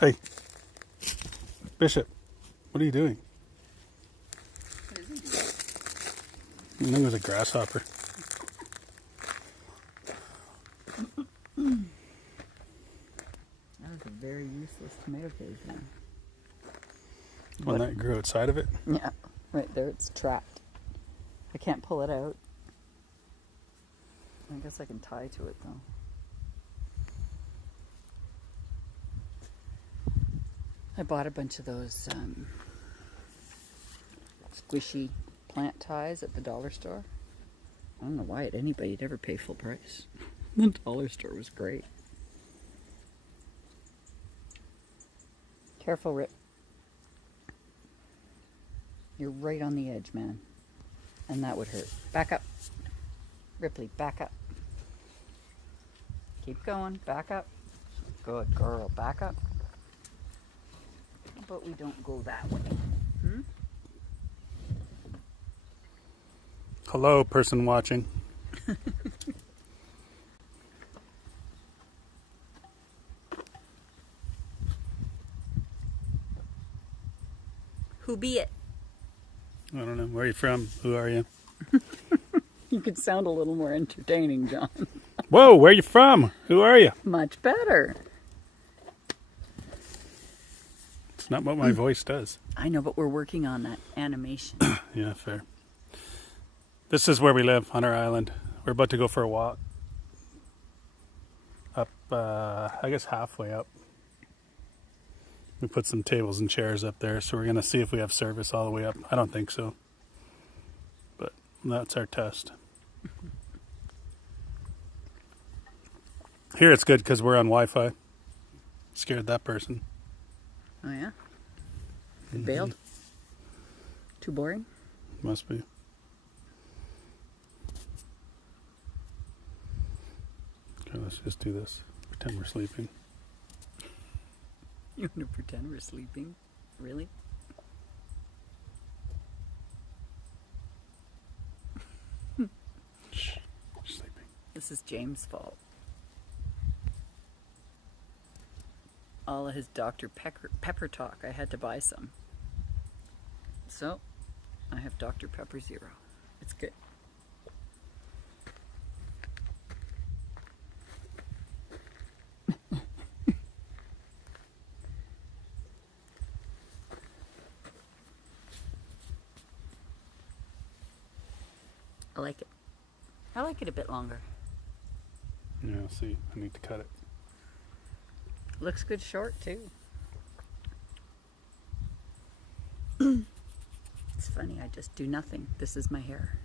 Hey, Bishop, what are you doing? What is he doing? I think it was a grasshopper. That was a very useless tomato cage then. One that grew outside of it? Yeah, right there it's trapped. I can't pull it out. I guess I can tie to it though. I bought a bunch of those squishy plant ties at the dollar store. I don't know why anybody'd ever pay full price. The dollar store was great. Careful, Rip. You're right on the edge, man. And that would hurt. Back up. Ripley, back up. Keep going. Back up. Good girl. Back up. But we don't go that way. Hmm? Hello, person watching. Who be it? I don't know. Where are you from? Who are you? You could sound a little more entertaining, John. Whoa, where are you from? Who are you? Much better. It's not what my voice does. I know, but we're working on that animation. Yeah, fair. This is where we live, on our island. We're about to go for a walk. Up, I guess halfway up. We put some tables and chairs up there, so we're going to see if we have service all the way up. I don't think so. But that's our test. Here it's good because we're on Wi-Fi. Scared that person. Oh, yeah? It bailed? Too boring? Must be. Okay, let's just do this. Pretend we're sleeping. You want to pretend we're sleeping? Really? Shh, we're sleeping. This is James' fault. All of his Dr. Pepper talk, I had to buy some. So, I have Dr. Pepper Zero. It's good. I like it. I like it a bit longer. Yeah, see, I need to cut it. Looks good short, too. It's funny, I just do nothing. This is my hair.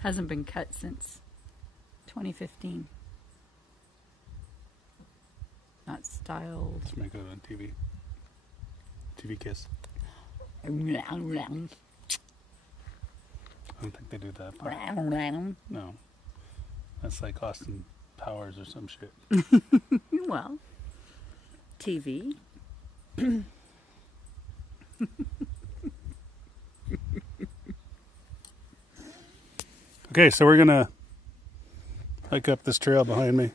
Hasn't been cut since 2015. Not styled. Let's make it on TV. TV kiss. I don't think they do that part. No. That's like Austin Powers or some shit. Well, TV. Okay, so we're gonna hike up this trail behind me.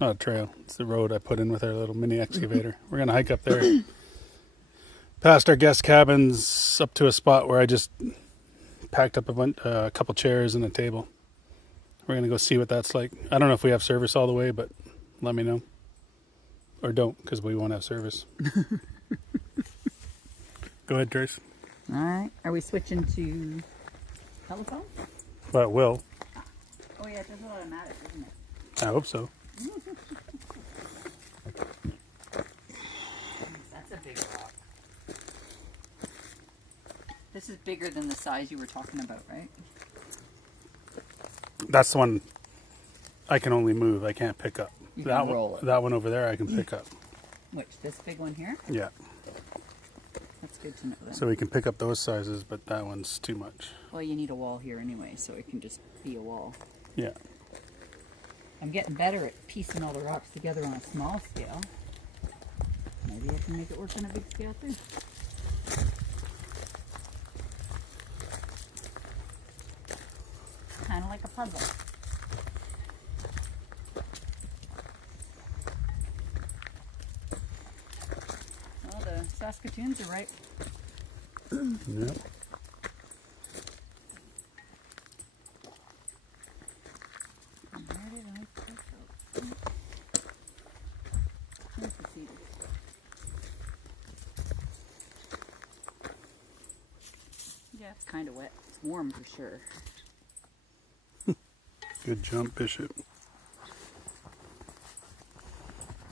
Not a trail, it's the road I put in with our little mini excavator. We're gonna hike up there, past our guest cabins, up to a spot where I just packed up a couple chairs and a table. We're gonna go see what that's like. I don't know if we have service all the way, but let me know. Or don't, because we won't have service. Go ahead, Trace. All right. Are we switching to telephone? Well, it will. Oh, yeah, it does automatic, doesn't it? I hope so. That's a big rock. This is bigger than the size you were talking about, right? That's the one I can only move. I can't pick up. You can roll one, it. that one over there I can pick up. Which, this big one here? Yeah. That's good to know then. So we can pick up those sizes, but that one's too much. Well, you need a wall here anyway, so it can just be a wall. Yeah. I'm getting better at piecing all the rocks together on a small scale. Maybe I can make it work on a big scale too. Kind of like a puzzle. Saskatoons are ripe. Yep. Where did I put those? Where's the seeds? Yeah, it's kind of wet. It's warm for sure. Good jump, Bishop.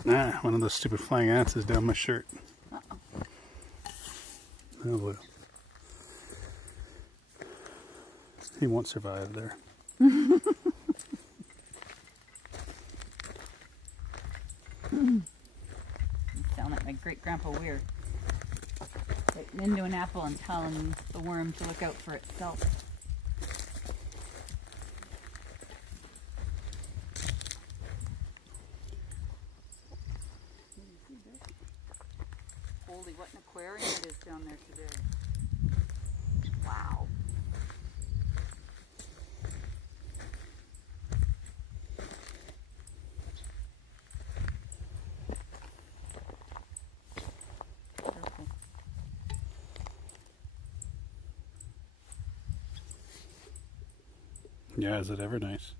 Nah, one of those stupid flying ants is down my shirt. Uh-oh. Oh well. He won't survive there. You sound like my great-grandpa Weir. Biting into an apple and telling the worm to look out for itself. Holy, what an aquarium it is down there today. Wow. Careful. Yeah, is it ever nice?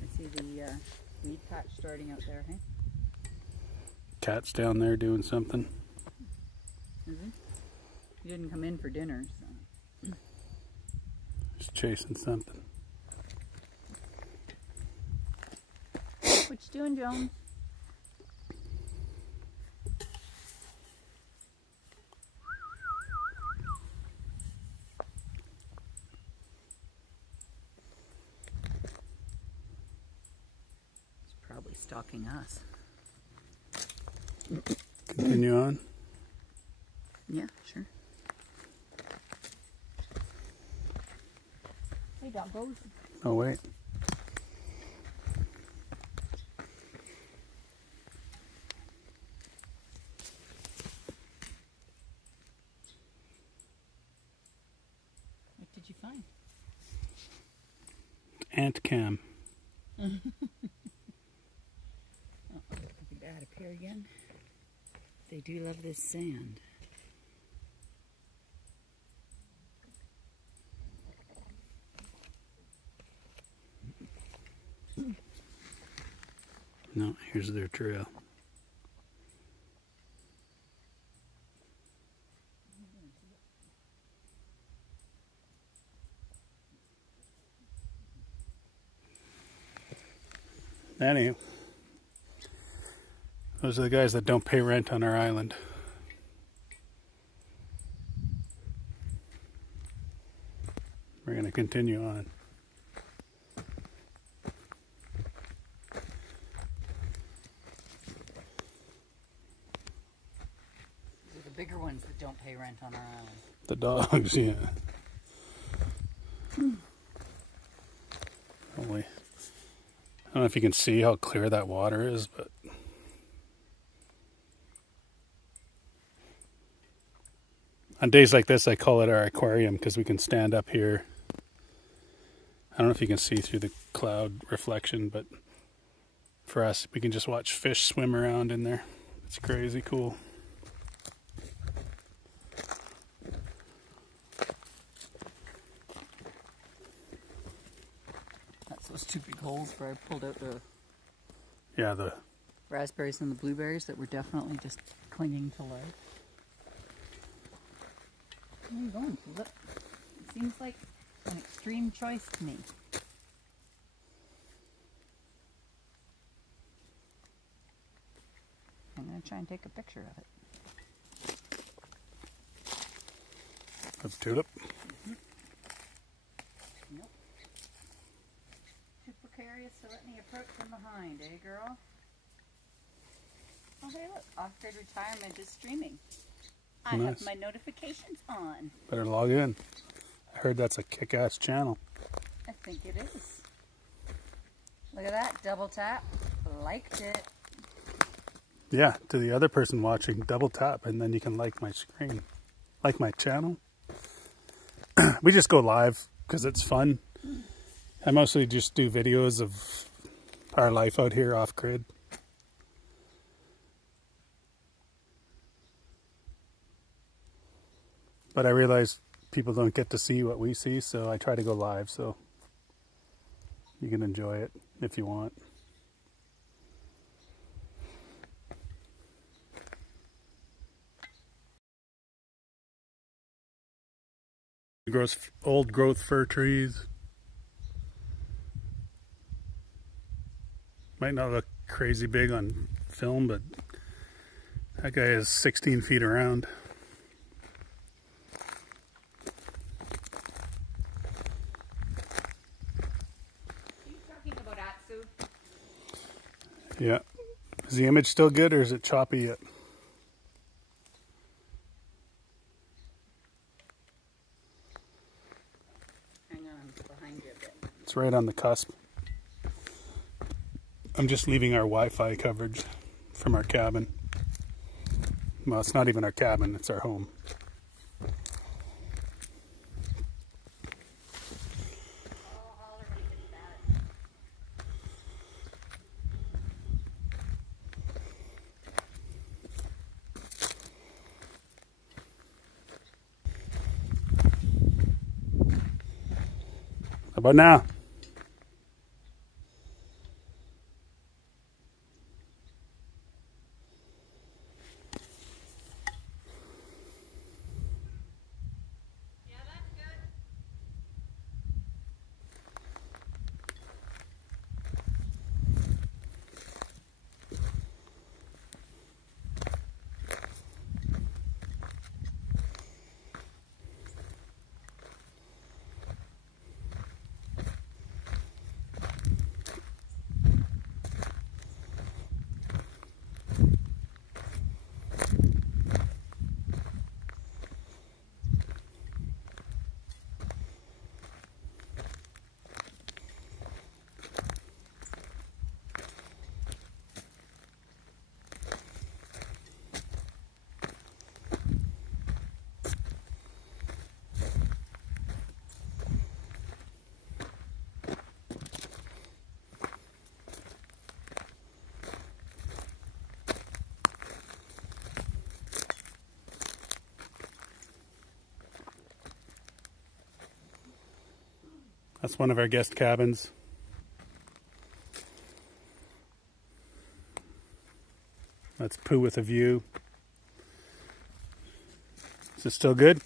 I see the weed patch starting out there, hey? Cat's down there doing something. Is he? He didn't come in for dinner, so. Just chasing something. What you doing, Jones? He's probably stalking us. Continue on. Yeah, sure. Hey, doggos. Oh, wait. What did you find? Ant cam. Oh, I think they're out of here again. They do love this sand. No, here's their trail. Anywho, those are the guys that don't pay rent on our island. We're going to continue on. These are the bigger ones that don't pay rent on our island. The dogs, yeah. Holy. I don't know if you can see how clear that water is, but on days like this, I call it our aquarium because we can stand up here. I don't know if you can see through the cloud reflection, but for us, we can just watch fish swim around in there. It's crazy cool. That's those two big holes where I pulled out the Yeah, the raspberries and the blueberries that were definitely just clinging to life. Where are you going, Tulip? It seems like an extreme choice to me. I'm going to try and take a picture of it. of tulip. Nope. Too precarious to let me approach from behind, eh, girl? Oh, hey, look. Off-grid retirement is streaming. I have Nice. my notifications on. Better log in. I heard that's a kick-ass channel. I think it is. Look at that. Double tap. Liked it. Yeah, to the other person watching, double tap and then you can like my screen. Like my channel. we just go live because it's fun. I mostly just do videos of our life out here off grid. But I realize people don't get to see what we see, so I try to go live so you can enjoy it if you want. Old growth fir trees. Might not look crazy big on film, but that guy is 16 feet around. Yeah. Is the image still good or is it choppy yet? Hang on, behind you a bit. It's right on the cusp. I'm just leaving our Wi-Fi coverage from our cabin. Well, it's not even our cabin, it's our home. How about now? That's one of our guest cabins. That's Pooh with a view. Is it still good?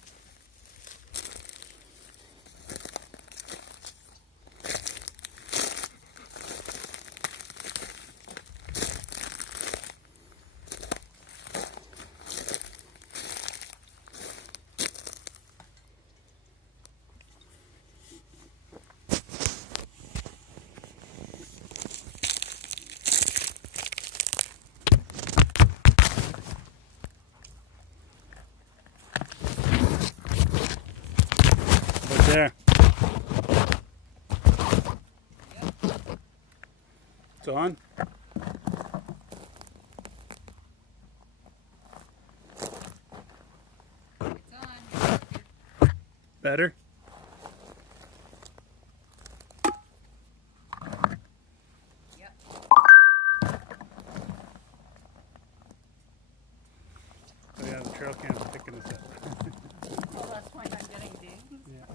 There. It's on. It's on. Better? Yep. Oh yeah, the trail cam's picking us up. Well, that's why I'm getting dings. Yeah.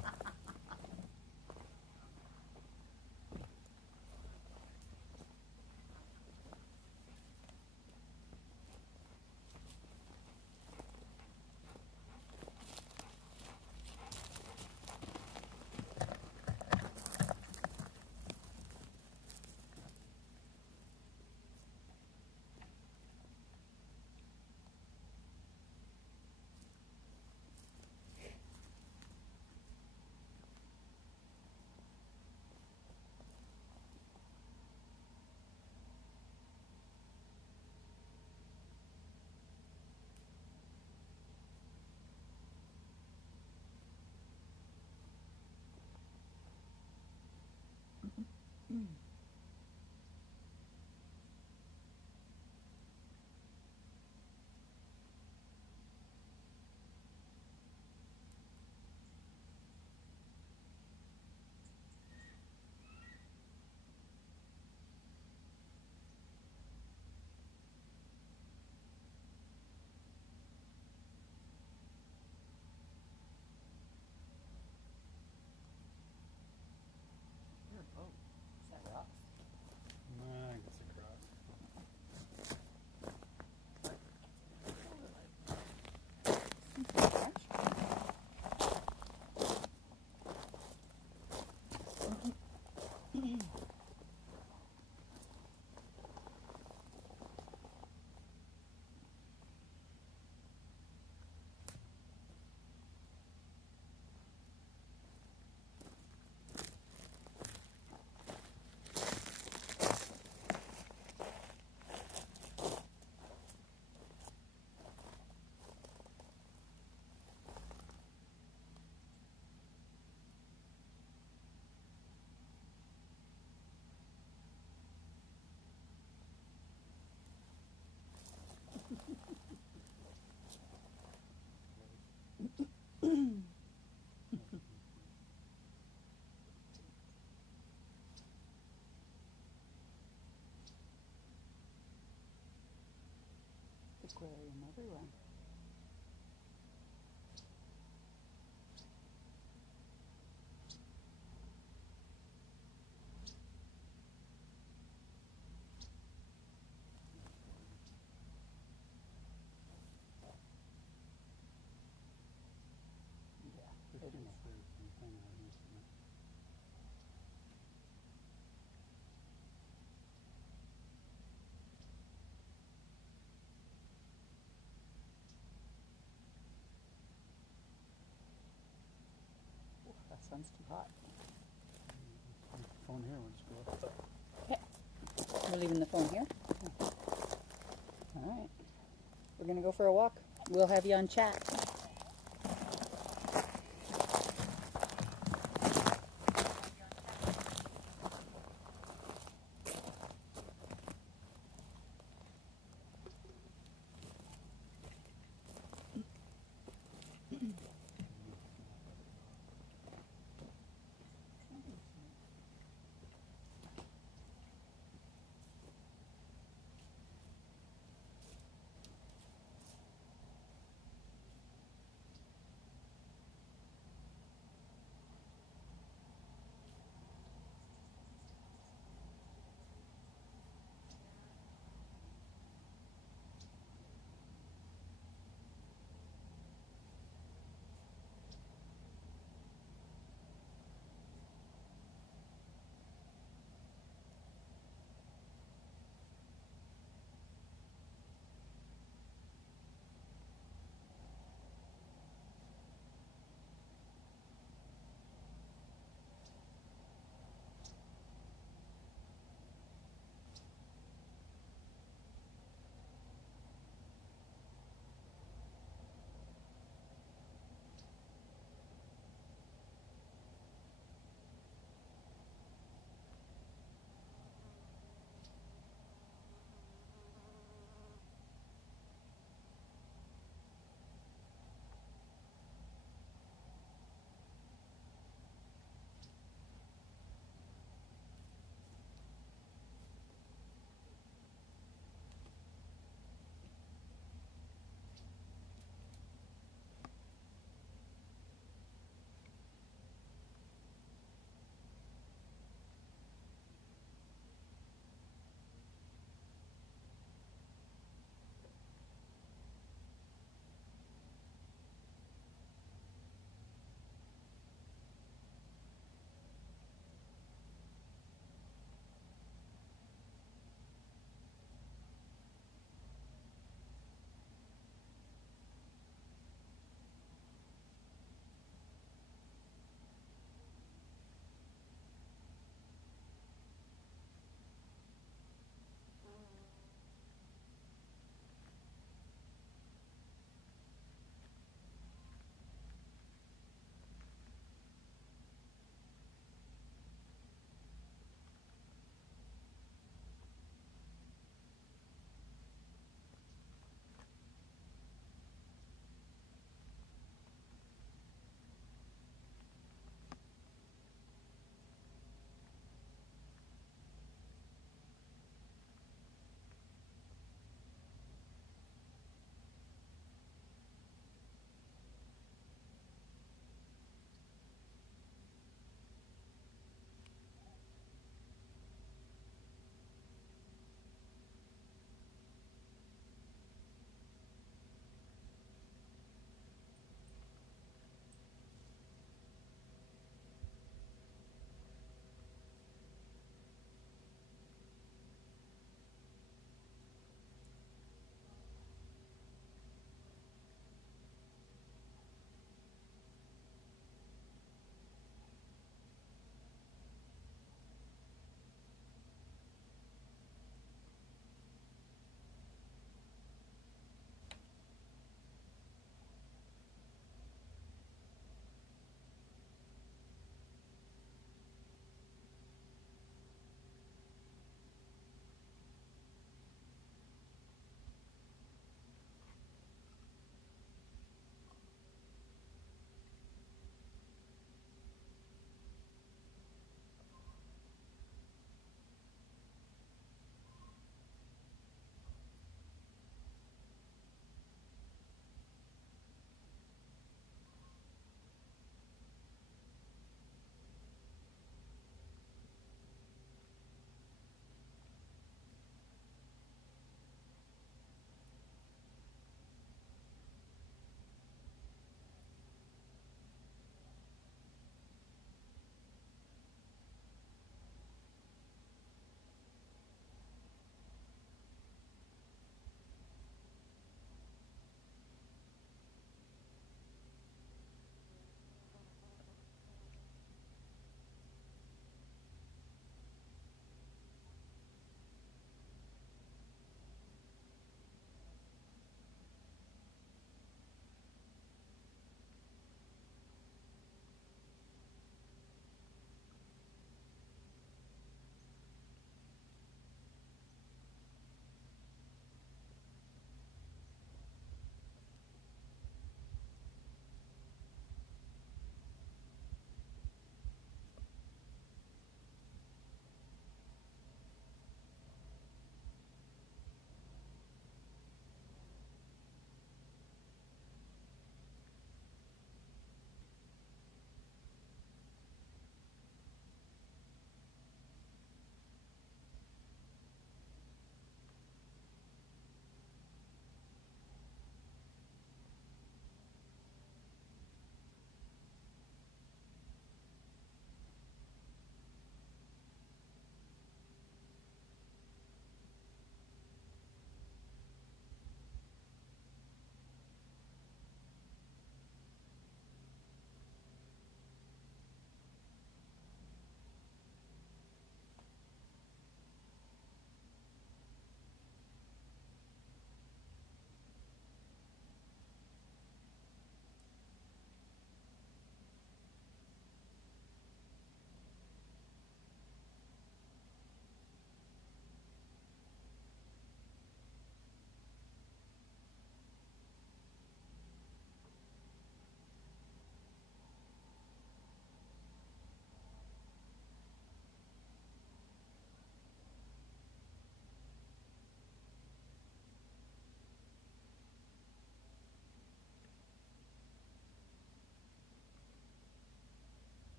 Aquarium everywhere. Yeah, it is. Ooh, that sun's too hot. Phone here wants to go up. Okay, we're leaving the phone here. All right, we're gonna go for a walk. We'll have you on chat.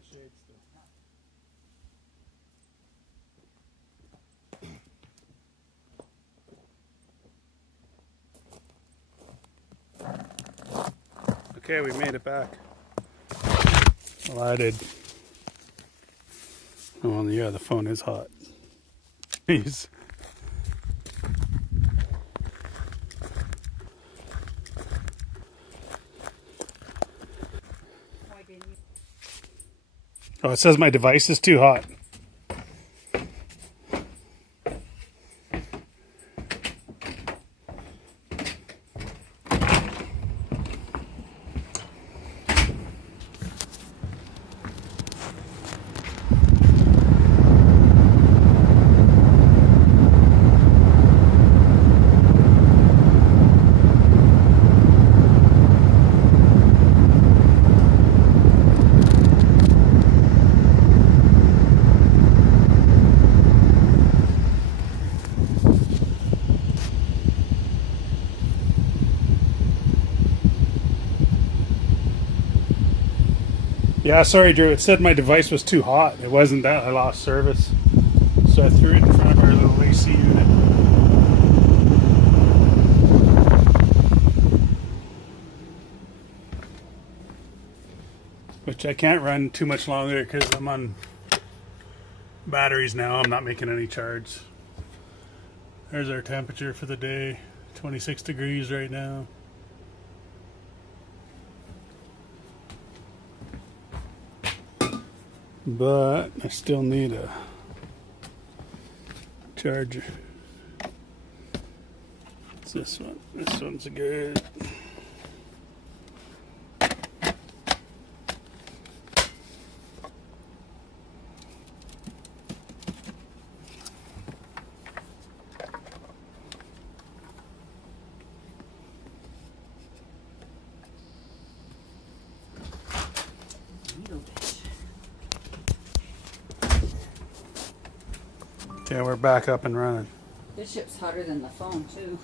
the shade still. Okay, we made it back. Well, I did. Oh, yeah, the phone is hot. Jeez. Oh, it says my device is too hot. Yeah, sorry, Drew. It said my device was too hot. It wasn't that. I lost service. So I threw it in front of our little AC unit. Which I can't run too much longer because I'm on batteries now. I'm not making any charge. There's our temperature for the day. 26 degrees right now. But I still need a charger. It's this one. This one's good. Okay, we're back up and running. This ship's hotter than the phone, too.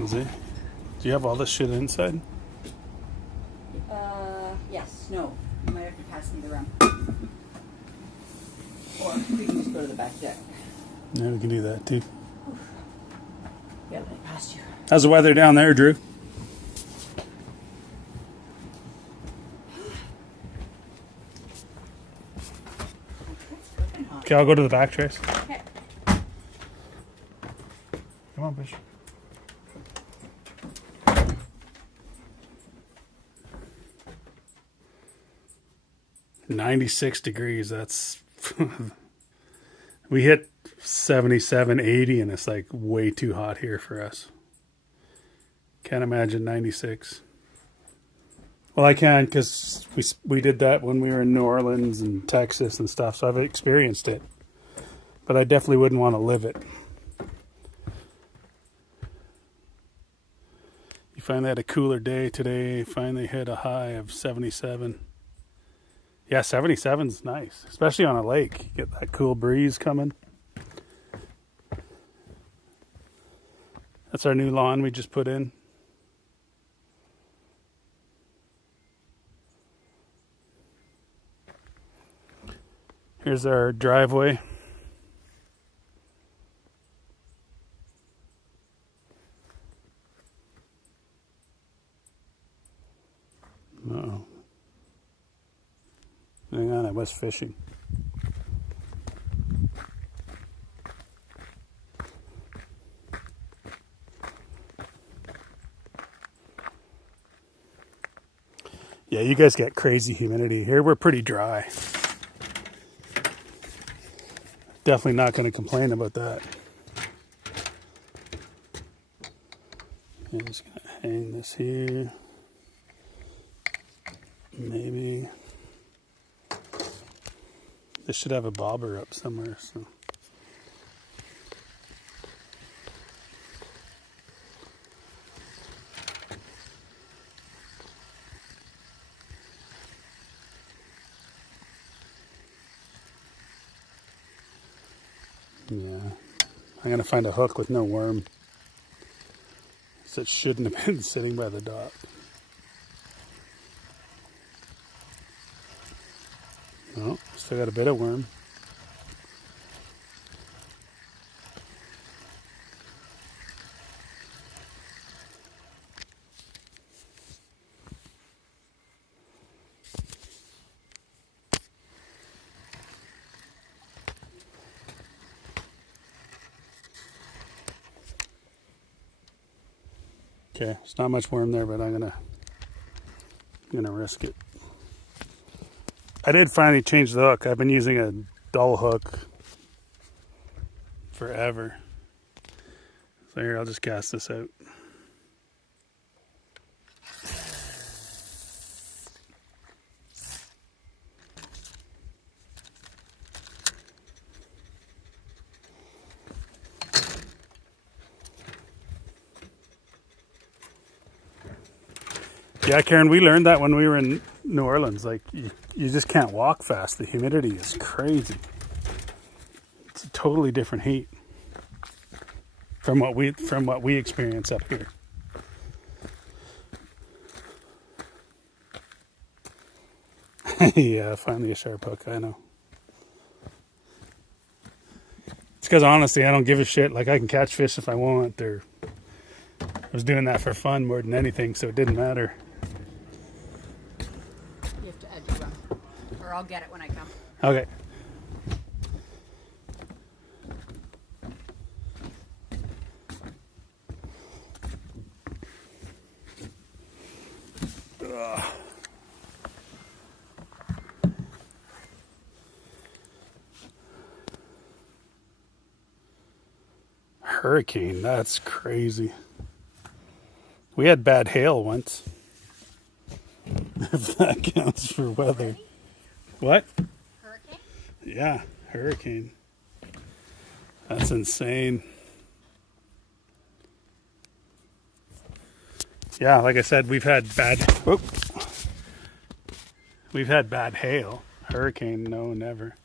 Is it? Do you have all this shit inside? Yes, no. You might have to pass me the rum. Or we can just go to the back deck. Yeah, we can do that too. Yeah, let me pass you. How's the weather down there, Drew? Okay, I'll go to the back, Trace. Okay. Come on, Bish. "96 degrees, that's we hit 77, 80, and it's like way too hot here for us. Can't imagine 96. Well, I can because we did that when we were in New Orleans and Texas and stuff, so I've experienced it. But I definitely wouldn't want to live it. You finally had a cooler day today. Finally hit a high of 77. Yeah, 77's nice, especially on a lake. You get that cool breeze coming. That's our new lawn we just put in. Here's our driveway. Uh-oh. Hang on, I was fishing. Yeah, you guys get crazy humidity. Here we're pretty dry. Definitely not going to complain about that. I'm just going to hang this here. Maybe. This should have a bobber up somewhere. So. Yeah, I'm gonna find a hook with no worm. So it shouldn't have been sitting by the dock. Oh, still got a bit of worm. Okay, there's not much worm there, but I'm gonna risk it. I did finally change the hook. I've been using a dull hook forever. So here, I'll just cast this out. Yeah, Karen, we learned that when we were in New Orleans. Like, you just can't walk fast. The humidity is crazy. It's a totally different heat from what we experience up here. Yeah, finally a sharp hook. I know. It's because honestly, I don't give a shit. Like, I can catch fish if I want. Or I was doing that for fun more than anything, so it didn't matter. You have to add your rum, or I'll get it when I come. Okay. Ugh. Hurricane, that's crazy. We had bad hail once. If that counts for weather. What? Hurricane? Yeah, hurricane. That's insane. Yeah, like I said, we've had bad hail. Hurricane, no, never.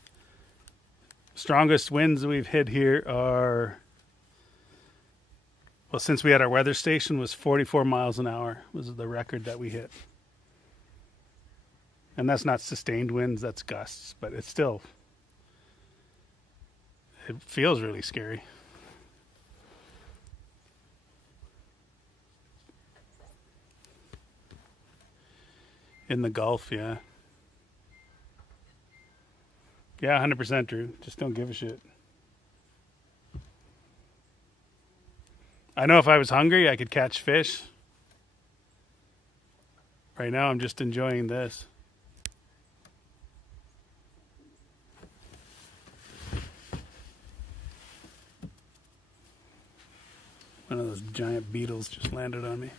Strongest winds we've hit here are, well, since we had our weather station, was 44 miles an hour was the record that we hit. And that's not sustained winds, that's gusts, but it's still, it feels really scary. In the Gulf, yeah. Yeah, 100%, Drew. Just don't give a shit. I know if I was hungry, I could catch fish. Right now, I'm just enjoying this. One of those giant beetles just landed on me.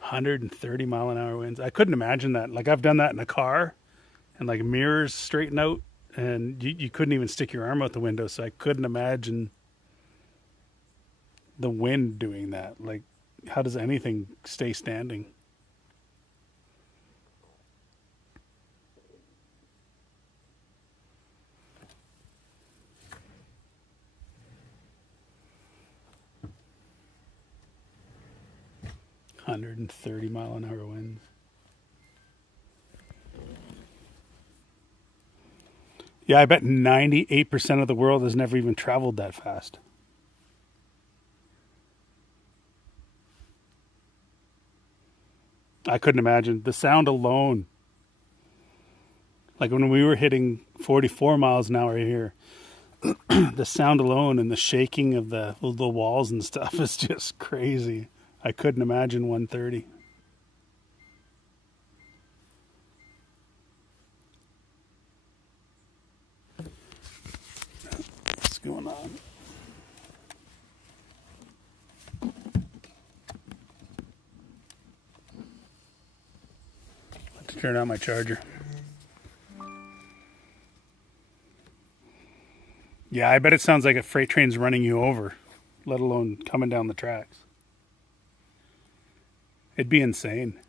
130 mile an hour winds. I couldn't imagine that. Like, I've done that in a car, and like mirrors straighten out, and you couldn't even stick your arm out the window. So I couldn't imagine the wind doing that. Like, how does anything stay standing? $130-mile-an-hour winds. Yeah, I bet 98% of the world has never even traveled that fast. I couldn't imagine. The sound alone. Like when we were hitting 44 miles an hour here, the sound alone and the shaking of the walls and stuff is just crazy. I couldn't imagine 130. What's going on? Let's turn on my charger. Yeah, I bet it sounds like a freight train's running you over, let alone coming down the tracks. It'd be insane.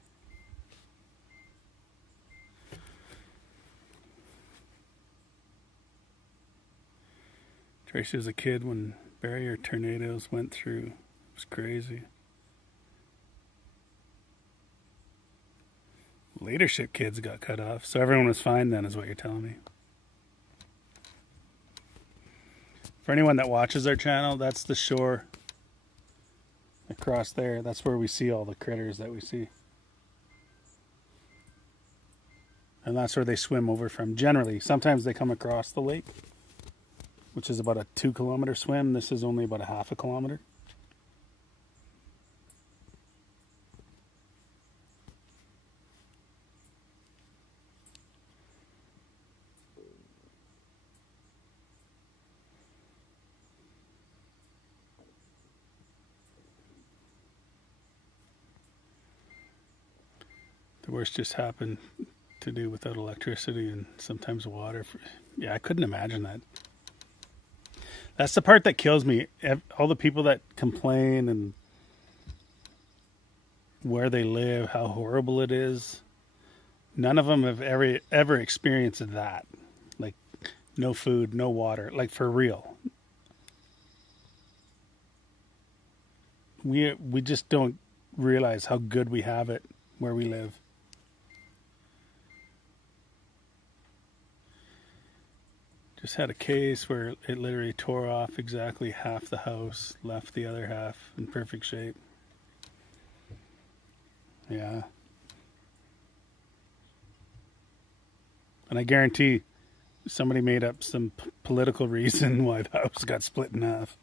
Tracy was a kid when barrier tornadoes went through. It was crazy. leadership kids got cut off. So everyone was fine then, is what you're telling me. For anyone that watches our channel, that's the shore across there. That's where we see all the critters that we see. And that's where they swim over from. Generally, sometimes they come across the lake, which is about a 2-kilometer swim. This is only about a half a kilometer. The worst just happened to do without electricity and sometimes water. Yeah, I couldn't imagine that. That's the part that kills me. All the people that complain and where they live, how horrible it is. None of them have ever experienced that. Like, no food, no water, like for real. We just don't realize how good we have it where we live. Just had a case where it literally tore off exactly half the house, left the other half in perfect shape. Yeah. And I guarantee somebody made up some political reason why the house got split in half.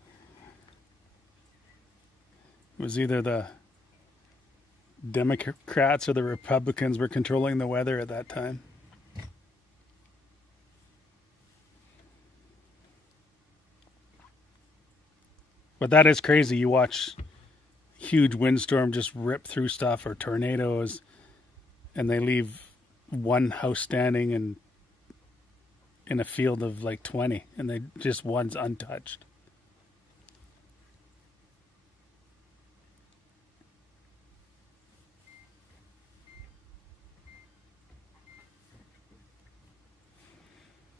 It was either the Democrats or the Republicans were controlling the weather at that time. But that is crazy. You watch huge windstorm just rip through stuff, or tornadoes, and they leave one house standing in a field of like 20, and they just one's untouched.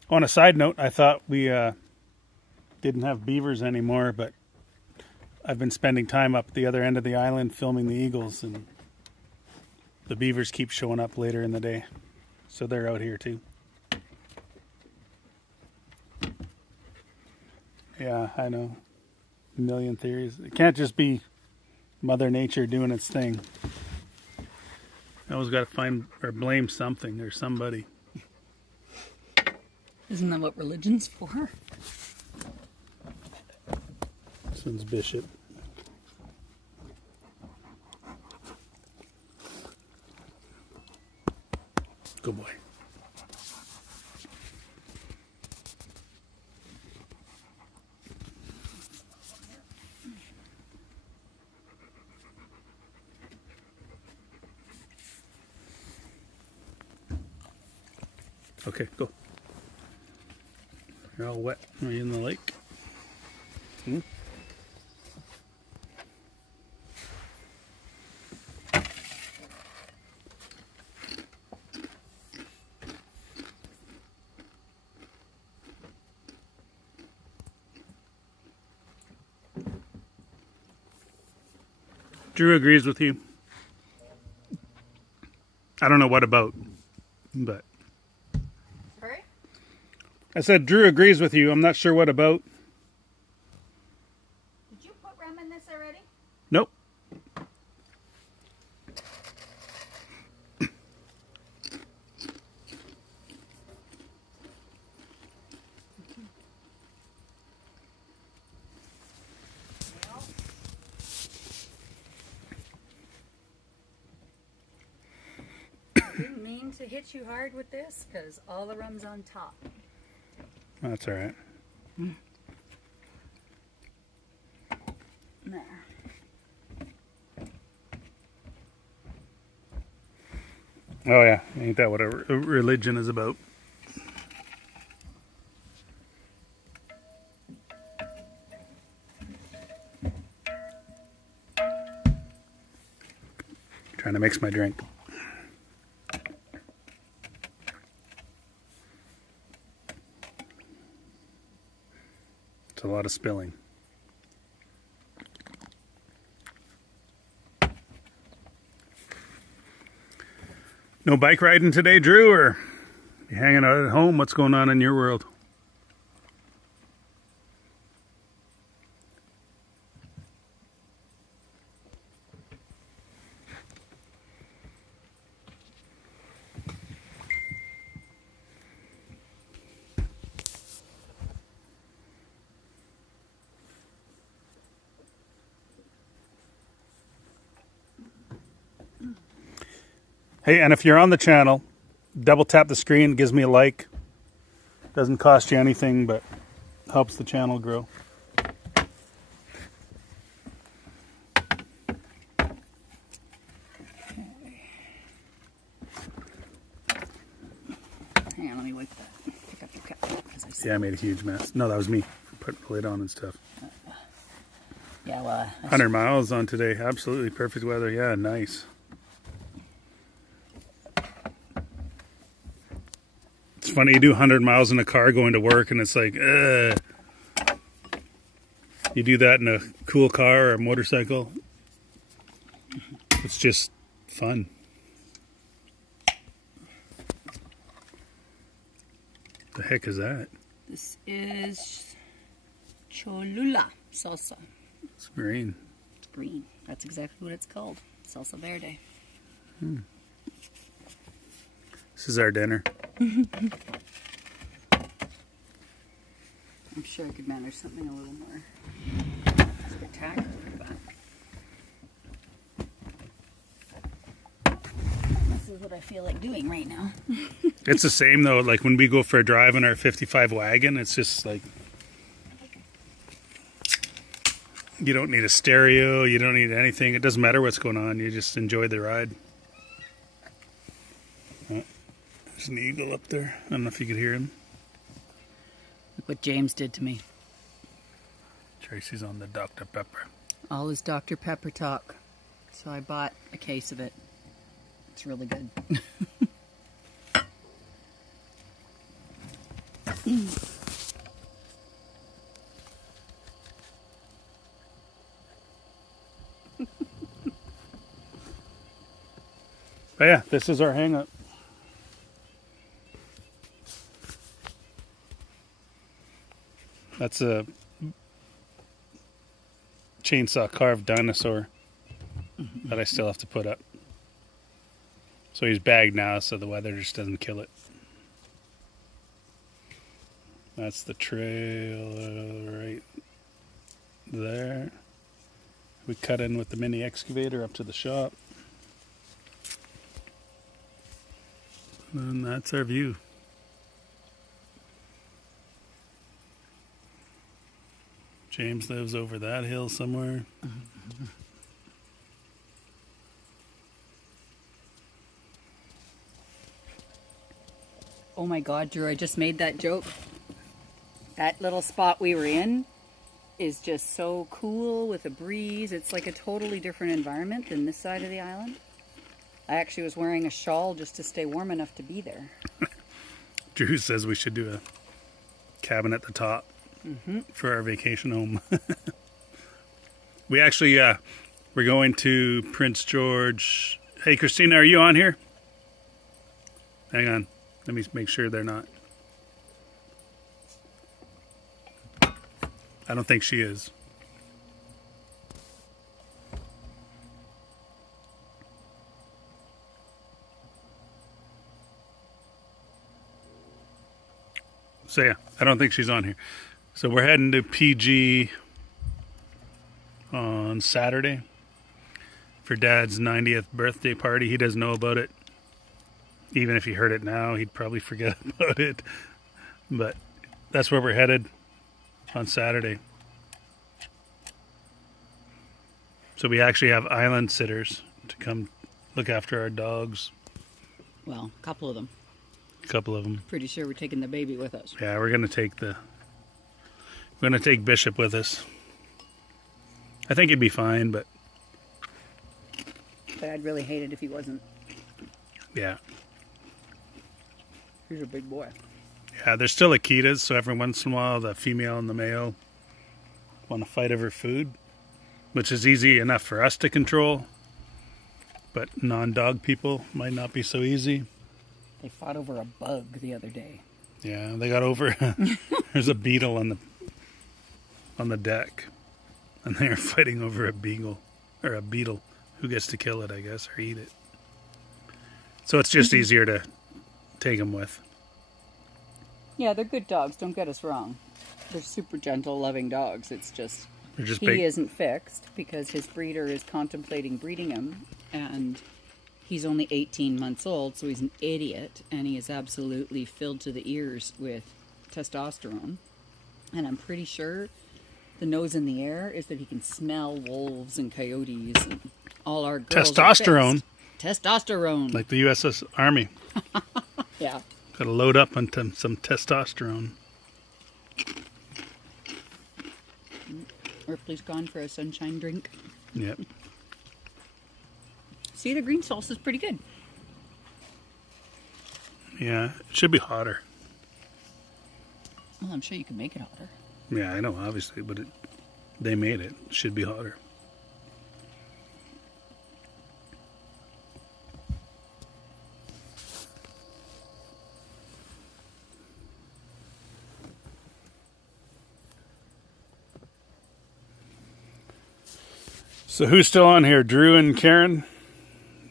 On a side note, I thought we didn't have beavers anymore, but I've been spending time up the other end of the island filming the eagles, and the beavers keep showing up later in the day. So they're out here too. Yeah, I know. A million theories. It can't just be Mother Nature doing its thing. I always got to find or blame something or somebody. Isn't that what religion's for? This one's Bishop. Good boy. Okay, go. You're all wet. Are you in the lake? Hmm? Drew agrees with you. I don't know what about, but... Sorry? I said Drew agrees with you. I'm not sure what about. Did you put rum in this already? Nope. Didn't mean to hit you hard with this because all the rum's on top. That's all right. There. Oh yeah, ain't that what a religion is about? Trying to mix my drink. It's a lot of spilling. No bike riding today, Drew, or you hanging out at home? What's going on in your world? Hey, and if you're on the channel, double tap the screen, gives me a like. Doesn't cost you anything, but helps the channel grow. Hang on, let me wipe that. Pick up the cup. Yeah, I made a huge mess. No, that was me for putting the lid on and stuff. Yeah, well, 100 miles on today. Absolutely perfect weather. Yeah, nice. It's funny, you do 100 miles in a car going to work, and it's like, ugh. You do that in a cool car or a motorcycle, it's just fun. The heck is that? this is Cholula salsa. It's green. It's green. That's exactly what it's called. Salsa verde. This is our dinner. I'm sure I could manage something a little more spectacular, but this is what I feel like doing right now. It's the same though, like when we go for a drive in our 55 wagon, it's just like, you don't need a stereo, you don't need anything. It doesn't matter what's going on, you just enjoy the ride. Oh, there's an eagle up there. I don't know if you could hear him. Look what James did to me. Tracy's on the Dr. Pepper. All his Dr. Pepper talk. So I bought a case of it. It's really good. But yeah, this is our hang up. That's a chainsaw carved dinosaur that I still have to put up. So he's bagged now, so the weather just doesn't kill it. That's the trail right there. We cut in with the mini excavator up to the shop. And that's our view. James lives over that hill somewhere. Oh my God, Drew, I just made that joke. That little spot we were in is just so cool with a breeze. It's like a totally different environment than this side of the island. I actually was wearing a shawl just to stay warm enough to be there. Drew says we should do a cabin at the top for our vacation home. We actually, we're going to Prince George. Hey, Christina, are you on here? Hang on. Let me make sure they're not. I don't think she is. So yeah, I don't think she's on here. So we're heading to PG on Saturday for Dad's 90th birthday party. He doesn't know about it. Even if he heard it now, he'd probably forget about it. But that's where we're headed on Saturday. So we actually have island sitters to come look after our dogs. Well, a couple of them. A couple of them. Pretty sure we're taking the baby with us. Yeah, we're gonna take Bishop with us. I think he'd be fine, but I'd really hate it if he wasn't. yeah. He's a big boy. Yeah, they're still Akitas, so every once in a while the female and the male want to fight over food, which is easy enough for us to control. but non-dog people might not be so easy. They fought over a bug the other day. Yeah, they got over. There's a beetle on the deck, and they're fighting over a beagle or a beetle. Who gets to kill it, I guess, or eat it? So it's just easier to take them with. Yeah, they're good dogs. Don't get us wrong. They're super gentle, loving dogs. It's just They're just he big. isn't fixed because his breeder is contemplating breeding him, and he's only 18 months old, so he's an idiot, and he is absolutely filled to the ears with testosterone. And I'm pretty sure the nose in the air is that he can smell wolves and coyotes, and all our girls Testosterone. Testosterone. Like the USS Army. Yeah. Got to load up on some testosterone. Ripley's gone for a sunshine drink. Yep. See, the green sauce is pretty good. Yeah, it should be hotter. Well, I'm sure you can make it hotter. Yeah, I know, obviously, but they made it. It should be hotter. So who's still on here? Drew and Karen?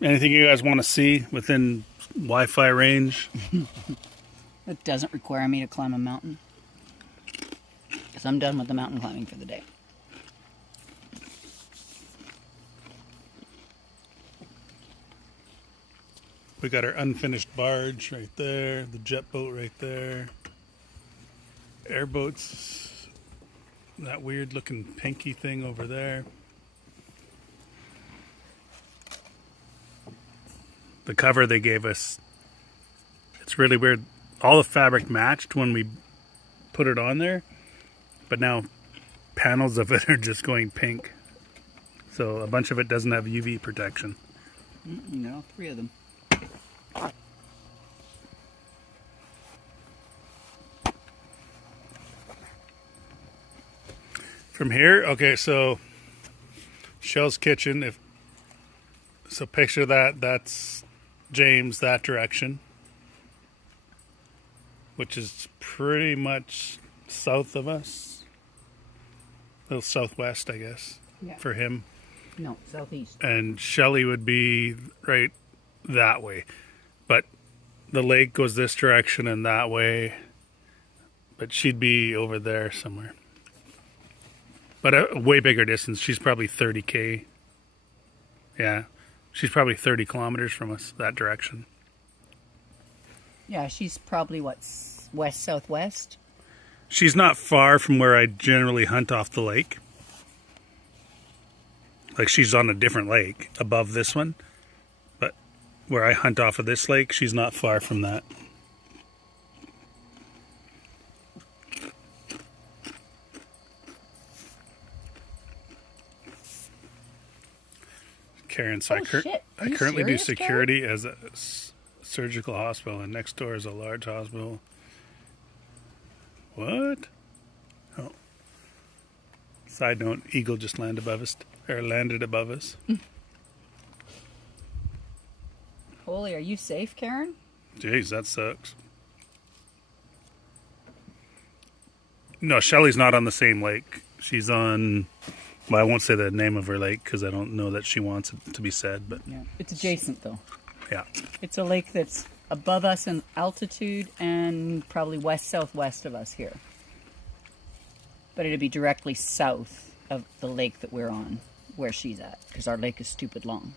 Anything you guys want to see within Wi-Fi range? It doesn't require me to climb a mountain. Because I'm done with the mountain climbing for the day. We got our unfinished barge right there, the jet boat right there, airboats, that weird looking pinky thing over there. The cover they gave us, it's really weird. All the fabric matched when we put it on there, but now panels of it are just going pink. So a bunch of it doesn't have UV protection. No, 3 of them. From here, okay, so Shell's kitchen. So picture that's James, that direction, which is pretty much south of us, a little southwest, I guess, Yeah. for him. No, southeast. And Shelley would be right that way, but the lake goes this direction and that way, but she'd be over there somewhere. But a way bigger distance. She's probably 30K. Yeah. She's probably 30 kilometers from us, that direction. Yeah, she's probably, what, west-southwest? She's not far from where I generally hunt off the lake. Like, she's on a different lake above this one. But where I hunt off of this lake, she's not far from that. Karen, so shit. Are I you currently serious, do security as a surgical hospital, and next door is a large hospital. What? Oh. Side note: eagle just landed above us. Holy, are you safe, Karen? Jeez, that sucks. No, Shelley's not on the same lake. She's on. Well, I won't say the name of her lake because I don't know that she wants it to be said. But Yeah. It's adjacent, though. yeah, It's a lake that's above us in altitude and probably west-southwest of us here. But it'd be directly south of the lake that we're on, where she's at, because our lake is stupid long.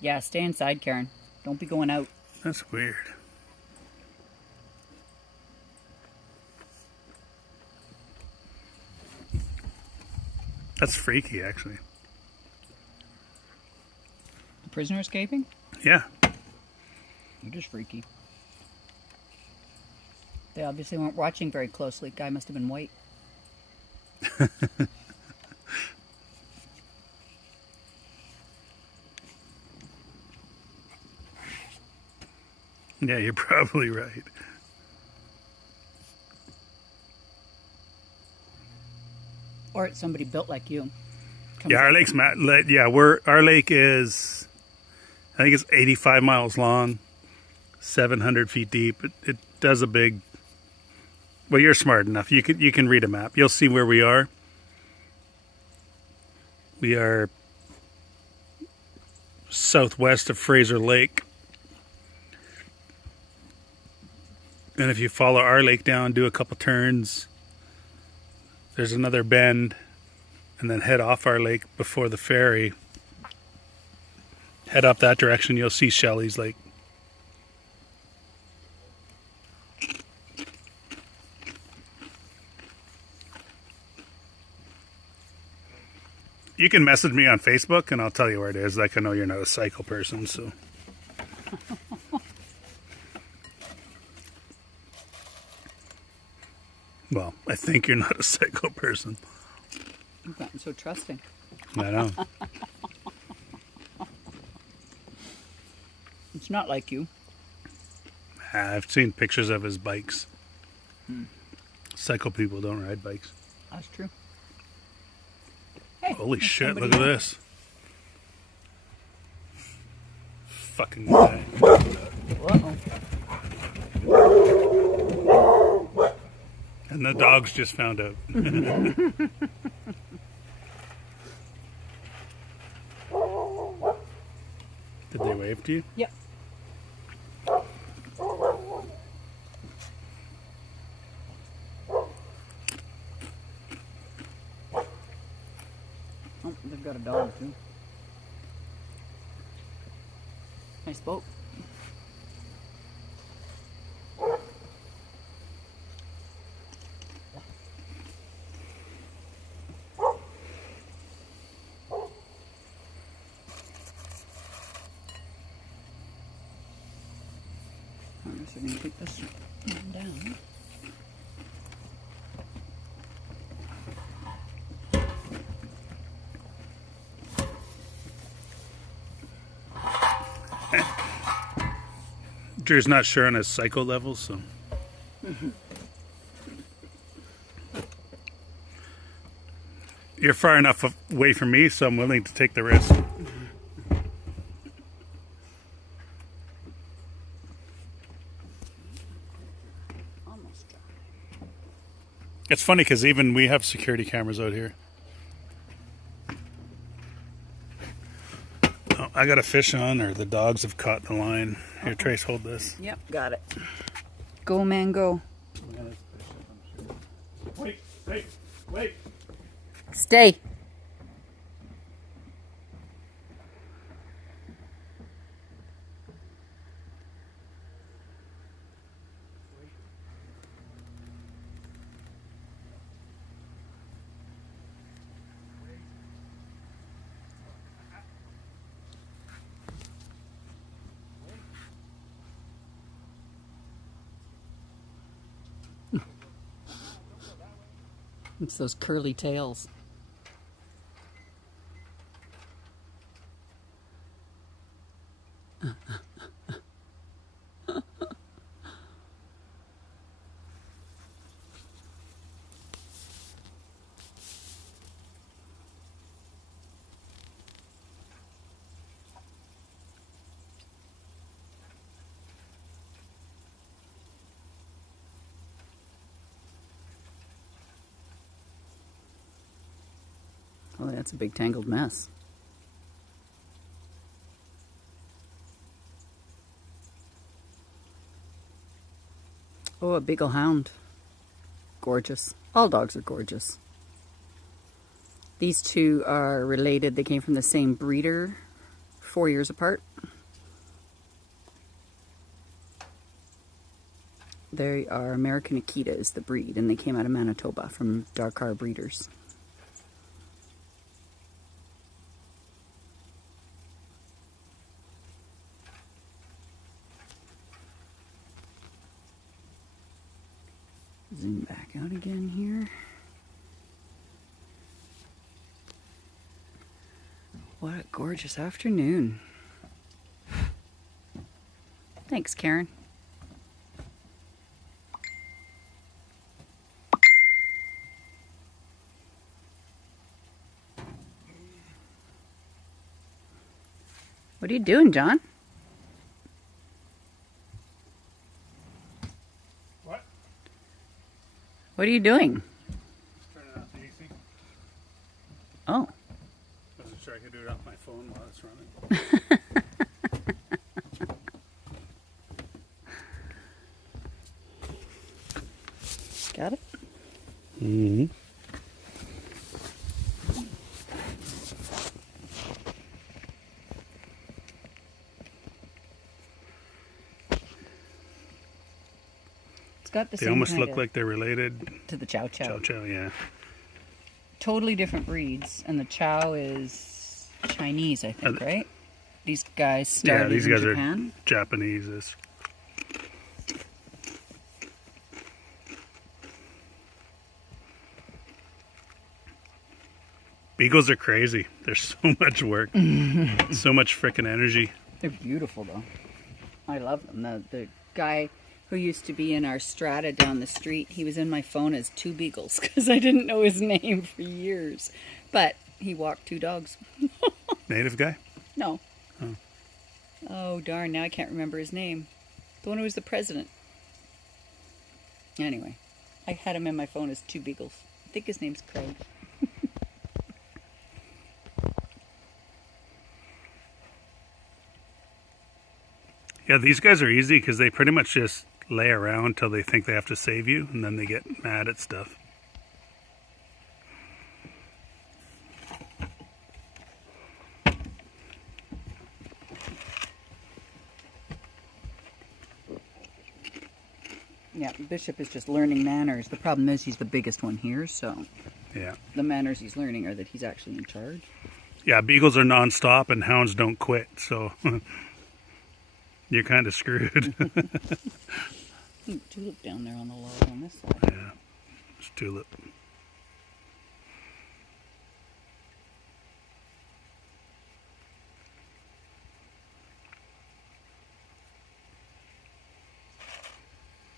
Yeah, stay inside, Karen. Don't be going out. that's weird. That's freaky, actually. The prisoner escaping? Yeah. You're just freaky. They obviously weren't watching very closely. Guy must have been white. Yeah, you're probably right. Or it's somebody built like you. Yeah, our lake's our lake is, I think it's 85 miles long, 700 feet deep. It does a big. Well, you're smart enough. You can read a map. You'll see where we are. We are southwest of Fraser Lake. And if you follow our lake down, do a couple turns, there's another bend, and then head off our lake before the ferry. Head up that direction, you'll see Shelley's Lake. You can message me on Facebook and I'll tell you where it is. Like, I know you're not a psycho person, so. Well, I think you're not a psycho person. You've gotten so trusting. I know. It's not like you. I've seen pictures of his bikes. Psycho people don't ride bikes. That's true. Hey, holy shit, look at this. Fucking guy. Uh-oh. And the dogs just found out. Did they wave to you? Yep. Oh, they've got a dog too. Nice boat. I guess I'm going to take this one down. Drew's not sure on his psycho level, so. You're far enough away from me, so I'm willing to take the risk. Almost dry. It's funny because even we have security cameras out here. Oh, I got a fish on, or the dogs have caught the line. Here, Trace, hold this. Yep, got it. Go, man, go. Wait, wait, wait. Stay. It's those curly tails. Oh, that's a big tangled mess. Oh, a beagle hound. Gorgeous. All dogs are gorgeous. These two are related. They came from the same breeder, 4 years apart. They are American Akita is the breed, and they came out of Manitoba from Darkar breeders. Zoom back out again here. What a gorgeous afternoon. Thanks, Karen. What are you doing, John? What? What are you doing? Turning off the AC. Oh. Wasn't sure I could do it off my phone while it's running. Got it? Mm-hmm. It's got the They same almost kind look of- like they're related. to the Chow Chow. Chow Chow, yeah. Totally different breeds, and the Chow is Chinese, I think, right? These guys started these in guys Japan. are Japanese. Beagles are crazy. There's so much work, so much freaking energy. They're beautiful, though. I love them. The guy who used to be in our strata down the street, he was in my phone as Two Beagles because I didn't know his name for years. But he walked two dogs. Native guy? No. Oh, darn. Now I can't remember his name. The one who was the president. Anyway, I had him in my phone as Two Beagles. I think his name's Craig. Yeah, these guys are easy because they pretty much just lay around till they think they have to save you, and then they get mad at stuff. Yeah, Bishop is just learning manners. The problem is he's the biggest one here, so Yeah. the manners he's learning are that he's actually in charge. Yeah, beagles are non-stop and hounds don't quit, so you're kind of screwed. Tulip down there on the log on this side. Yeah, it's tulip.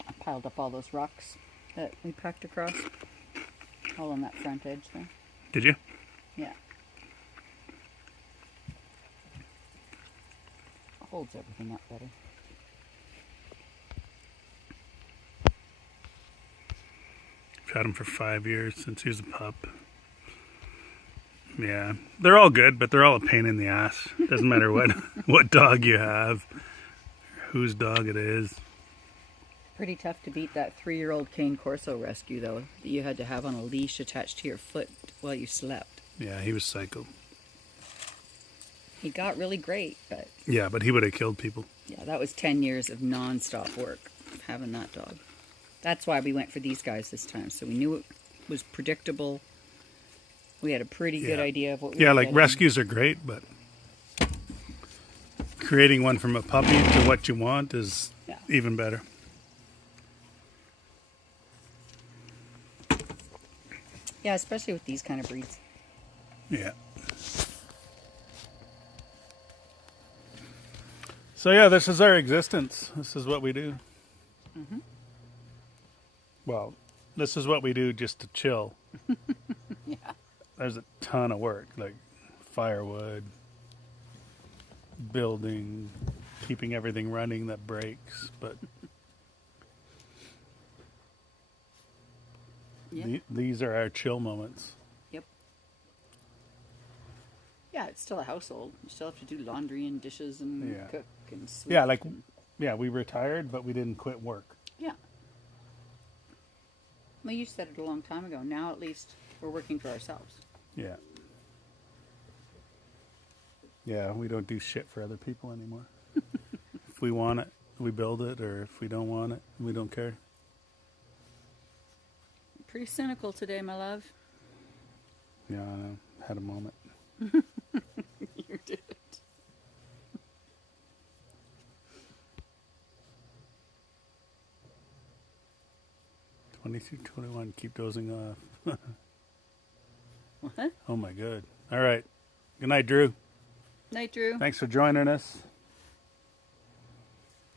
I piled up all those rocks that we packed across. All on that front edge there. Did you? Yeah. Holds everything up better. I've had him for 5 years since he was a pup. Yeah, they're all good, but they're all a pain in the ass. Doesn't matter what dog you have, whose dog it is. Pretty tough to beat that 3-year-old Cane Corso rescue, though, that you had to have on a leash attached to your foot while you slept. Yeah, he was psycho. He got really great, but Yeah, but he would have killed people. yeah, that was 10 years of non-stop work, having that dog. That's why we went for these guys this time, so we knew it was predictable. We had a pretty good Yeah. idea of what we Yeah, were like getting. rescues are great, but creating one from a puppy to what you want is Yeah. even better. Yeah, especially with these kind of breeds. Yeah. So yeah, this is our existence. This is what we do. Mm-hmm. Well, this is what we do just to chill. Yeah. There's a ton of work, like firewood, building, keeping everything running that breaks. But Yeah. these are our chill moments. Yep. Yeah, it's still a household. You still have to do laundry and dishes and Yeah. cook and sweep. Yeah, like and- we retired, but we didn't quit work. yeah. Well, you said it a long time ago. Now at least we're working for ourselves. Yeah. Yeah, we don't do shit for other people anymore. If we want it, we build it, or if we don't want it, we don't care. Pretty cynical today, my love. Yeah, I know. Had a moment. You did. 22, 21, keep dozing off. What? Oh my god. All right. Good night, Drew. Night, Drew. Thanks for joining us.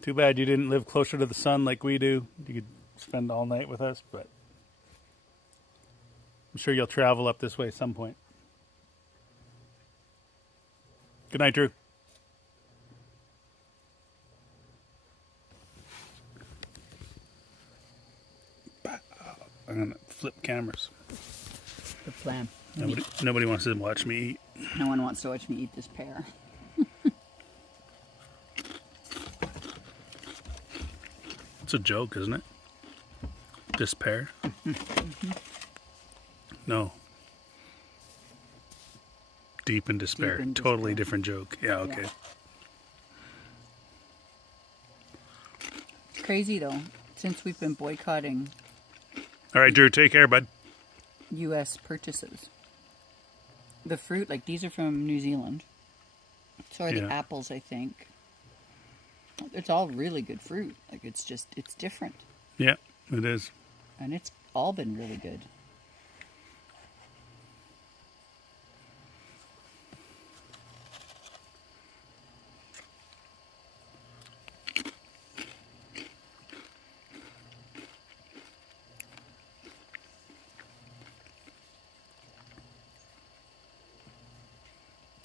Too bad you didn't live closer to the sun like we do. You could spend all night with us, but I'm sure you'll travel up this way at some point. Good night, Drew. the plan. Nobody wants to watch me eat. No one wants to watch me eat this pear. It's a joke, isn't it? Despair? No. Deep in despair. Deep in Totally despair. different joke. Yeah, okay. Yeah. It's crazy though, since we've been boycotting All right, Drew, take care, bud. U.S. purchases. The fruit, like these are from New Zealand. So are the Yeah. apples, I think. It's all really good fruit. Like it's different. Yeah, it is. And it's all been really good.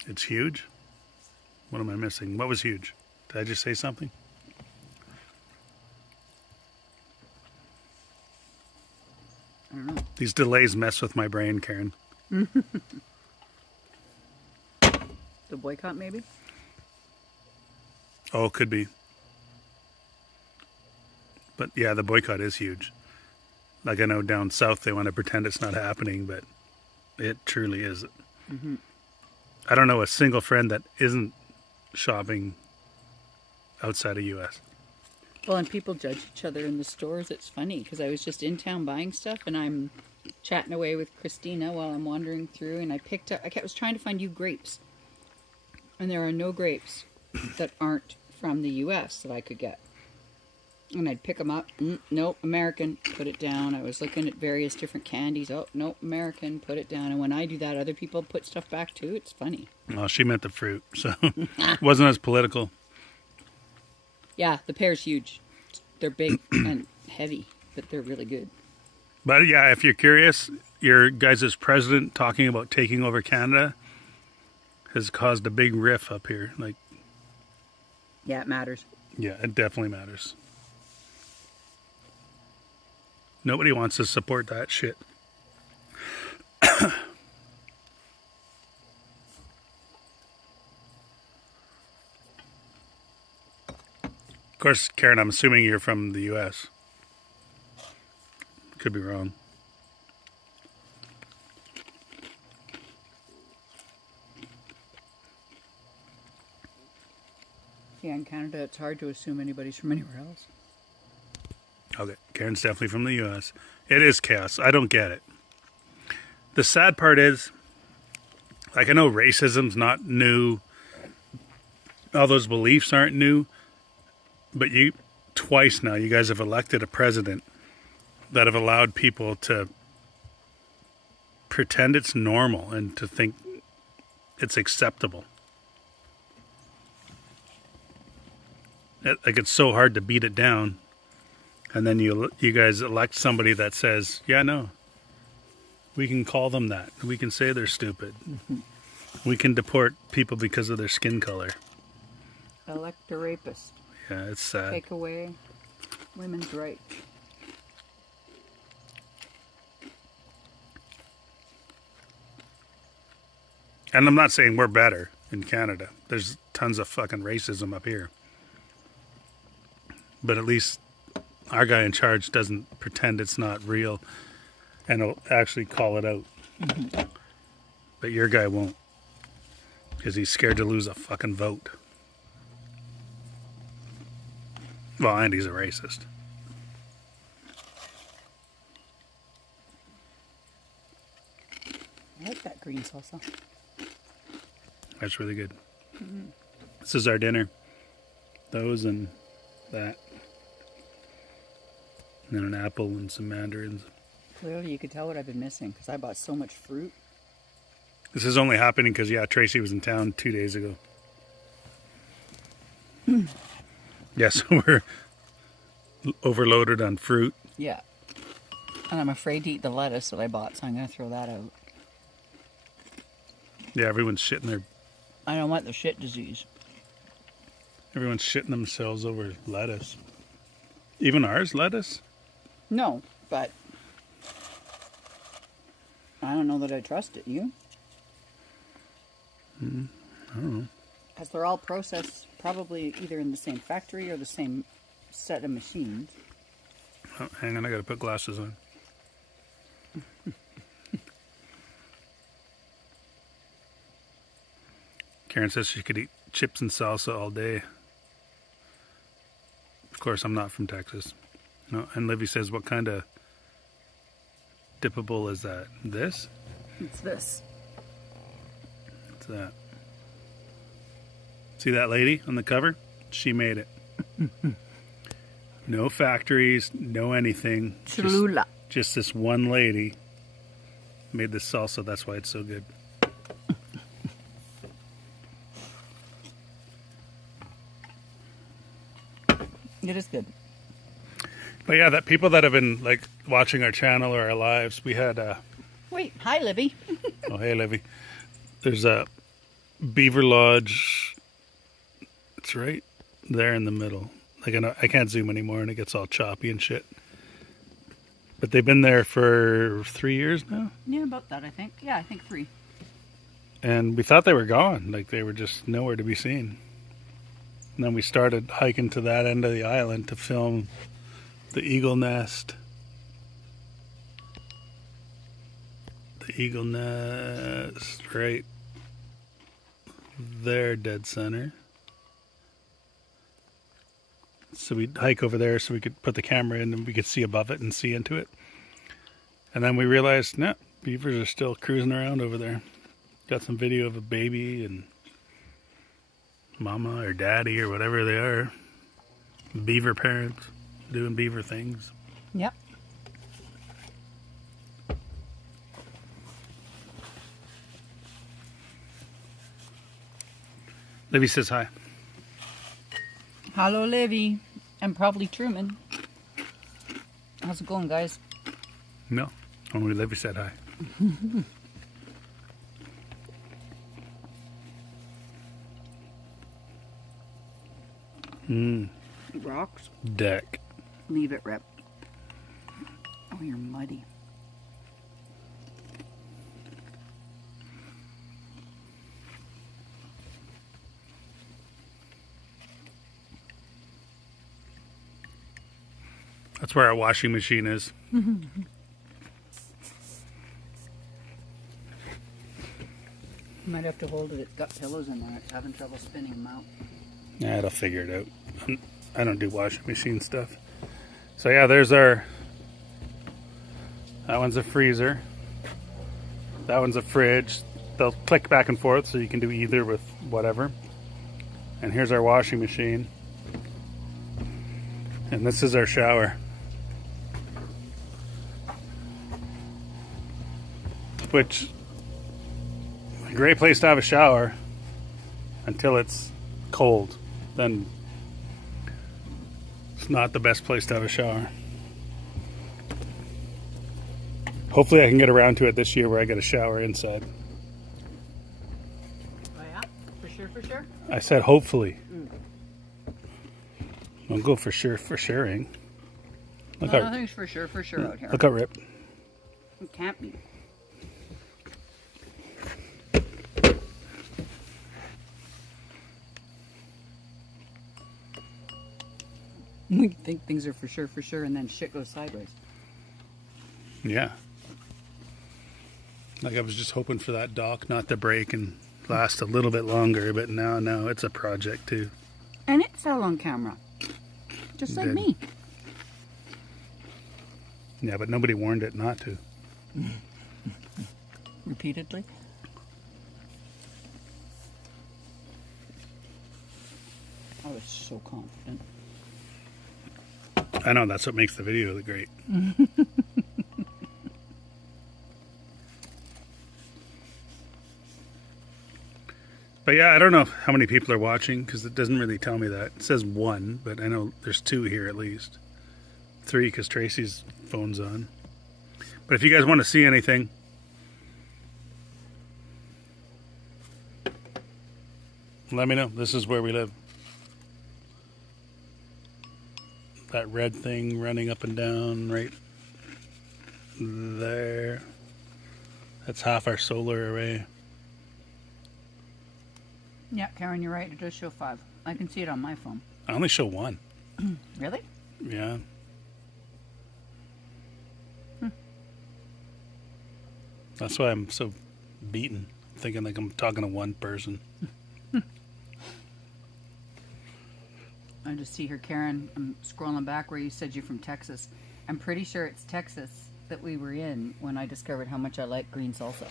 It's huge. What am I missing? What was huge? Did I just say something? I don't know. These delays mess with my brain, Karen. The boycott, maybe? Oh, it could be. But yeah, the boycott is huge. Like I know down south they want to pretend it's not happening, but it truly is. Mm-hmm. I don't know a single friend that isn't shopping outside of U.S. Well, and people judge each other in the stores. It's funny because I was just in town buying stuff, and I'm chatting away with Christina while I'm wandering through, and I picked up. I was trying to find you grapes, and there are no grapes that aren't from the U.S. that I could get. And I'd pick them up. Nope, American. Put it down. I was looking at various different candies. Oh, nope, American. Put it down. And when I do that, other people put stuff back too. It's funny. Oh, she meant the fruit, so wasn't as political. Yeah, the pear's huge. They're big and heavy, but they're really good. But yeah, if you're curious, your guys' president talking about taking over Canada has caused a big riff up here. Like, Yeah, it matters. yeah, it definitely matters. Nobody wants to support that shit. Of course, Karen, I'm assuming you're from the U.S. Could be wrong. Yeah, in Canada, it's hard to assume anybody's from anywhere else. Okay, Karen's definitely from the U.S. It is chaos. I don't get it. The sad part is, like, I know racism's not new. All those beliefs aren't new. But twice now, you guys have elected a president that have allowed people to pretend it's normal and to think it's acceptable. Like, it's so hard to beat it down. And then you guys elect somebody that says, yeah, no, we can call them that. We can say they're stupid. We can deport people because of their skin color. Elect a rapist. Yeah, it's sad. Take away women's rights. And I'm not saying we're better in Canada. There's tons of fucking racism up here. But at least our guy in charge doesn't pretend it's not real and he'll actually call it out. Mm-hmm. But your guy won't. Because he's scared to lose a fucking vote. Well, and he's a racist. I like that green salsa. That's really good. Mm-hmm. This is our dinner. Those and that. And then an apple and some mandarins. Clearly, you could tell what I've been missing because I bought so much fruit. This is only happening because, yeah, Tracy was in town 2 days ago. Yeah, so we're overloaded on fruit. Yeah. And I'm afraid to eat the lettuce that I bought, so I'm going to throw that out. Yeah, everyone's shitting their... I don't want the shit disease. Everyone's shitting themselves over lettuce. Even ours lettuce? No, but I don't know that I trust it. You? I don't know. Because they're all processed probably either in the same factory or the same set of machines. Oh, hang on, I gotta put glasses on. Karen says she could eat chips and salsa all day. Of course, I'm not from Texas. No, and Livy says, what kind of dippable is that? This? It's this. What's that? See that lady on the cover? She made it. No factories, no anything. Cholula. Just this one lady made this salsa. That's why it's so good. It is good. But yeah, that people that have been like watching our channel or our lives, we had Wait, hi, Libby. oh hey Livy. There's a beaver lodge. It's right there in the middle. Like I can't zoom anymore and it gets all choppy and shit. But they've been there for 3 years now. Yeah, about that, I think. Yeah, I think 3. And we thought they were gone. Like they were just nowhere to be seen. And then we started hiking to that end of the island to film the eagle nest. The eagle nest right there, dead center. So we'd hike over there so we could put the camera in and we could see above it and see into it. And then we realized, no, beavers are still cruising around over there. Got some video of a baby and mama or daddy or whatever they are. Beaver parents doing beaver things. Yep. Livy says hi. Hello, Livy. And probably Truman. How's it going, guys? No, only Livy said hi. Rocks. Deck. Leave it, Rip. Oh, you're muddy. That's where our washing machine is. You might have to hold it. It's got pillows in there. It's having trouble spinning them out. Yeah, I'll figure it out. I don't do washing machine stuff. So yeah, there's our... That one's a freezer. That one's a fridge. They'll click back and forth so you can do either with whatever. And here's our washing machine. And this is our shower. Which, a great place to have a shower until it's cold. Then it's not the best place to have a shower. Hopefully I can get around to it this year where I get a shower inside. Oh, yeah? For sure, for sure? I said hopefully. Don't go for sure for sharing. Look out, Nothing's for sure out here. look out, Rip. It can't be. We think things are for sure, and then shit goes sideways. Yeah. Like I was just hoping for that dock not to break and last a little bit longer, but now it's a project too. And it fell on camera. Just like Did. me. Yeah, but nobody warned it not to. Repeatedly. I was so confident. I know, that's what makes the video look great. But yeah, I don't know how many people are watching because it doesn't really tell me that. It says 1, but I know there's 2 here at least. 3 because Tracy's phone's on. But if you guys want to see anything, let me know. This is where we live. That red thing running up and down right there. That's half our solar array. Yeah, Karen, you're right. It does show 5. I can see it on my phone. I only show 1. Really? Yeah. That's why I'm so beaten, thinking like I'm talking to one person. I just see here, Karen. I'm scrolling back where you said you're from Texas. I'm pretty sure it's Texas that we were in when I discovered how much I like green salsa.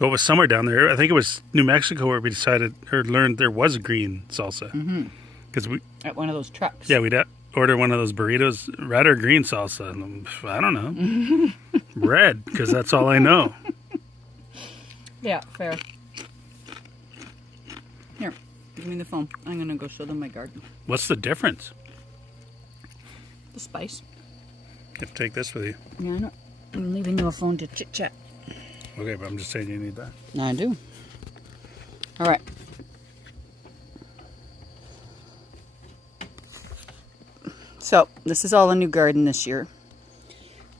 Well, it was somewhere down there. I think it was New Mexico where we decided or learned there was green salsa. Because we At one of those trucks. Yeah, we'd order one of those burritos, red or green salsa. And I don't know. Red, because that's all I know. Yeah, fair. Here, give me the phone. I'm going to go show them my garden. What's the difference? The spice. You have to take this with you. Yeah, I know. I'm leaving you a phone to chit-chat. Okay, but I'm just saying you need that. I do. All right. So, this is all a new garden this year.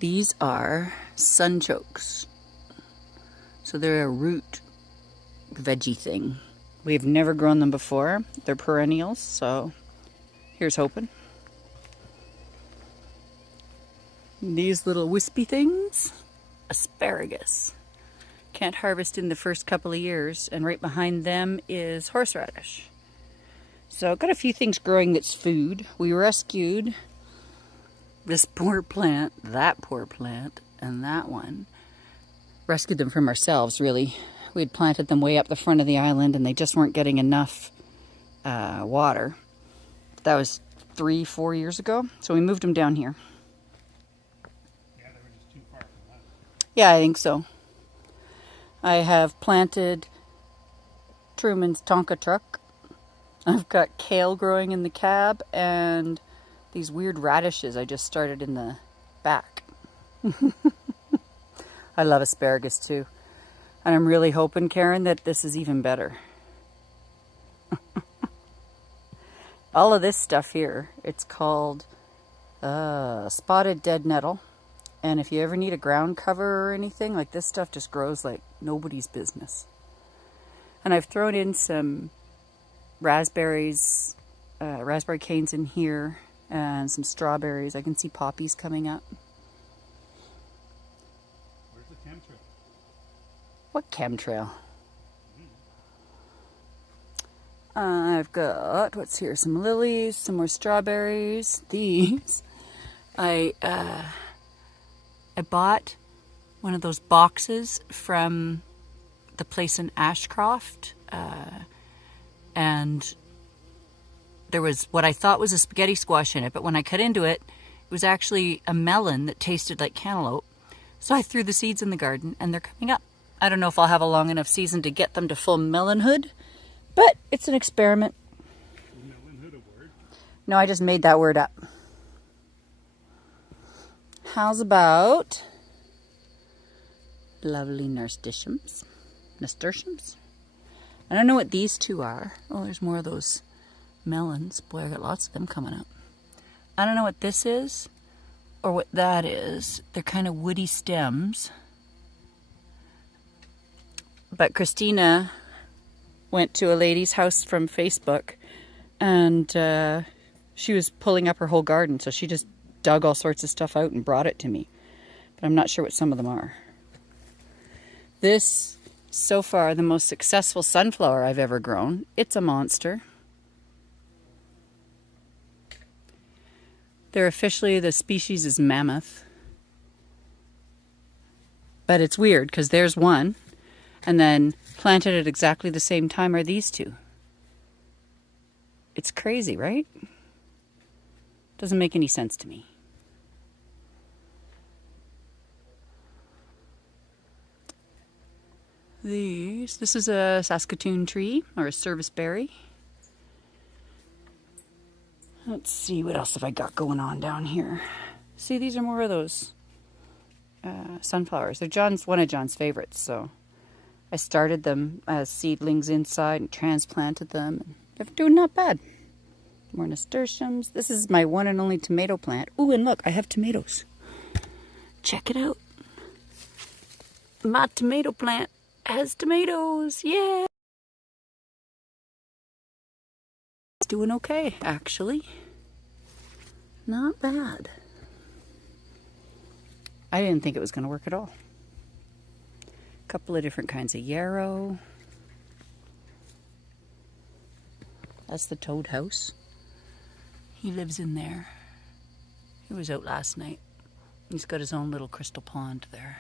These are sunchokes. So they're a root veggie thing. We've never grown them before. They're perennials, so here's hoping. These little wispy things, asparagus. Can't harvest in the first couple of years, and right behind them is horseradish. So I've got a few things growing that's food. We rescued this poor plant, that poor plant, and that one. Rescued them from ourselves, really. We had planted them way up the front of the island, and they just weren't getting enough water. That was 3-4 years ago, so we moved them down here. Yeah, they were just too far from us. Yeah, I think so. I have planted Truman's Tonka truck. I've got kale growing in the cab and these weird radishes I just started in the back. I love asparagus too. And I'm really hoping, Karen, that this is even better. All of this stuff here, it's called spotted dead nettle. And if you ever need a ground cover or anything, like this stuff just grows like nobody's business. And I've thrown in some raspberries, raspberry canes in here, and some strawberries. I can see poppies coming up. Where's the chemtrail? What chemtrail? I've got, what's here? Some lilies, some more strawberries. These, I bought one of those boxes from the place in Ashcroft, and there was what I thought was a spaghetti squash in it, but when I cut into it, it was actually a melon that tasted like cantaloupe. So I threw the seeds in the garden, and they're coming up. I don't know if I'll have a long enough season to get them to full melonhood, but it's an experiment. Melonhood a word? No, I just made that word up. How's about lovely nasturtiums? Nasturtiums? I don't know what these two are. Oh, there's more of those melons. Boy, I got lots of them coming up. I don't know what this is or what that is. They're kind of woody stems. But Christina went to a lady's house from Facebook, and she was pulling up her whole garden, so she just dug all sorts of stuff out and brought it to me. But I'm not sure what some of them are. This, so far, the most successful sunflower I've ever grown. It's a monster. They're officially, the species is mammoth. But it's weird, because there's one, and then planted at exactly the same time are these two. It's crazy, right? Doesn't make any sense to me. This is a Saskatoon tree, or a service berry. Let's see, what else have I got going on down here? See, these are more of those sunflowers. They're one of John's favorites, so I started them as seedlings inside and transplanted them. They're doing not bad. More nasturtiums. This is my one and only tomato plant. Ooh, and look, I have tomatoes. Check it out. my tomato plant has tomatoes. Yeah. It's doing okay, actually. Not bad. I didn't think it was going to work at all. A couple of different kinds of yarrow. That's the toad house. He lives in there. He was out last night. He's got his own little crystal pond there.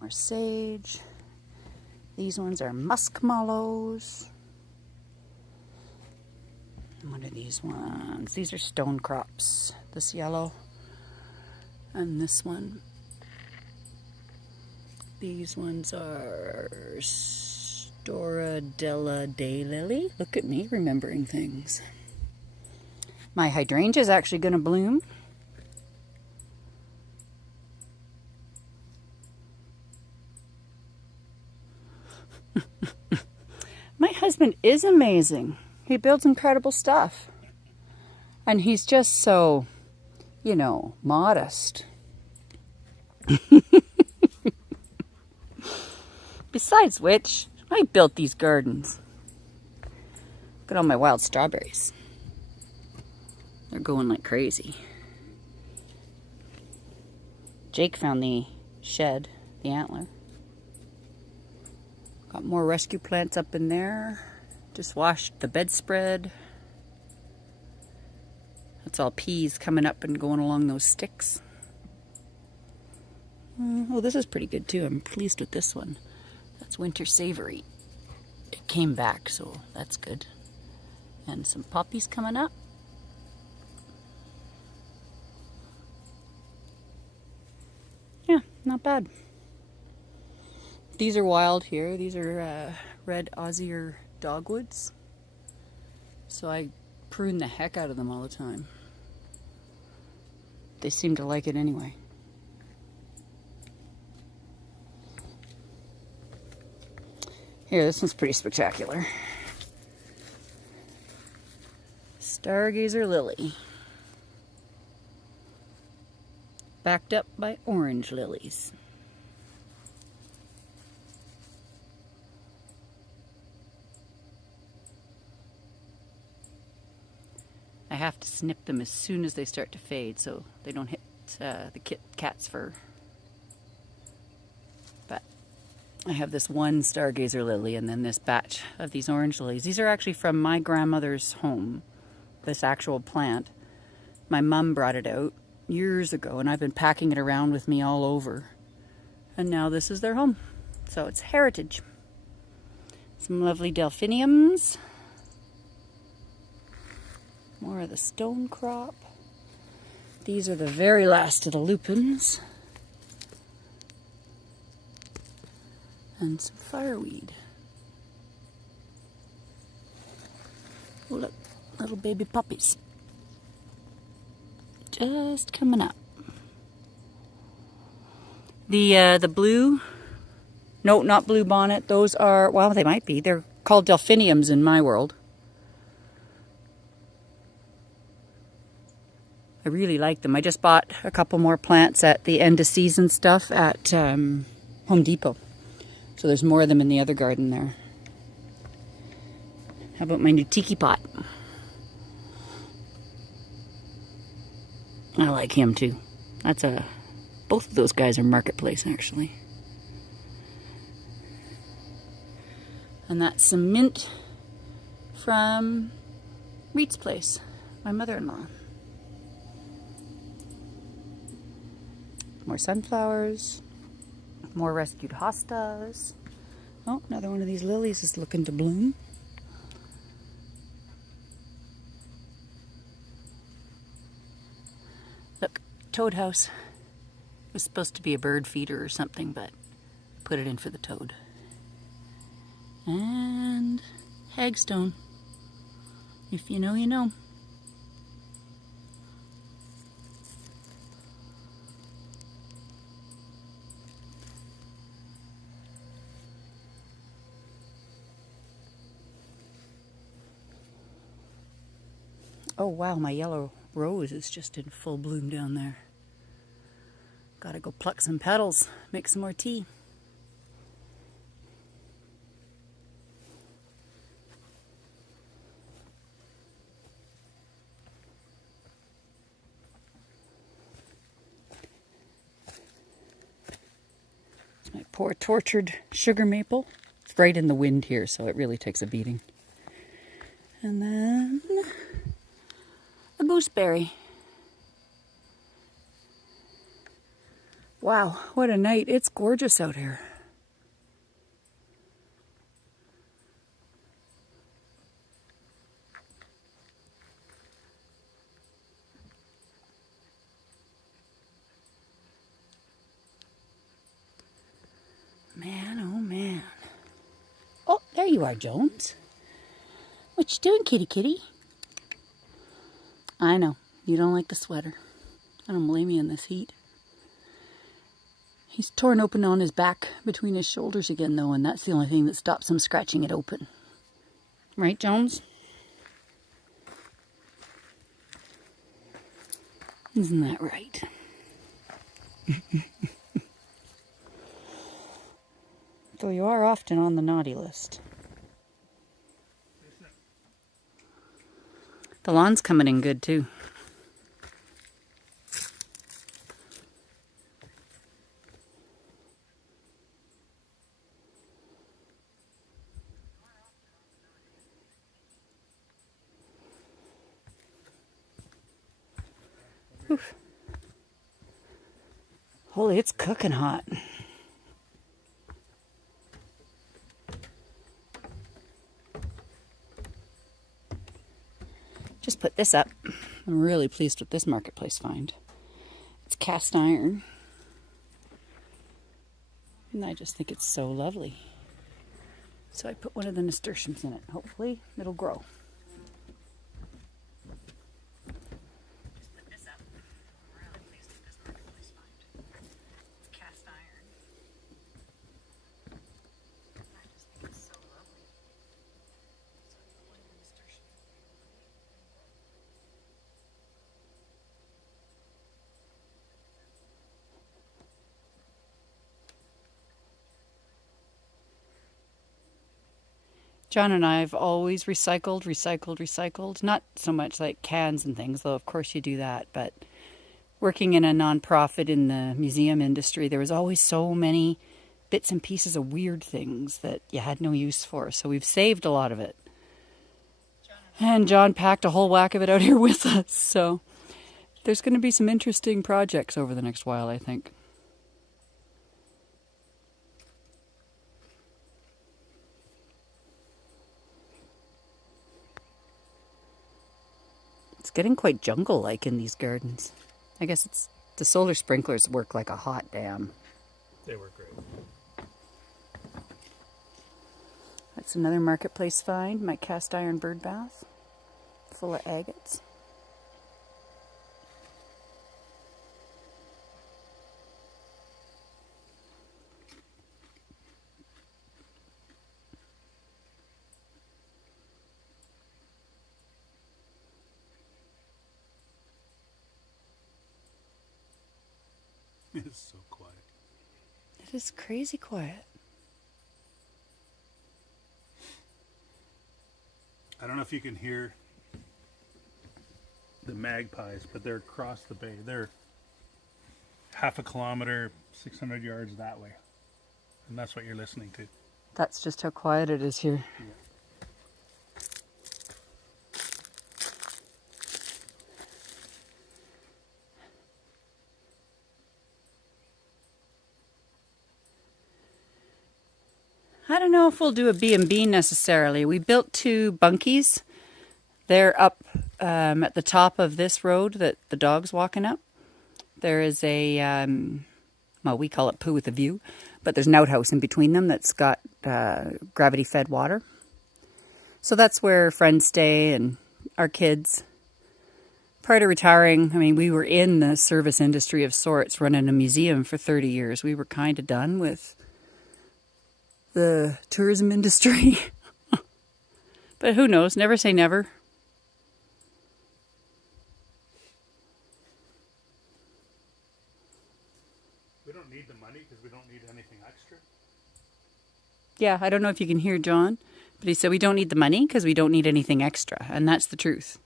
More sage. These ones are musk mallows. What are these ones? These are stone crops. This yellow and this one. These ones are Stora della Daylily. Look at me remembering things. My hydrangea is actually going to bloom. My husband is amazing. He builds incredible stuff. And he's just so, you know, modest. Besides which, I built these gardens. Look at all my wild strawberries. They're going like crazy. Jake found the shed, the antler. Got more rescue plants up in there. Just washed the bedspread. That's all peas coming up and going along those sticks. Oh, this is pretty good too. I'm pleased with this one. That's winter savory. It came back, so that's good. And some poppies coming up. Yeah, not bad. These are wild here. These are red osier dogwoods. So I prune the heck out of them all the time. They seem to like it anyway. Here, this one's pretty spectacular. Stargazer lily. Backed up by orange lilies. I have to snip them as soon as they start to fade so they don't hit the cat's fur. But I have this one stargazer lily and then this batch of these orange lilies. These are actually from my grandmother's home, this actual plant. My mom brought it out years ago and I've been packing it around with me all over. And now this is their home. So it's heritage. Some lovely delphiniums. More of the stone crop. These are the very last of the lupins. And some fireweed. Oh, look, little baby puppies. Just coming up. The blue, no, not blue bonnet. Those are, well, they might be. They're called delphiniums in my world. I really like them. I just bought a couple more plants at the end of season stuff at Home Depot. So there's more of them in the other garden there. How about my new tiki pot? I like him too. Both of those guys are marketplace actually. And that's some mint from Reed's place, my mother-in-law. More sunflowers, more rescued hostas. Oh, another one of these lilies is looking to bloom. Look, toad house. It was supposed to be a bird feeder or something, but put it in for the toad. And hagstone. If you know, you know. Oh wow, my yellow rose is just in full bloom down there. Gotta go pluck some petals, make some more tea. My poor tortured sugar maple. It's right in the wind here, so it really takes a beating. And then a gooseberry. Wow, what a night. It's gorgeous out here. Man, oh man. Oh, there you are, Jones. What you doing, kitty kitty? I know, you don't like the sweater. I don't blame you in this heat. He's torn open on his back between his shoulders again, though, and that's the only thing that stops him scratching it open. Right, Jones? Isn't that right? Though you are often on the naughty list. The lawn's coming in good, too. Oof. Holy, it's cooking hot. Just put this up. I'm really pleased with this marketplace find. It's cast iron. And I just think it's so lovely. So I put one of the nasturtiums in it. Hopefully it'll grow. Just put this up. I'm really pleased with this marketplace find. It's cast iron. I just think it's so lovely. So I put one of the nasturtiums. John and I have always recycled. Not so much like cans and things, though of course you do that, but working in a nonprofit in the museum industry, there was always so many bits and pieces of weird things that you had no use for. So we've saved a lot of it. And John packed a whole whack of it out here with us. So there's going to be some interesting projects over the next while, I think. It's getting quite jungle-like in these gardens. I guess it's the solar sprinklers work like a hot damn. They work great. That's another marketplace find, my cast iron bird bath, full of agates. It's so quiet. It is crazy quiet. I don't know if you can hear the magpies, but they're across the bay. They're half a kilometer, 600 yards that way. And that's what you're listening to. That's just how quiet it is here. Yeah. I don't know if we'll do a B&B necessarily. We built 2 bunkies. They're up at the top of this road that the dog's walking up. There is a, well, we call it poo with a view, but there's an outhouse in between them that's got gravity-fed water. So that's where friends stay and our kids. Prior to retiring, I mean, we were in the service industry of sorts, running a museum for 30 years. We were kind of done with the tourism industry. But who knows? Never say never. We don't need the money because we don't need anything extra. Yeah, I don't know if you can hear John, but he said we don't need the money because we don't need anything extra. And that's the truth.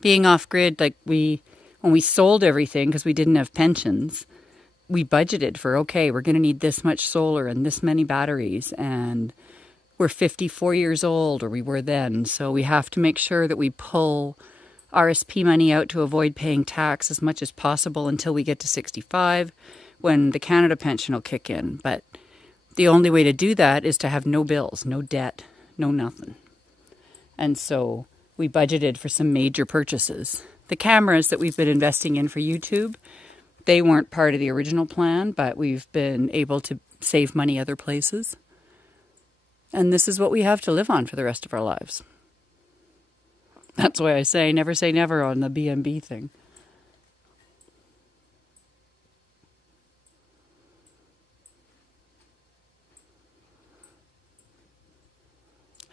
Being off grid, like when we sold everything because we didn't have pensions, we budgeted for, okay, we're going to need this much solar and this many batteries. And we're 54 years old, or we were then. So we have to make sure that we pull RSP money out to avoid paying tax as much as possible until we get to 65, when the Canada pension will kick in. But the only way to do that is to have no bills, no debt, no nothing. And so we budgeted for some major purchases. The cameras that we've been investing in for YouTube, they weren't part of the original plan, but we've been able to save money other places. And this is what we have to live on for the rest of our lives. That's why I say never on the BNB thing.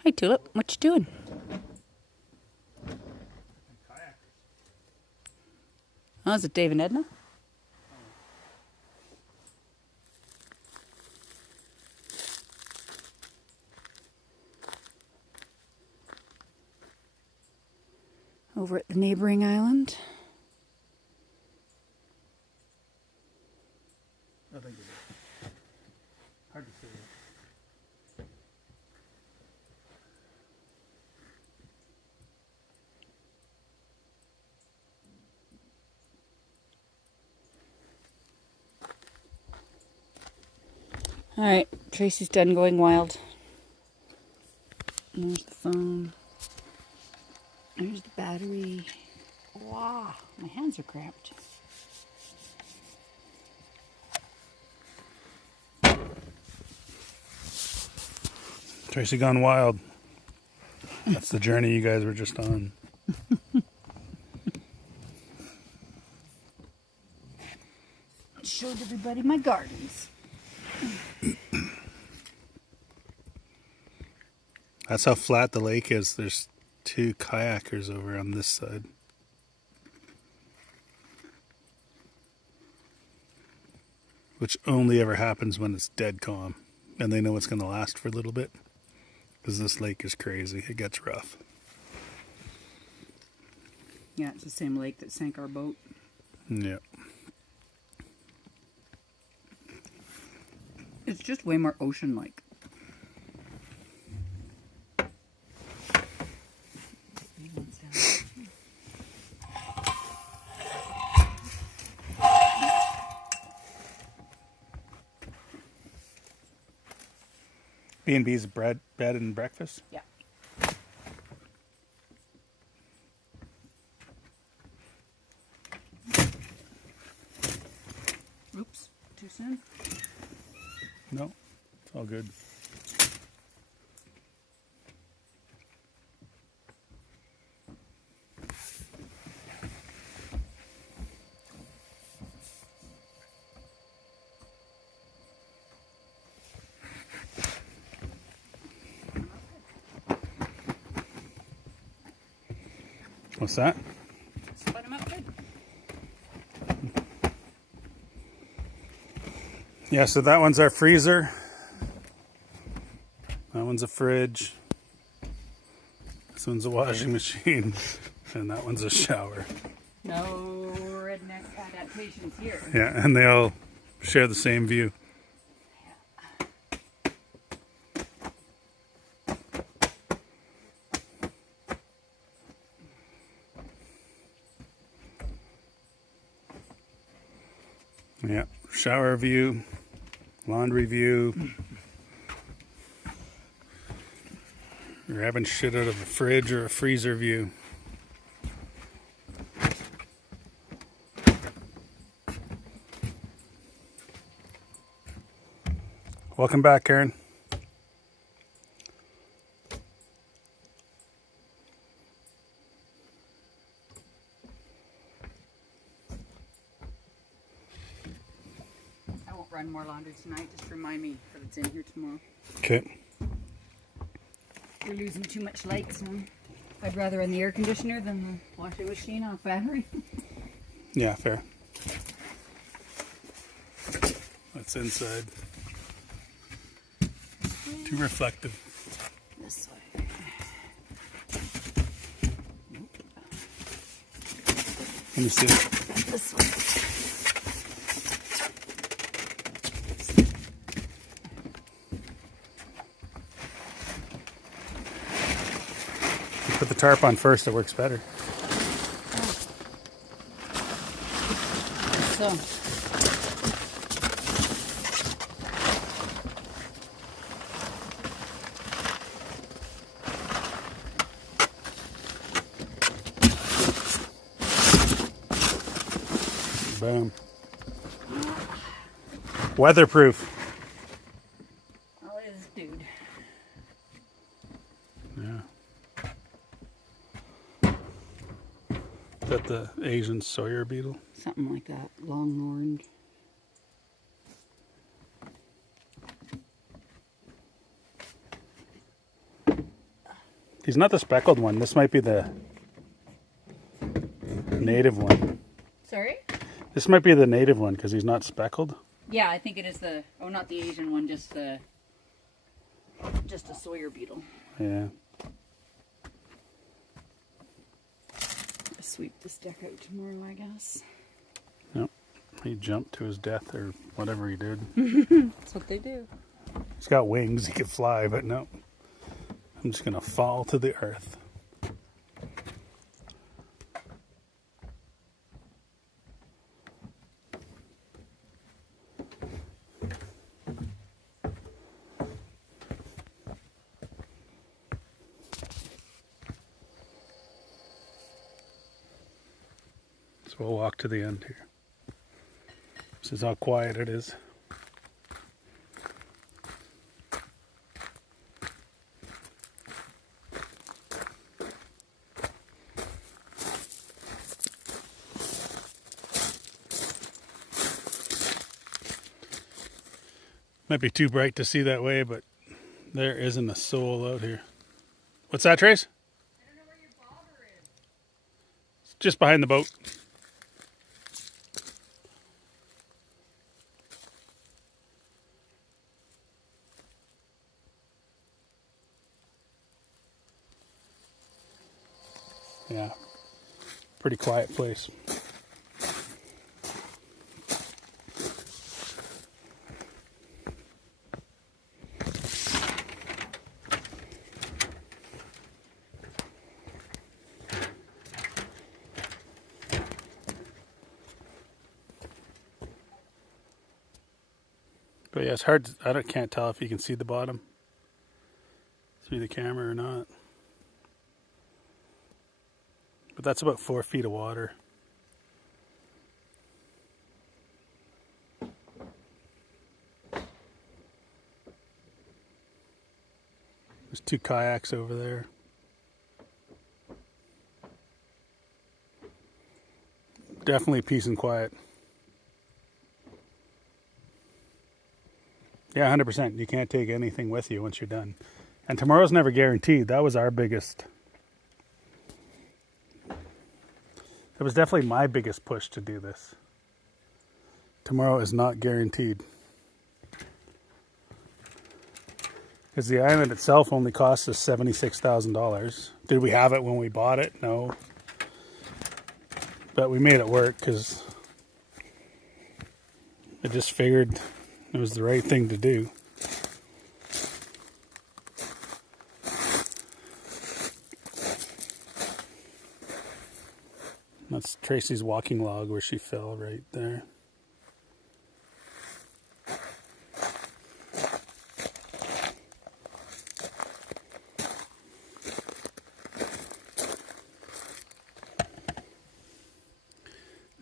Hi, Tulip. What you doing? Oh, is it Dave and Edna? Over at the neighboring island. I think it is. Hard to say. All right, Tracy's done going wild. There's the phone. There's the battery. Wow, my hands are cramped. Tracy gone wild. That's the journey you guys were just on. Showed everybody my gardens. That's how flat the lake is. There's 2 kayakers over on this side. Which only ever happens when it's dead calm. And they know it's going to last for a little bit. Because this lake is crazy. It gets rough. Yeah, it's the same lake that sank our boat. Yeah. It's just way more ocean-like. B&B's bed and breakfast? Yeah. Oops, too soon? No, it's all good. What's that? Spud 'em up good. Yeah, so that one's our freezer. That one's a fridge. This one's a washing machine. And that one's a shower. No redneck adaptations here. Yeah, and they all share the same view. Yeah, shower view, laundry view. You're having shit out of a fridge or a freezer view. Welcome back, Karen. I won't run more laundry tonight. Just remind me that it's in here tomorrow. Okay. You're losing too much light, so I'd rather run the air conditioner than the washing machine off battery. Yeah, fair. Let's It's inside. Too reflective. This way. Let me see. This way. You put the tarp on first, it works better. So. Boom. Weatherproof. All it is, dude. Yeah. Is that the Asian Sawyer beetle? Something like that. Long-horned. He's not the speckled one. This might be the native one. Sorry? This might be the native one because he's not speckled. Yeah, I think it is the... Oh, not the Asian one, just a Sawyer beetle. Yeah. Sweep this deck out tomorrow, I guess. Yep. He jumped to his death or whatever he did. That's what they do. He's got wings. He could fly, but no. I'm just going to fall to the earth. So we'll walk to the end here. This is how quiet it is. Might be too bright to see that way, but there isn't a soul out here. What's that, Trace? I don't know where your bobber is. It's just behind the boat. Yeah, pretty quiet place. But yeah, it's hard. Can't tell if you can see the bottom through the camera or not. But that's about 4 feet of water. There's 2 kayaks over there. Definitely peace and quiet. Yeah, 100%. You can't take anything with you once you're done. And tomorrow's never guaranteed. That was our biggest... It was definitely my biggest push to do this. Tomorrow is not guaranteed. Because the island itself only cost us $76,000. Did we have it when we bought it? No. But we made it work because I just figured it was the right thing to do. That's Tracy's walking log where she fell right there.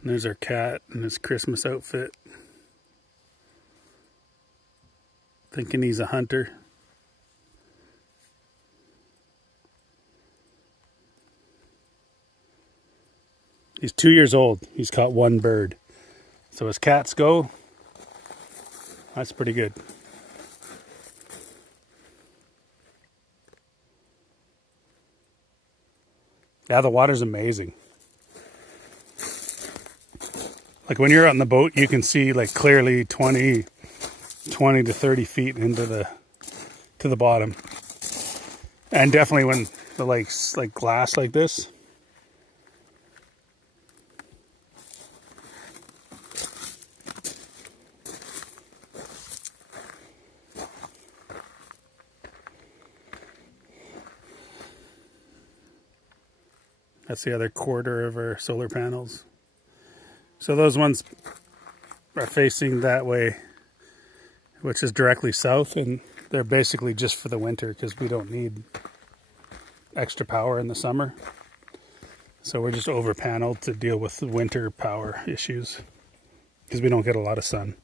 And there's our cat in his Christmas outfit. Thinking he's a hunter. He's 2 years old. He's caught 1 bird. So as cats go, that's pretty good. Yeah, the water's amazing. Like when you're out on the boat, you can see like clearly 20, 20 to 30 feet into the bottom. And definitely when the lake's like glass like this, that's the other quarter of our solar panels. So those ones are facing that way, which is directly south, and they're basically just for the winter because we don't need extra power in the summer. So we're just over paneled to deal with the winter power issues because we don't get a lot of sun.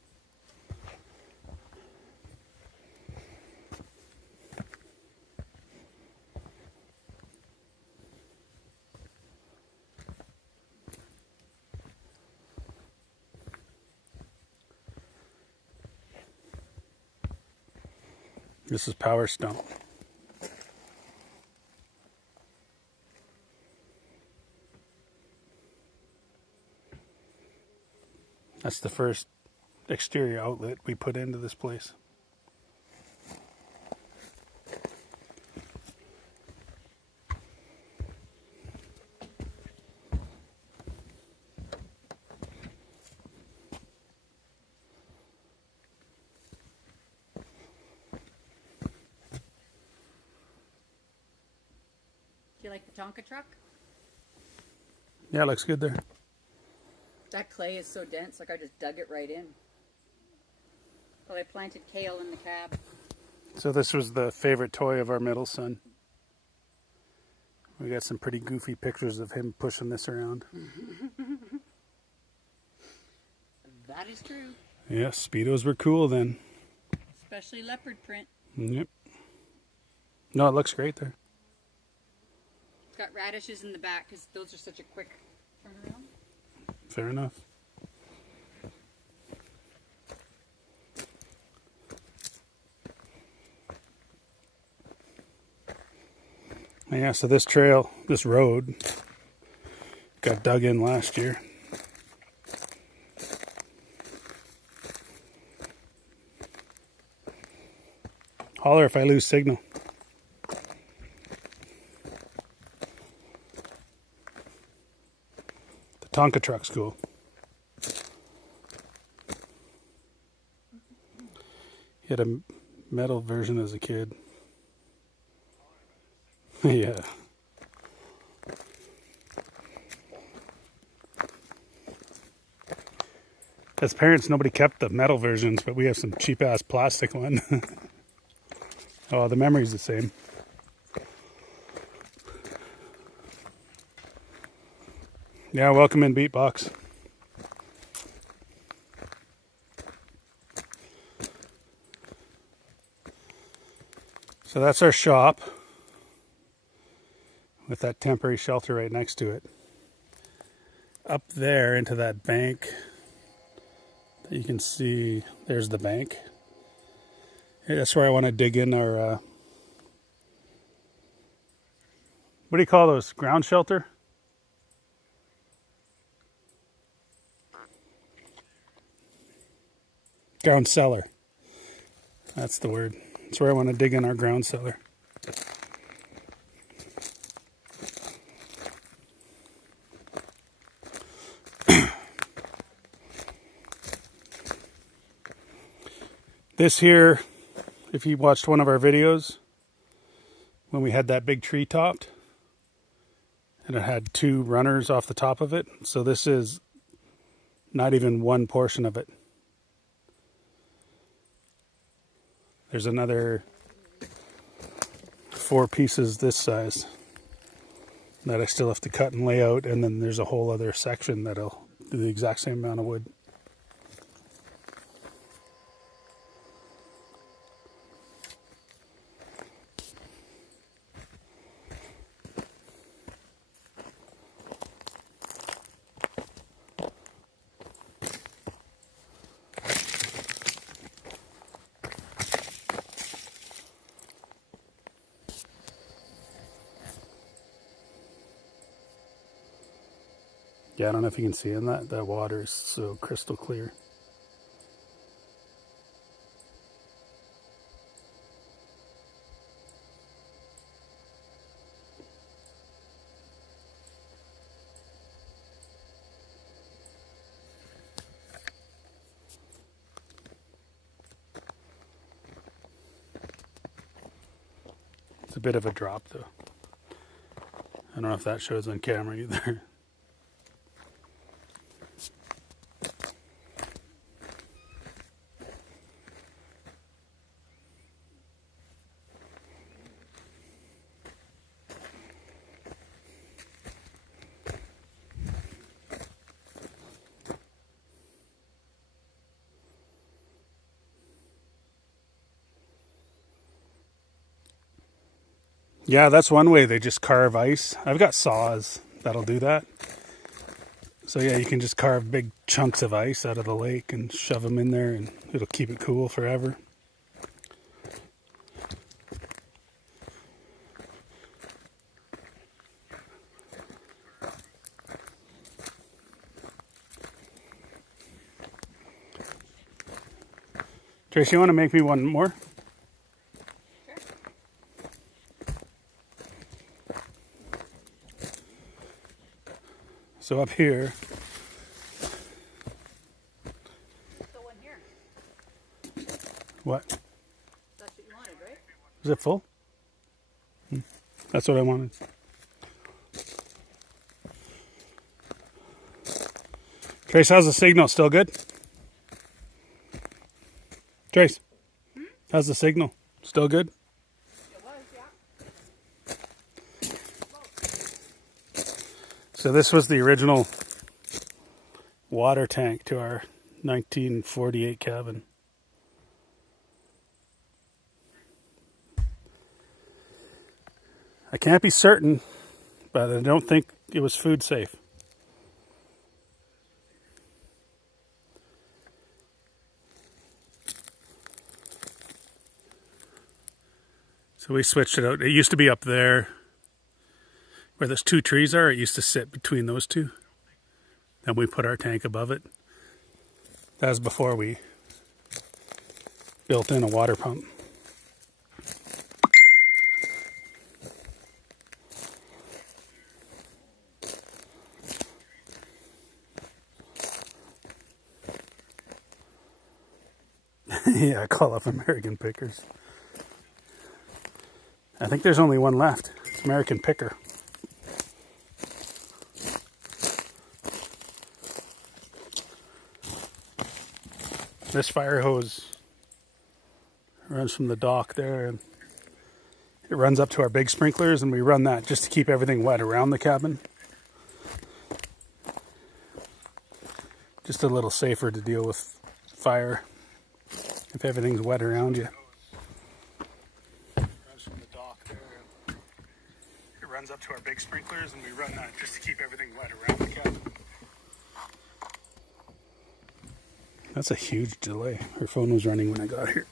This is Power Stone. That's the first exterior outlet we put into this place. Do you like the Tonka truck? Yeah, it looks good there. That clay is so dense, like I just dug it right in. Well, I planted kale in the cab. So this was the favorite toy of our middle son. We got some pretty goofy pictures of him pushing this around. That is true. Yeah, Speedos were cool then. Especially leopard print. Yep. No, it looks great there. It's got radishes in the back because those are such a quick turnaround. Fair enough. Yeah, so this trail, this road, got dug in last year. Holler if I lose signal. The Tonka truck's cool. He had a metal version as a kid. Yeah. As parents, nobody kept the metal versions, but we have some cheap ass plastic one. Oh, the memory's the same. Yeah, welcome in, Beatbox. So that's our shop with that temporary shelter right next to it. Up there into that bank that you can see, there's the bank. That's where I want to dig in our, what do you call those? Ground shelter? Ground cellar. That's the word. That's where I want to dig in our ground cellar. This here, if you watched one of our videos, when we had that big tree topped, and it had two runners off the top of it. So this is not even one portion of it. There's another 4 pieces this size that I still have to cut and lay out, and then there's a whole other section that'll do the exact same amount of wood. Yeah, I don't know if you can see in that water is so crystal clear. It's a bit of a drop though. I don't know if that shows on camera either. Yeah, that's one way they just carve ice. I've got saws that'll do that. So yeah, you can just carve big chunks of ice out of the lake and shove them in there and it'll keep it cool forever. Tracy, you want to make me one more? So up here, So one here. what? That's what you wanted, right? Is it full? That's what I wanted. Trace, how's the signal? Still good? Trace, how's the signal? Still good? It was, yeah. So this was the original water tank to our 1948 cabin. I can't be certain, but I don't think it was food safe. So we switched it out. It used to be up there where those two trees are. It used to sit between those two. And we put our tank above it. That was before we built in a water pump. Yeah, I call up American Pickers. I think there's only one left. It's American Picker. This fire hose runs from the dock there and it runs up to our big sprinklers, and we run that just to keep everything wet around the cabin. Just a little safer to deal with fire if everything's wet around you. Runs from the dock there. It runs up to our big sprinklers, and we run that just to keep everything wet around the cabin. That's a huge delay. Her phone was running when I got here.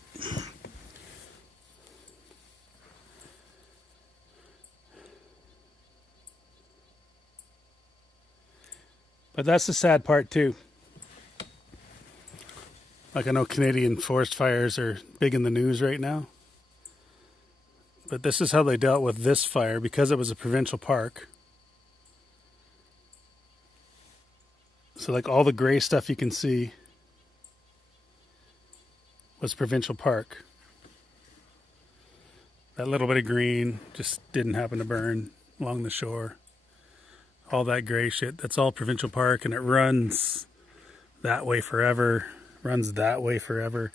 But that's the sad part too. Like, I know Canadian forest fires are big in the news right now. But this is how they dealt with this fire because it was a provincial park. So like all the gray stuff you can see was provincial park. That little bit of green just didn't happen to burn along the shore. All that gray shit, that's all provincial park, and it runs that way forever, runs that way forever.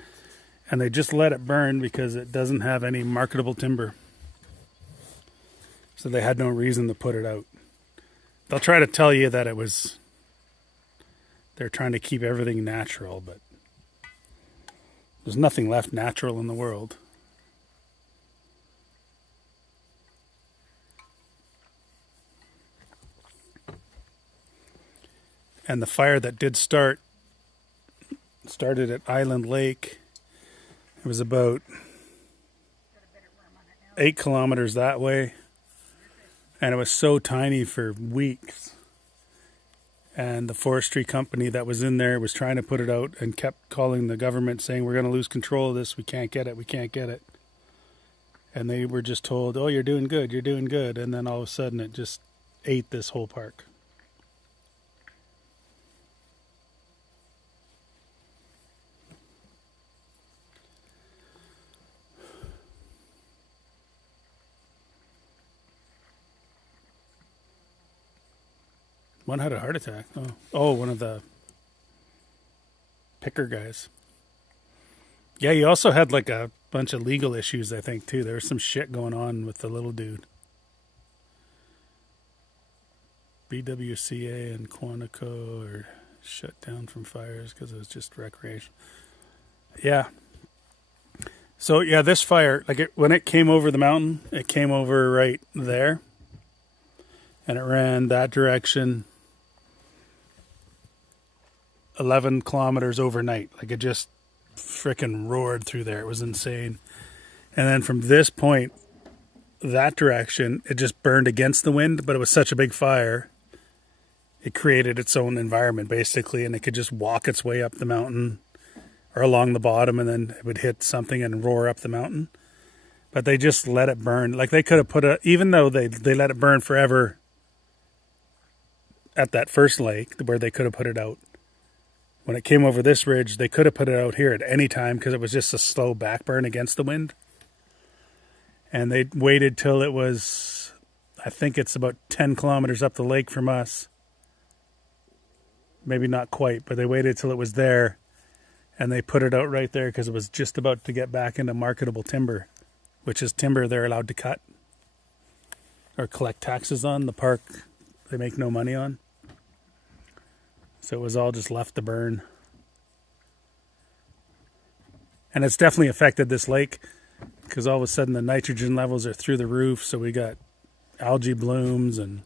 And they just let it burn because it doesn't have any marketable timber. So they had no reason to put it out. They'll try to tell you that they're trying to keep everything natural, but there's nothing left natural in the world. And the fire that did started at Island Lake. It was about 8 kilometers that way. And it was so tiny for weeks. And the forestry company that was in there was trying to put it out and kept calling the government saying, we're going to lose control of this. We can't get it. We can't get it. And they were just told, oh, you're doing good. You're doing good. And then all of a sudden it just ate this whole park. One had a heart attack. Oh, one of the picker guys. Yeah, he also had like a bunch of legal issues, I think, too. There was some shit going on with the little dude. BWCA and Quantico are shut down from fires because it was just recreation. Yeah. So, yeah, this fire, when it came over the mountain, it came over right there. And it ran that direction 11 kilometers overnight. Like, it just freaking roared through there. It was insane. And then from this point, that direction, it just burned against the wind, but it was such a big fire. It created its own environment, basically, and it could just walk its way up the mountain or along the bottom, and then it would hit something and roar up the mountain. But they just let it burn. Like, they could have even though they let it burn forever at that first lake where they could have put it out. When it came over this ridge, they could have put it out here at any time because it was just a slow back burn against the wind. And they waited till it was, I think it's about 10 kilometers up the lake from us. Maybe not quite, but they waited till it was there. And they put it out right there because it was just about to get back into marketable timber, which is timber they're allowed to cut or collect taxes on. The park, they make no money on. So it was all just left to burn. And it's definitely affected this lake because all of a sudden the nitrogen levels are through the roof. So we got algae blooms and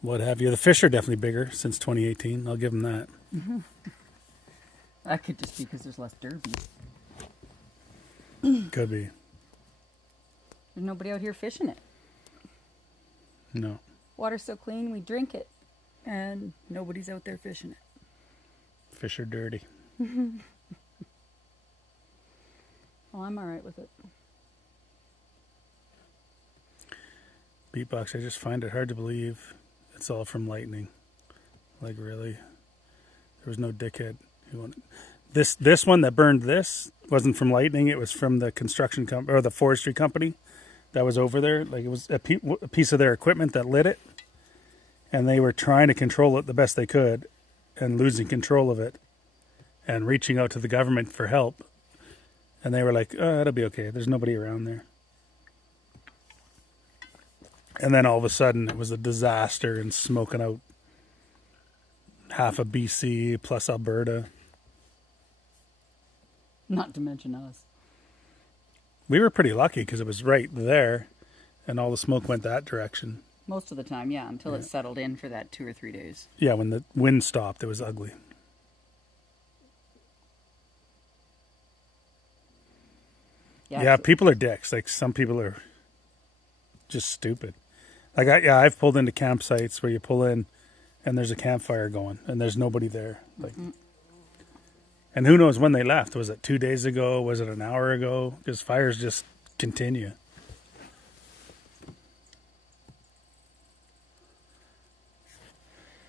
what have you. The fish are definitely bigger since 2018. I'll give them that. Mm-hmm. That could just be because there's less derby. Could be. There's nobody out here fishing it. No. Water's so clean, we drink it. And nobody's out there fishing it. Fish are dirty. Well, I'm all right with it. Beatbox, I just find it hard to believe it's all from lightning. Like, really? There was no dickhead who wanted... This one that burned this wasn't from lightning. It was from the construction company or the forestry company that was over there. Like, it was a piece of their equipment that lit it. And they were trying to control it the best they could and losing control of it and reaching out to the government for help. And they were like, oh, it'll be okay. There's nobody around there. And then all of a sudden it was a disaster and smoking out half of BC plus Alberta. Not to mention us. We were pretty lucky because it was right there and all the smoke went that direction. Most of the time, yeah, until it settled in for that 2 or 3 days. Yeah, when the wind stopped, it was ugly. Yeah, people are dicks. Like, some people are just stupid. Like, I've pulled into campsites where you pull in and there's a campfire going and there's nobody there. Like, and who knows when they left? Was it 2 days ago? Was it an hour ago? Because fires just continue.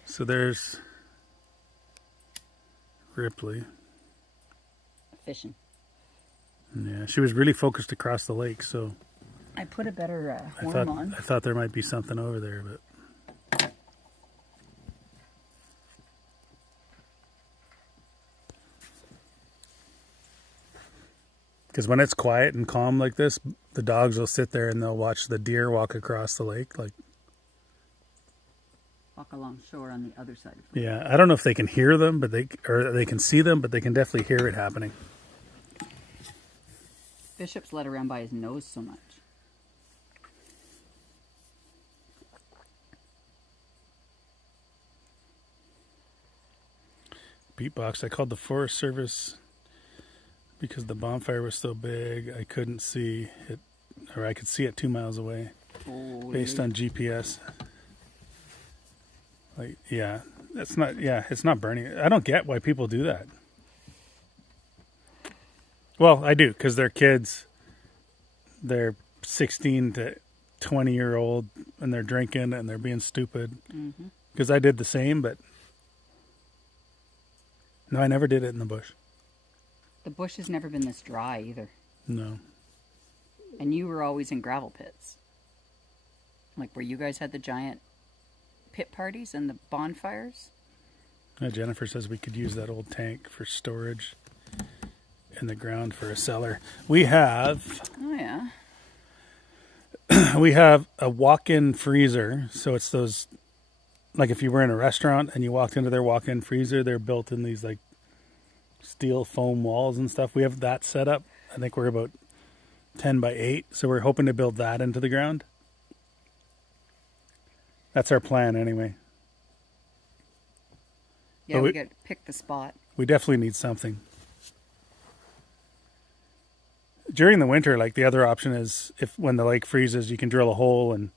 So there's Ripley. Fishing. Yeah, she was really focused across the lake, so... I put a better horn on. I thought there might be something over there, but... Because when it's quiet and calm like this, the dogs will sit there and they'll watch the deer walk across the lake, like... Walk along shore on the other side of it. Yeah, I don't know if they can hear them, but they can see them, but they can definitely hear it happening. Bishop's led around by his nose so much. Beatbox, I called the Forest Service because the bonfire was so big I couldn't see it, or I could see it 2 miles away based on GPS. Like, yeah, it's not burning. I don't get why people do that. Well, I do, because they're kids. They're 16 to 20-year-old, and they're drinking, and they're being stupid. Because I did the same, but... No, I never did it in the bush. The bush has never been this dry, either. No. And you were always in gravel pits. Like where you guys had the giant pit parties and the bonfires. Jennifer says we could use that old tank for storage in the ground for a cellar. We have Oh yeah. we have a walk-in freezer. So it's those, like if you were in a restaurant and you walked into their walk-in freezer, they're built in these like steel foam walls and stuff. We have that set up. I think we're about 10 by 8. So we're hoping to build that into the ground. That's our plan anyway. Yeah, we got to pick the spot. We definitely need something. During the winter, like the other option is if when the lake freezes, you can drill a hole, and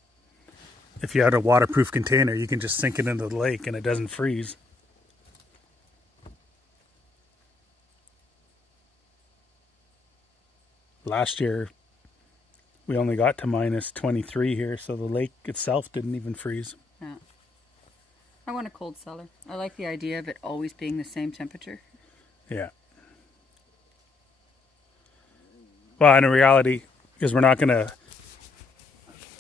if you had a waterproof container, you can just sink it into the lake and it doesn't freeze. Last year, we only got to minus 23 here, so the lake itself didn't even freeze. Yeah. I want a cold cellar. I like the idea of it always being the same temperature. Yeah. Well, in reality, because we're not going to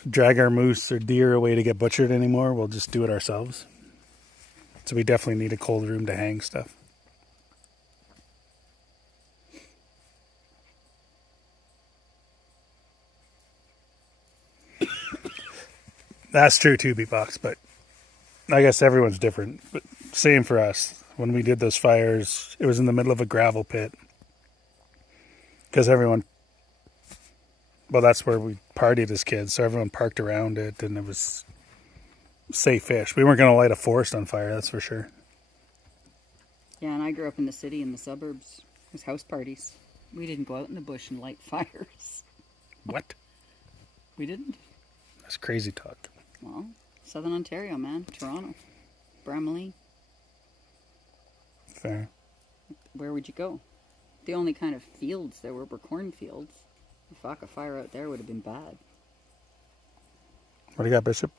drag our moose or deer away to get butchered anymore, we'll just do it ourselves. So we definitely need a cold room to hang stuff. That's true too, Beatbox, but I guess everyone's different. But same for us. When we did those fires, it was in the middle of a gravel pit. Because everyone, well, that's where we partied as kids, so everyone parked around it, and it was safe fish. We weren't going to light a forest on fire, that's for sure. Yeah, and I grew up in the city, in the suburbs. It was house parties. We didn't go out in the bush and light fires. What? We didn't? That's crazy talk. Well, Southern Ontario, man. Toronto. Bramalea. Fair. Where would you go? The only kind of fields there were cornfields. Fuck, a fire out there would have been bad. What do you got, Bishop?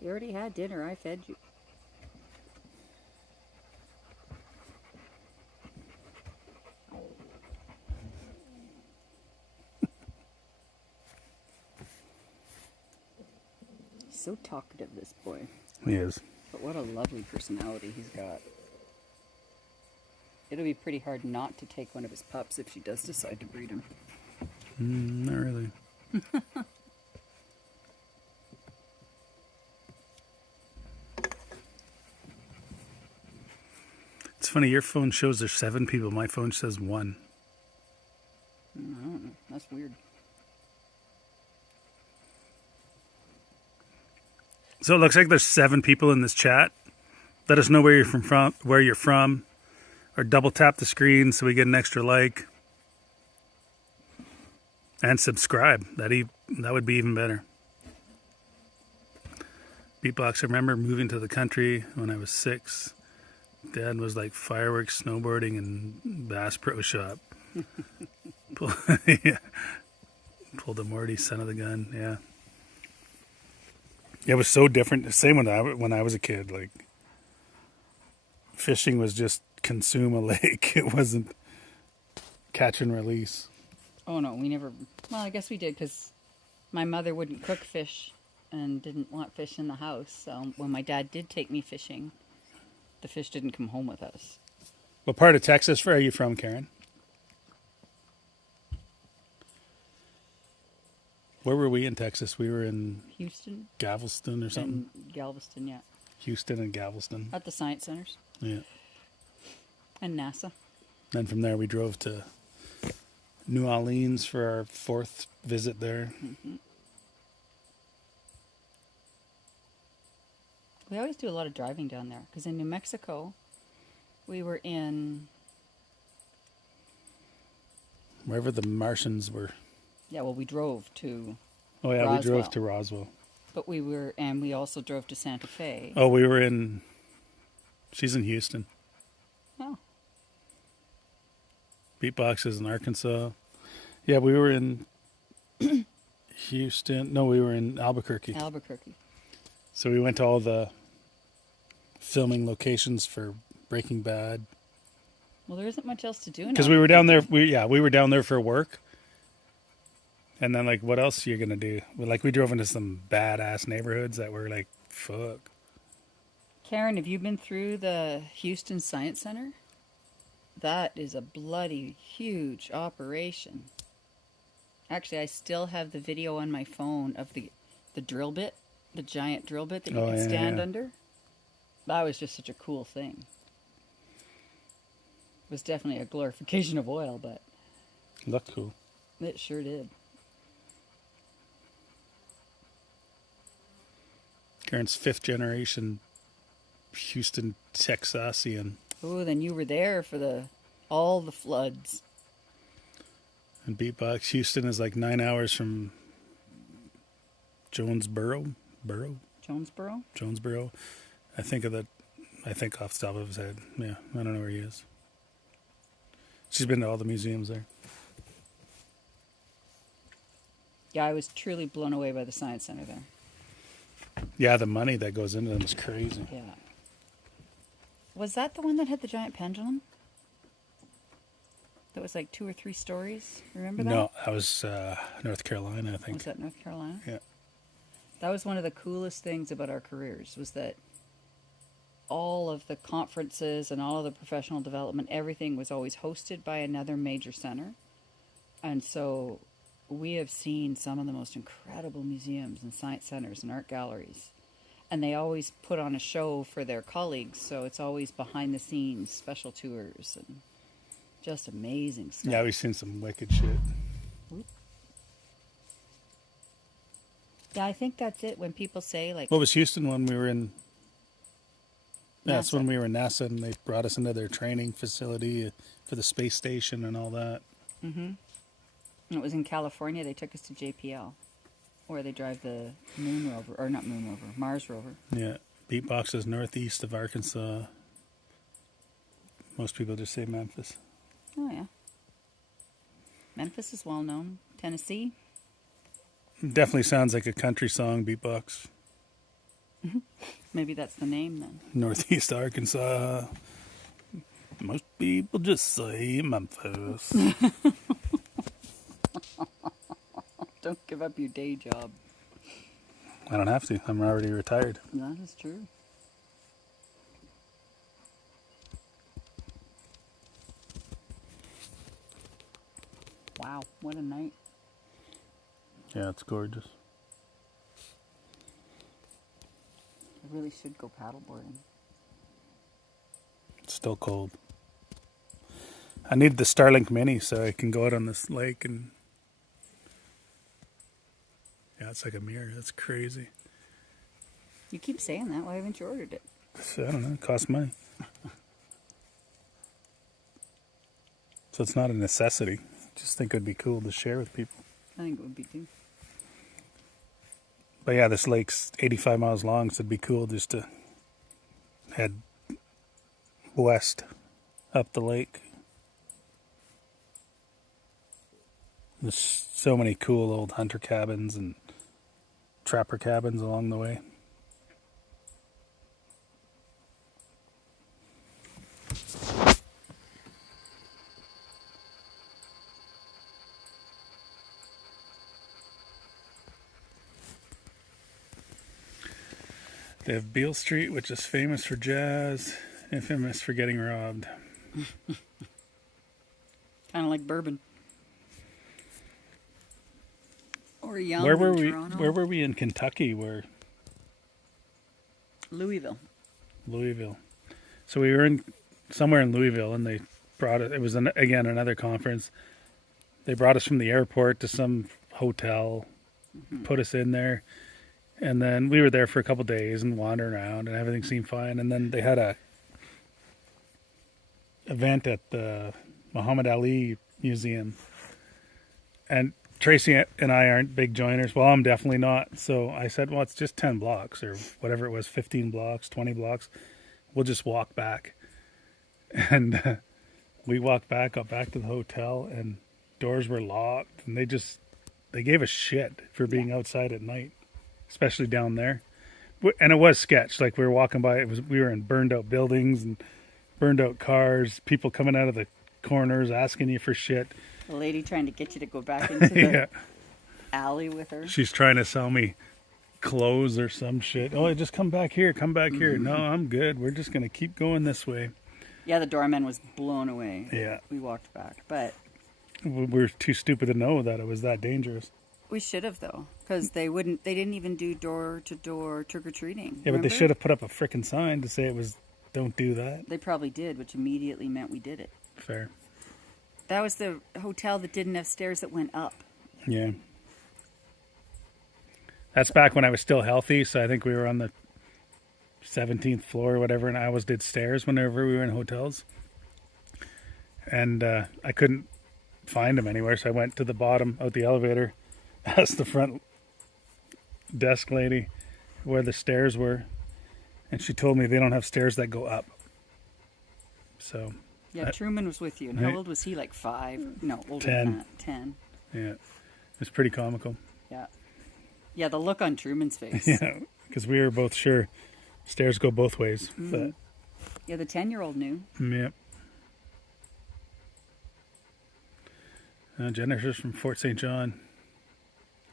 You already had dinner. I fed you. He's so talkative, this boy. He is. But what a lovely personality he's got. It'll be pretty hard not to take one of his pups if she does decide to breed him. Not really. It's funny, your phone shows there's 7 people. My phone says 1. I don't know. That's weird. So it looks like there's 7 people in this chat. Let us know where you're from, or double tap the screen so we get an extra like, and subscribe. That would be even better. Beatbox, I remember moving to the country when I was 6. Dad was like fireworks, snowboarding, and Bass Pro Shop. Yeah. Pulled a Morty, son of the gun. Yeah. It was so different. The same when I was a kid. Like, fishing was just consume a lake. It wasn't catch and release. Oh, no, we never... Well, I guess we did, because my mother wouldn't cook fish and didn't want fish in the house. So when my dad did take me fishing, the fish didn't come home with us. What part of Texas are you from, Karen? Where were we in Texas? We were in Houston. Galveston or something? And Galveston, yeah. Houston and Galveston. At the science centers. Yeah. And NASA. Then from there we drove to New Orleans for our 4th visit there. Mm-hmm. We always do a lot of driving down there. Because in New Mexico, we were in... Wherever the Martians were. Yeah, well, we drove to Oh, yeah, Roswell. we drove to Roswell. But we also drove to Santa Fe. Oh, we were in... She's in Houston. Oh. Beatbox is in Arkansas. Yeah, we were in Houston. No, we were in Albuquerque. Albuquerque. So we went to all the filming locations for Breaking Bad. Well, there isn't much else to do now. Because we were down there. We were down there for work, And then, like, what else are you going to do? Like, we drove into some badass neighborhoods that were like, fuck. Karen, have you been through the Houston Science Center? That is a bloody huge operation. Actually, I still have the video on my phone of the drill bit, the giant drill bit that you can stand under. That was just such a cool thing. It was definitely a glorification of oil, but Looked cool. it sure did. Karen's 5th generation Houston Texasian. Oh, then you were there for all the floods. And beatbox. Houston is like 9 hours from Jonesboro. Jonesboro. I think off the top of his head. Yeah, I don't know where he is. She's been to all the museums there. Yeah, I was truly blown away by the Science Center there. Yeah, the money that goes into them is crazy. Yeah. Was that the one that had the giant pendulum? That was like 2 or 3 stories? Remember that? No, that was North Carolina, I think. Was that North Carolina? Yeah. That was one of the coolest things about our careers, was that all of the conferences and all of the professional development, everything was always hosted by another major center. And so we have seen some of the most incredible museums and science centers and art galleries. And they always put on a show for their colleagues, so it's always behind the scenes, special tours, and just amazing stuff. Yeah, we've seen some wicked shit. Yeah, I think that's it. When people say, like... What was Houston when we were in... Yeah, that's NASA. when we were in NASA, and they brought us into their training facility for the space station and all that. Mm-hmm. It was in California. They took us to JPL, where they drive the moon rover, or not moon rover, Mars rover. Yeah, Beatbox is northeast of Arkansas. Most people just say Memphis. Oh, yeah. Memphis is well known. Tennessee. Definitely sounds like a country song, Beatbox. Maybe that's the name then. Northeast Arkansas. Most people just say Memphis. Don't give up your day job. I don't have to. I'm already retired. That is true. Wow, what a night. Yeah, it's gorgeous. I really should go paddleboarding. It's still cold. I need the Starlink Mini so I can go out on this lake and... Yeah, it's like a mirror. That's crazy. You keep saying that. Why haven't you ordered it? So, I don't know. It costs money. So it's not a necessity. Just think it would be cool to share with people. I think it would be too. But yeah, this lake's 85 miles long, so it'd be cool just to head west up the lake. There's so many cool old hunter cabins and trapper cabins along the way. They have Beale Street, which is famous for jazz, infamous for getting robbed. Kind of like bourbon. Or young Where were in we? Toronto. Where were we in Kentucky? Louisville. Louisville. So we were in somewhere in Louisville, and they brought it. It was again another conference. They brought us from the airport to some hotel, put us in there, and then we were there for a couple days and wandering around, and everything seemed fine. And then they had a event at the Muhammad Ali Museum, and Tracy and I aren't big joiners. Well, I'm definitely not. So I said, well, it's just 10 blocks or whatever it was, 15 blocks, 20 blocks. We'll just walk back. And we walked back, got back to the hotel, and doors were locked. And they gave us shit for being outside at night, especially down there. And it was sketch. Like we were walking by, we were in burned out buildings and burned out cars, people coming out of the corners asking you for shit. The lady trying to get you to go back into the... Yeah. alley with her. She's trying to sell me clothes or some shit. Oh, just come back here. Come back here. No, I'm good. We're just going to keep going this way. Yeah, the doorman was blown away. Yeah. We walked back, but We're too stupid to know that it was that dangerous. we should have though, because they didn't even do door-to-door trick-or-treating. Yeah, but they remember? should have put up a frickin' sign to say it was, don't do that. They probably did, which immediately meant we did it. Fair. That was the hotel that didn't have stairs that went up. Yeah. That's back when I was still healthy, so I think we were on the 17th floor or whatever, and I always did stairs whenever we were in hotels. And I couldn't find them anywhere, so I went to the bottom out the elevator, asked the front desk lady where the stairs were, and she told me they don't have stairs that go up. So... Yeah, Truman was with you. And how old was he? Like 5? No, older 10. than that. 10. Yeah. It's pretty comical. Yeah. Yeah, the look on Truman's face. Yeah, because we were both sure stairs go both ways. But Yeah, the 10-year-old knew. yeah. Jennifer's from Fort St. John.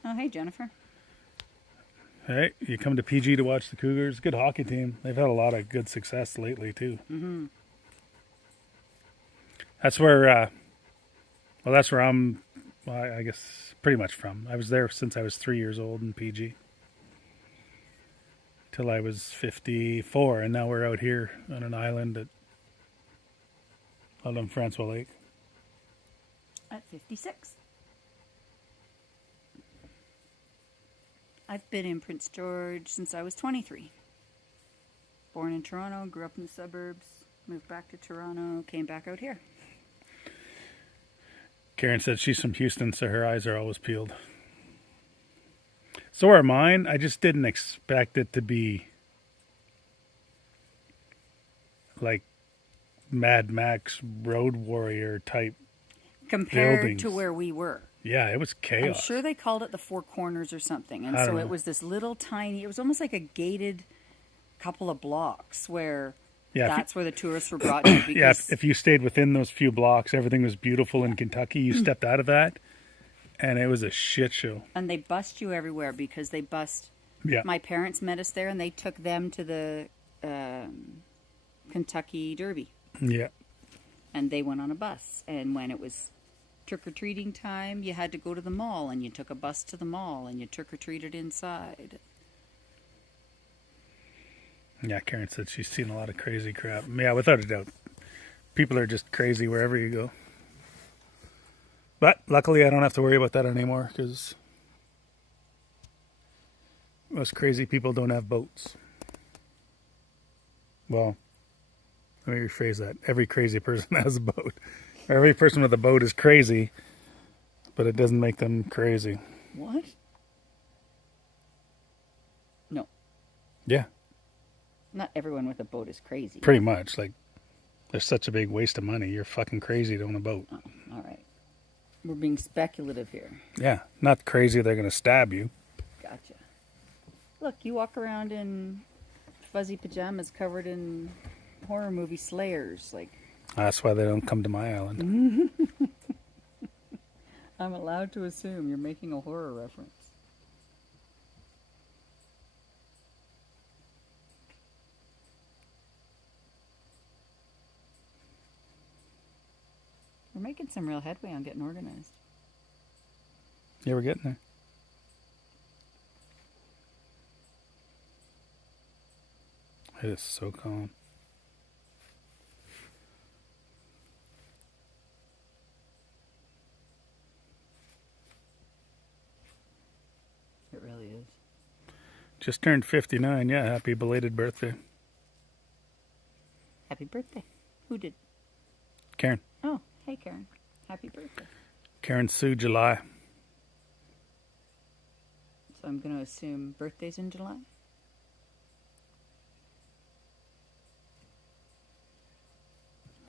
Oh, hey, Jennifer. Hey, you come to PG to watch the Cougars. Good hockey team. They've had a lot of good success lately, too. Mm-hmm. That's where, that's where I'm, I guess, pretty much from. I was there since I was 3 years old in PG. Till I was 54, and now we're out here on an island out on Francois Lake. At 56. I've been in Prince George since I was 23. Born in Toronto, grew up in the suburbs, moved back to Toronto, came back out here. Karen said she's from Houston, so her eyes are always peeled. So are mine. I just didn't expect it to be like Mad Max Road Warrior type. Compared buildings. to where we were. Yeah, it was chaos. I'm sure they called it the Four Corners or something. And I so don't it know. was this little tiny, it was almost like a gated couple of blocks where Yeah, that's where the tourists were brought to. Because, Yeah, if you stayed within those few blocks, everything was beautiful in Kentucky. You stepped out of that, and it was a shit show. and they bust you everywhere because they bust. Yeah, My parents met us there and they took them to the Kentucky Derby. yeah, And they went on a bus. And when it was trick-or-treating time, you had to go to the mall, and you took a bus to the mall, and you trick-or-treated inside. yeah. Karen said she's seen a lot of crazy crap. Yeah, without a doubt, people are just crazy wherever you go. But luckily, I don't have to worry about that anymore because most crazy people don't have boats. Well, let me rephrase that. Every crazy person has a boat. Every person with a boat is crazy, but it doesn't make them crazy. What? No. Yeah, Not everyone with a boat is crazy. pretty much. Like, there's such a big waste of money. You're fucking crazy to own a boat. Oh, all right. We're being speculative here. Yeah, not crazy they're going to stab you. Gotcha. Look, you walk around in fuzzy pajamas covered in horror movie slayers. Like, That's why they don't come to my island. I'm allowed to assume you're making a horror reference. We're making some real headway on getting organized. Yeah, we're getting there. It is so calm. It really is. Just turned 59. Yeah, happy belated birthday. Happy birthday. Who did? Karen. Oh, hey, Karen. Happy birthday. Karen Sue, July. So I'm going to assume birthday's in July?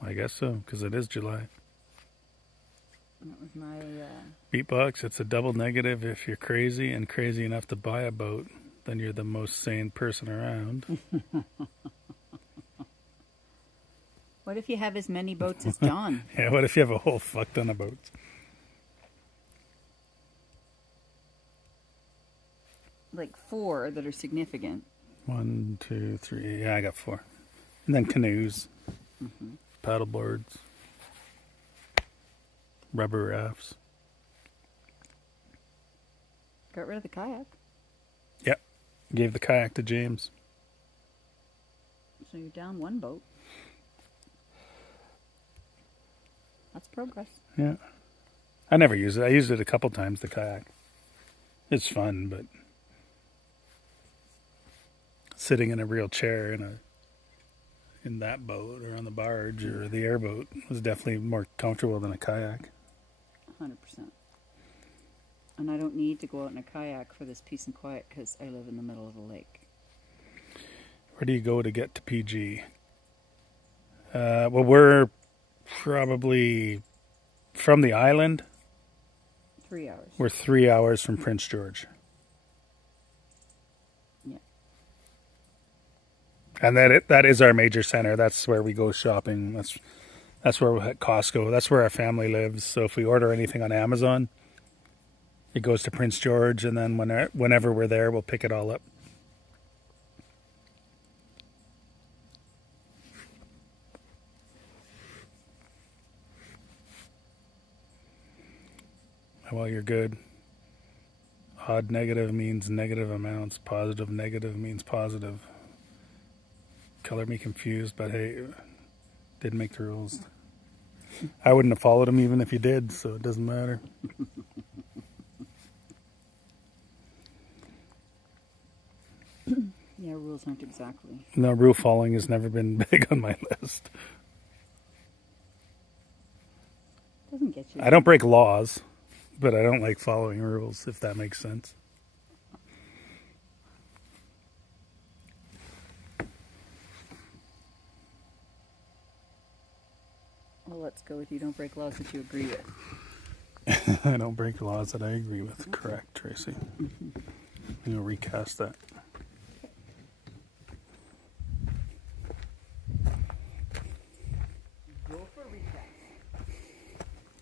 I guess so, because it is July. That was my... Beatbox, it's a double negative. If you're crazy and crazy enough to buy a boat, then you're the most sane person around. What if you have as many boats as John? Yeah, what if you have a whole fuck ton of boats? like 4 that are significant. 1, 2, 3. Yeah, I got 4. And then canoes, paddle boards, rubber rafts. Got rid of the kayak. Yep. Gave the kayak to James. So you're down 1 boat. That's progress. Yeah. I never use it. I used it a couple times, the kayak. It's fun, but sitting in a real chair in that boat or on the barge or the airboat was definitely more comfortable than a kayak. 100%. And I don't need to go out in a kayak for this peace and quiet because I live in the middle of a lake. Where do you go to get to PG? Well, we're probably from the island. 3 hours. We're 3 hours from Prince George. Yeah. And that is our major center. That's where we go shopping. That's where we're at Costco. That's where our family lives. So if we order anything on Amazon, it goes to Prince George, and then whenever we're there, we'll pick it all up. Well, you're good. Odd negative means negative amounts. Positive negative means positive. Color me confused, but hey, didn't make the rules. I wouldn't have followed him even if you did, so it doesn't matter. Yeah, rules aren't exactly. No, rule following has never been big on my list. Doesn't get you. I don't break laws, but I don't like following rules, if that makes sense. Well, let's go with you don't break laws that you agree with. I don't break laws that I agree with. Correct, Tracy. I'm going to recast that. Go for a recap.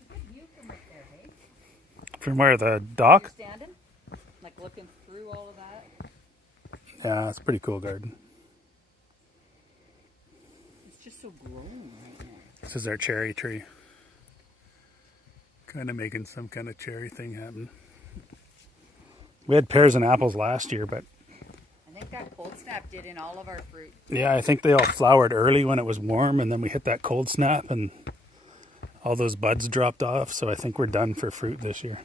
Good view from right there, hey? From where, the dock? You're standing, like looking through all of that. Yeah, it's a pretty cool garden. It's just so grown right now. This is our cherry tree. Kind of making some kind of cherry thing happen. We had pears and apples last year, but I think that cold snap did in all of our fruit. yeah, I think they all flowered early when it was warm, and then we hit that cold snap and all those buds dropped off, so I think we're done for fruit this year.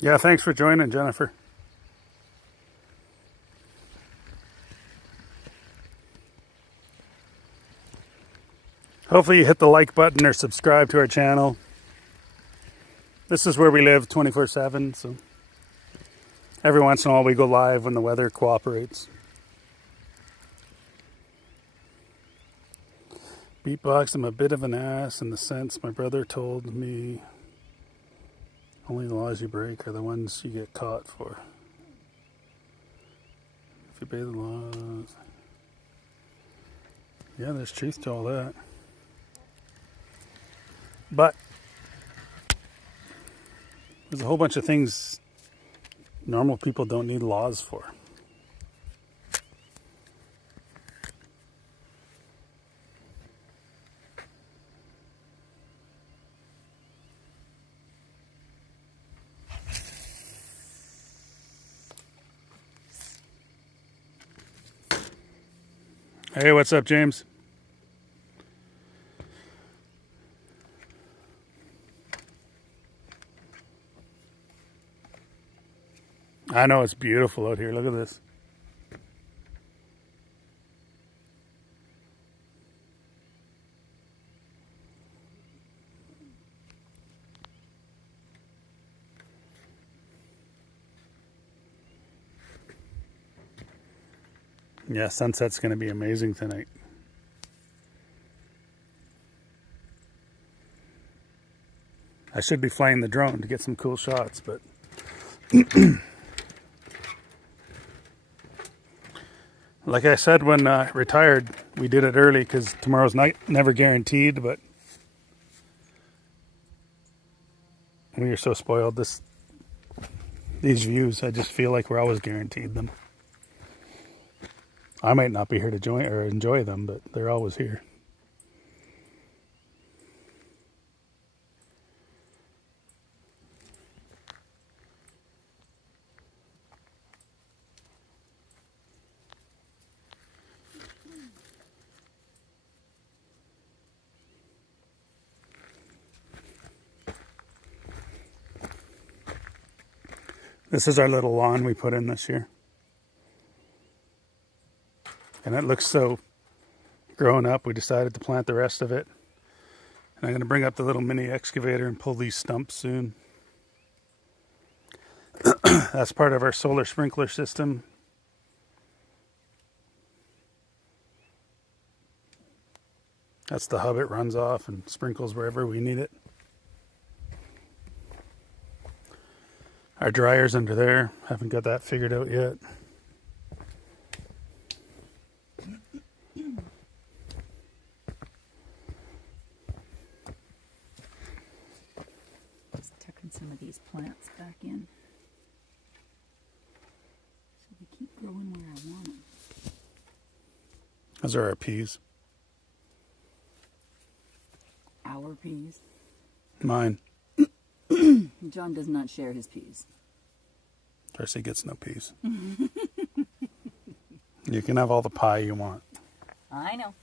Yeah, thanks for joining, Jennifer. Hopefully you hit the like button or subscribe to our channel. This is where we live 24/7, so every once in a while we go live when the weather cooperates. Beatbox, I'm a bit of an ass in the sense my brother told me only the laws you break are the ones you get caught for. If you obey the laws. Yeah, there's truth to all that. But there's a whole bunch of things normal people don't need laws for. Hey, what's up, James? I know it's beautiful out here. Look at this. Yeah, sunset's going to be amazing tonight. I should be flying the drone to get some cool shots, but like I said when I retired, we did it early because tomorrow's night never guaranteed, but we are so spoiled. These views, I just feel like we're always guaranteed them. I might not be here to join or enjoy them, but they're always here. This is our little lawn we put in this year. And it looks so grown up, we decided to plant the rest of it. And I'm going to bring up the little mini excavator and pull these stumps soon. That's part of our solar sprinkler system. That's the hub it runs off and sprinkles wherever we need it. Our dryer's under there. Haven't got that figured out yet. Just tucking some of these plants back in. So they keep growing where I want them. Those are our peas. Our peas. Mine. John does not share his peas. Tracy gets no peas. You can have all the pie you want. I know.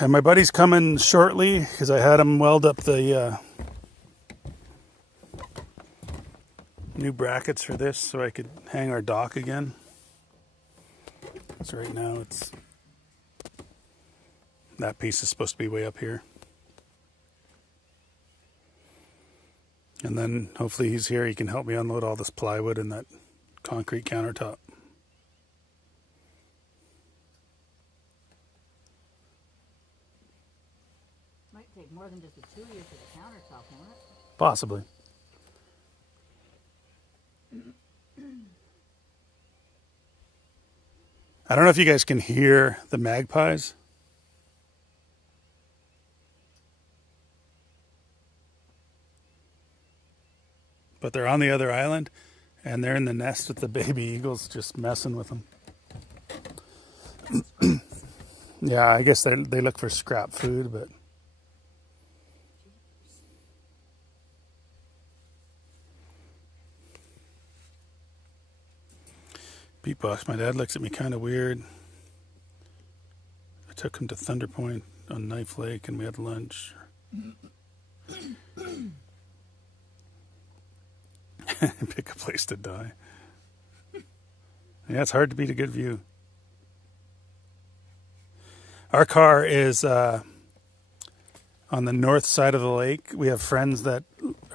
And my buddy's coming shortly because I had him weld up the new brackets for this so I could hang our dock again. So right now that piece is supposed to be way up here. And then hopefully he's here, he can help me unload all this plywood and that concrete countertop. Might take more than just a 2 years for the countertop, won't it? Possibly. I don't know if you guys can hear the magpies. But they're on the other island, and they're in the nest with the baby eagles just messing with them. Yeah, I guess they look for scrap food, but... Beatbox, my dad looks at me kind of weird. I took him to Thunder Point on Knife Lake, and we had lunch. Pick a place to die. Yeah, it's hard to beat a good view. Our car is on the north side of the lake. We have friends that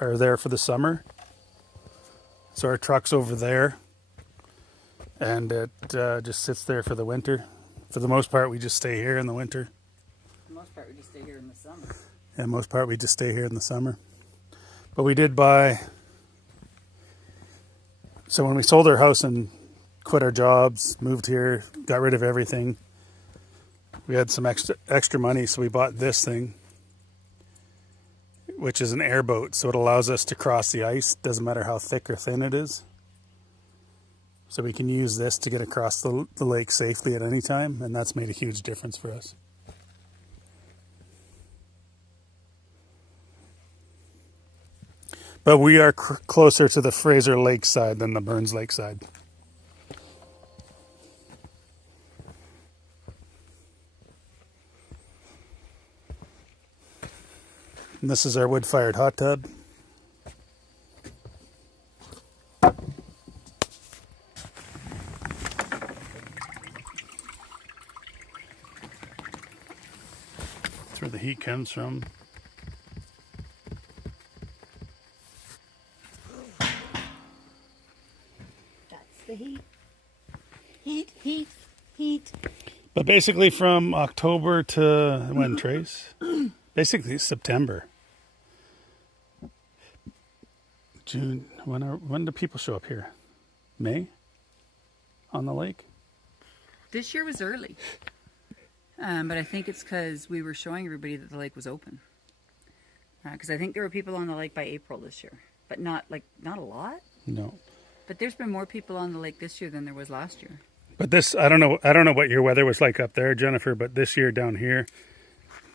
are there for the summer. So our truck's over there. And it just sits there for the winter. For the most part, we just stay here in the winter. For the most part, we just stay here in the summer. Yeah, most part, we just stay here in the summer. But we did buy... So when we sold our house and quit our jobs, moved here, got rid of everything, we had some extra money, so we bought this thing, which is an airboat. So it allows us to cross the ice. Doesn't matter how thick or thin it is. So we can use this to get across the lake safely at any time, and that's made a huge difference for us. But we are closer to the Fraser Lake side than the Burns Lake side. And this is our wood-fired hot tub. That's where the heat comes from. That's the heat. Heat, heat, heat. But basically from October to when, Trace? Basically September. June. When do people show up here? May? On the lake? This year was early. But I think it's because we were showing everybody that the lake was open. Because I think there were people on the lake by April this year. But not a lot. No. But there's been more people on the lake this year than there was last year. But this, I don't know what your weather was like up there, Jennifer, but this year down here,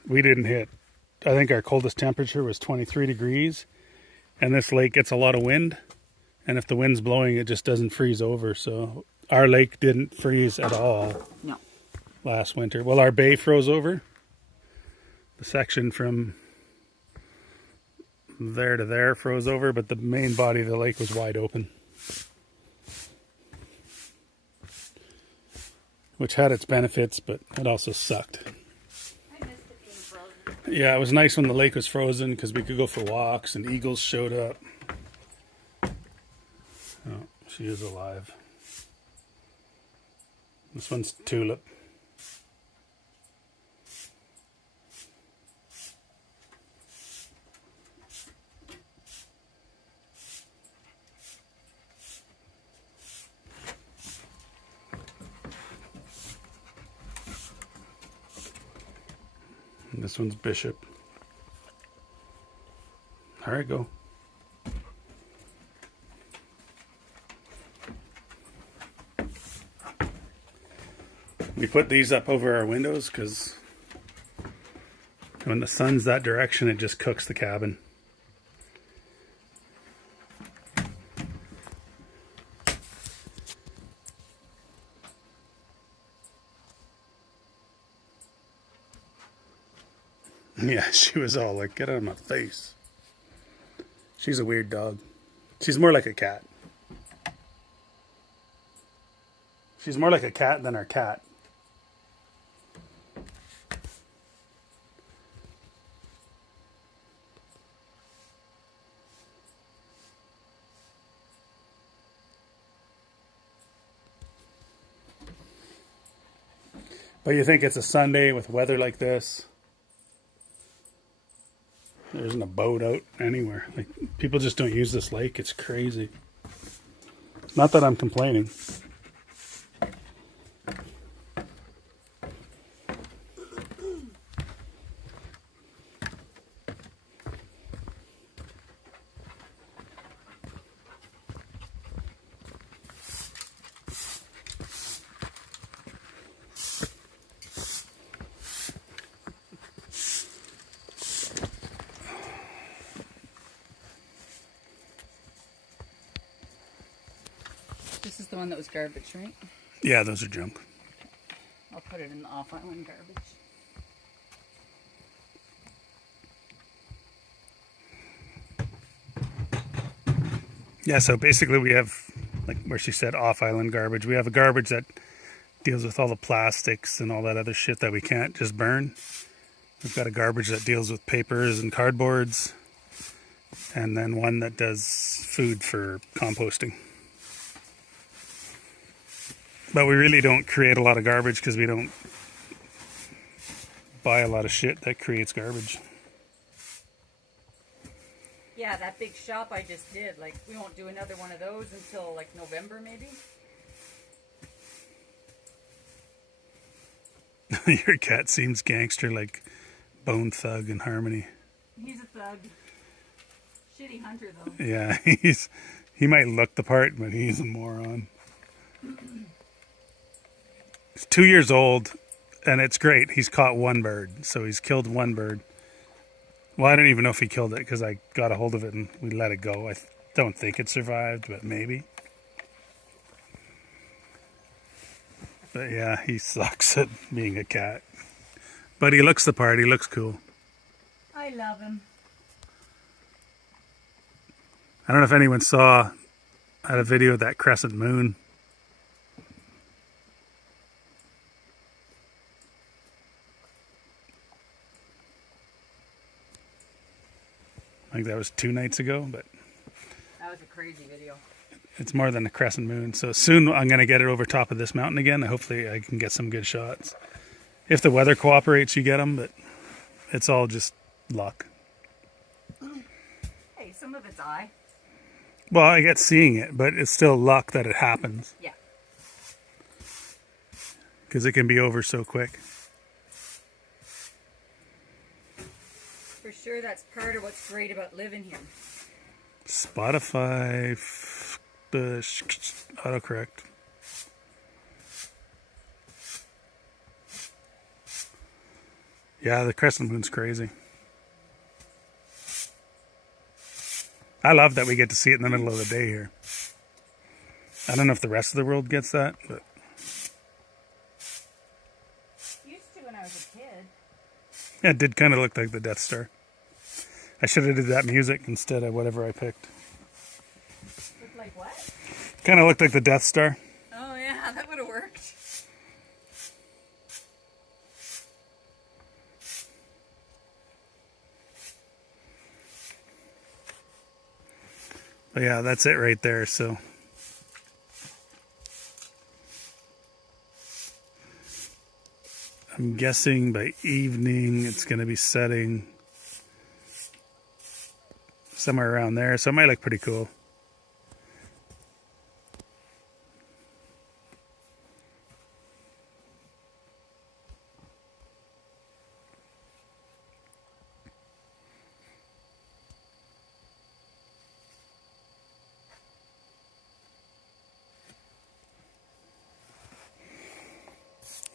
we didn't hit, I think our coldest temperature was 23 degrees, and this lake gets a lot of wind, and if the wind's blowing, it just doesn't freeze over, so our lake didn't freeze at all. No. Last winter. Well, our bay froze over. The section from there to there froze over, but the main body of the lake was wide open. Which had its benefits, but it also sucked. I missed it being frozen. Yeah, it was nice when the lake was frozen because we could go for walks and eagles showed up. Oh, she is alive. This one's Tulip. And this one's Bishop. All right, go. We put these up over our windows because when the sun's that direction, it just cooks the cabin. Yeah, she was all like, get out of my face. She's a weird dog. She's more like a cat. She's more like a cat than our cat. But you think it's a Sunday with weather like this? There isn't a boat out anywhere. Like, people just don't use this lake. It's crazy. Not that I'm complaining. This is the one that was garbage, right? Yeah, those are junk. I'll put it in the off-island garbage. Yeah, so basically we have, like where she said, off-island garbage. We have a garbage that deals with all the plastics and all that other shit that we can't just burn. We've got a garbage that deals with papers and cardboards. And then one that does food for composting. But we really don't create a lot of garbage because we don't buy a lot of shit that creates garbage. Yeah, that big shop I just did, like, we won't do another one of those until, like, November, maybe? Your cat seems gangster like Bone Thug and Harmony. He's a thug. Shitty hunter, though. Yeah, he might look the part, but he's a moron. He's 2 years old, and it's great. He's caught one bird, so he's killed one bird. Well, I don't even know if he killed it because I got a hold of it and we let it go. I don't think it survived, but maybe. But yeah, he sucks at being a cat. But he looks the part. He looks cool. I love him. I don't know if anyone saw, I had a video of that crescent moon. I think that was 2 nights ago, but That was a crazy video. it's more than a crescent moon. So soon I'm going to get it over top of this mountain again. Hopefully I can get some good shots. If the weather cooperates, you get them, but it's all just luck. Hey, some of it's eye. Well, I get seeing it, but it's still luck that it happens. Yeah. Because it can be over so quick. For sure, that's part of what's great about living here. Spotify, autocorrect. Yeah, the crescent moon's crazy. I love that we get to see it in the middle of the day here. I don't know if the rest of the world gets that, but Used to when I was a kid. yeah, it did kind of look like the Death Star. I should have did that music instead of whatever I picked. Looked like what? Kind of looked like the Death Star. Oh yeah, that would have worked. But yeah, that's it right there. So I'm guessing by evening it's going to be setting somewhere around there. So it might look pretty cool.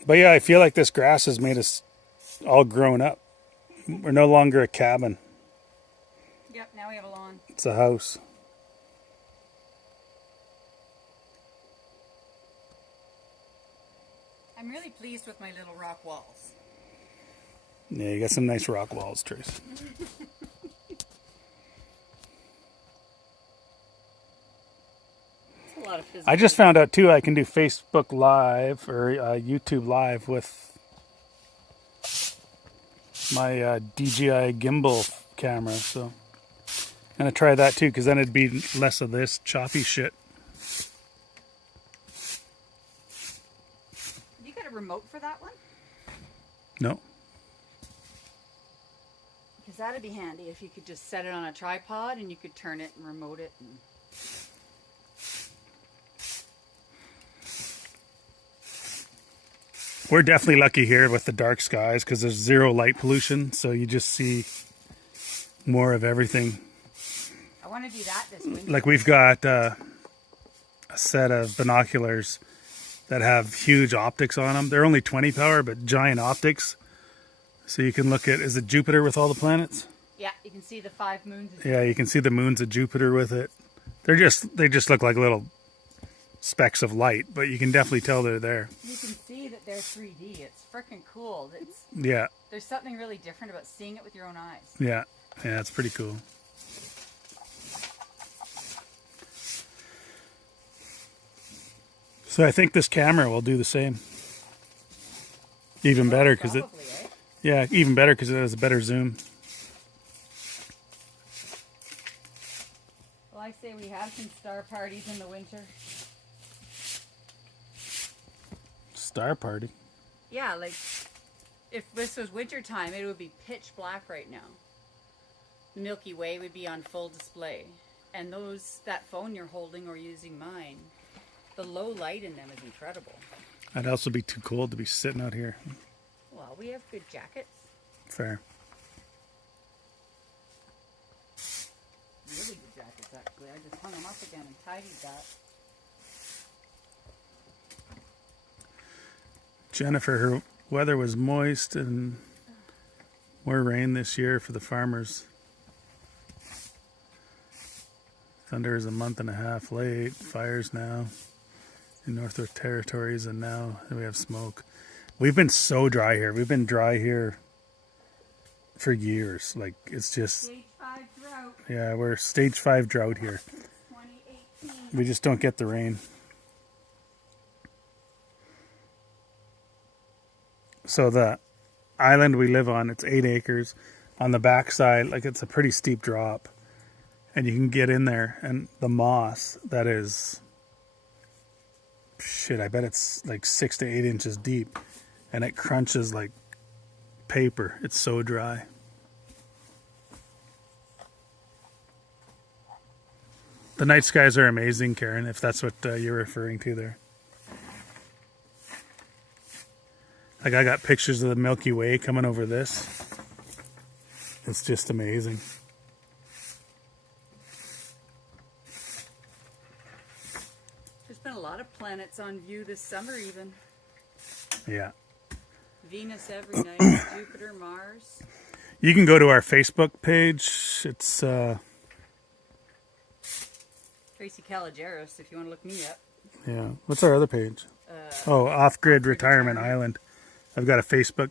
But yeah, I feel like this grass has made us all grown up. We're no longer a cabin. Yep, now we have a lawn. It's a house. I'm really pleased with my little rock walls. Yeah, you got some nice rock walls, Trace. It's a lot of physical. I just found out too I can do Facebook Live or YouTube Live with my DJI gimbal camera. So I'm going to try that too, because then it'd be less of this choppy shit. You got a remote for that one? No. Because that'd be handy if you could just set it on a tripod and you could turn it and remote it. And... We're definitely lucky here with the dark skies because there's zero light pollution, so you just see more of everything. I want to do that this winter. Like we've got a set of binoculars that have huge optics on them. They're only 20 power, but giant optics. So you can look at, is it Jupiter with all the planets? Yeah, you can see the 5 moons. Yeah, you can see the moons of Jupiter with it. They just look like little specks of light, but you can definitely tell they're there. You can see that they're 3D. It's freaking cool. Yeah, There's something really different about seeing it with your own eyes. yeah, it's pretty cool. So I think this camera will do the same. Even better because it, Probably, eh? yeah, even better because it has a better zoom. Well, I say we have some star parties in the winter. Star party. Yeah, like if this was winter time, it would be pitch black right now. The Milky Way would be on full display. And that phone you're holding or using mine, the low light in them is incredible. I'd also be too cold to be sitting out here. Well, we have good jackets. Fair. Really good jackets, actually. I just hung them up again and tidied that. Jennifer, her weather was moist and more rain this year for the farmers. Thunder is a month and a half late. Fires now in Northwest Territories, and now we have smoke. We've been so dry here. We've been dry here for years. Like, it's just... Stage 5 drought. Yeah, we're stage 5 drought here. 2018. We just don't get the rain. So the island we live on, it's 8 acres. on the backside, like it's a pretty steep drop, and you can get in there, and the moss that is, shit, I bet it's like 6 to 8 inches deep, and it crunches like paper. It's so dry. The night skies are amazing, Karen, if that's what you're referring to there. Like, I got pictures of the Milky Way coming over this. It's just amazing. There's been a lot of planets on view this summer even. Yeah. Venus every night, Jupiter, Mars. You can go to our Facebook page. It's Tracy Caligeros, if you want to look me up. yeah. What's our other page? Off-Grid Retirement Island. I've got a Facebook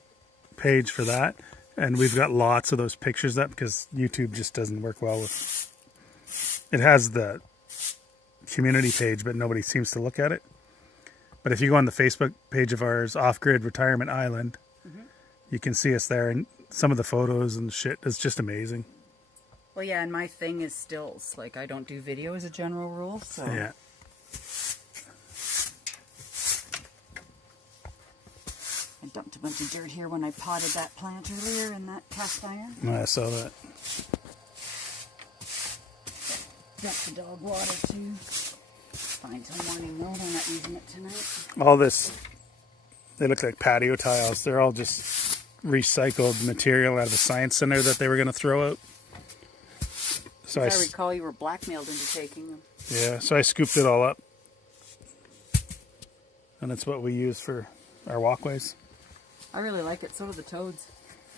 page for that, and we've got lots of those pictures up because YouTube just doesn't work well with. It has the community page, but nobody seems to look at it. But if you go on the Facebook page of ours, Off-Grid Retirement Island, you can see us there, and some of the photos and shit is just amazing. Well, yeah, and my thing is stills. Like, I don't do video as a general rule, so... Yeah. I dumped a bunch of dirt here when I potted that plant earlier in that cast iron. I saw that. Dumped the dog water, too. Fine till morning, though. They're not using it tonight. All this, they look like patio tiles. They're all just recycled material out of the science center that they were going to throw out. So I recall you were blackmailed into taking them. Yeah, so I scooped it all up. And that's what we use for our walkways. I really like it. So do the toads.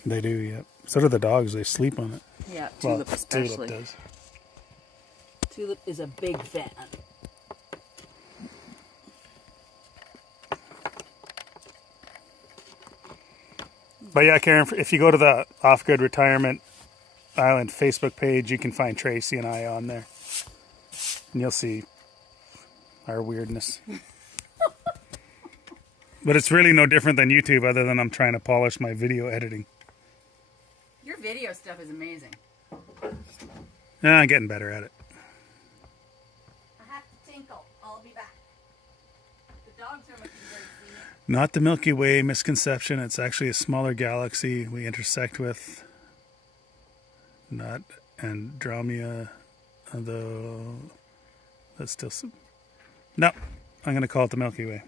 They do, yeah. So do the dogs. They sleep on it. Yeah, Tulip especially. Tulip does. Tulip is a big fan. But yeah, Karen, if you go to the Off-Grid Retirement Island Facebook page, you can find Tracy and I on there. And you'll see our weirdness. But it's really no different than YouTube, other than I'm trying to polish my video editing. Your video stuff is amazing. Yeah, I'm getting better at it. I have to tinkle. I'll be back. The dogs are looking very scenic. Not the Milky Way misconception. It's actually a smaller galaxy we intersect with. Not Andromeda, although that's still some. No, I'm going to call it the Milky Way.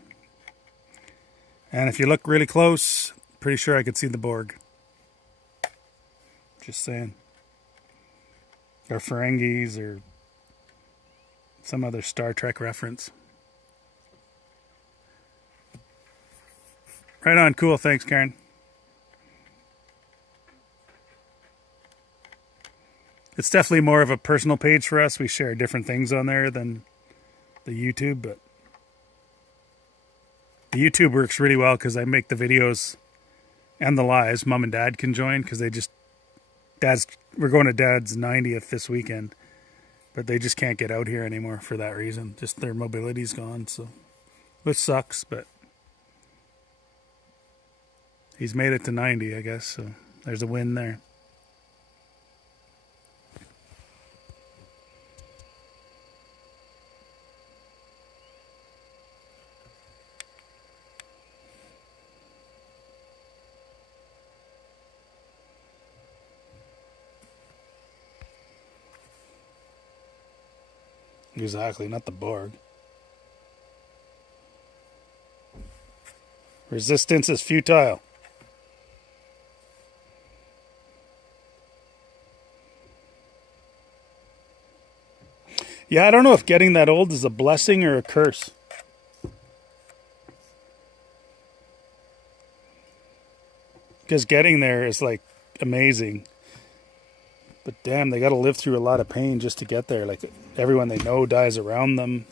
And if you look really close, pretty sure I could see the Borg. Just saying. Or Ferengis, or some other Star Trek reference. Right on. Cool. Thanks, Karen. It's definitely more of a personal page for us. We share different things on there than the YouTube, but the YouTube works really well because I make the videos and the lives. Mom and Dad can join because we're going to Dad's 90th this weekend, but they just can't get out here anymore for that reason. Just their mobility's gone, so which sucks, but he's made it to 90, I guess, so there's a win there. Exactly, not the Borg. Resistance is futile. Yeah, I don't know if getting that old is a blessing or a curse. Because getting there is like amazing. But damn, they got to live through a lot of pain just to get there. Like, everyone they know dies around them.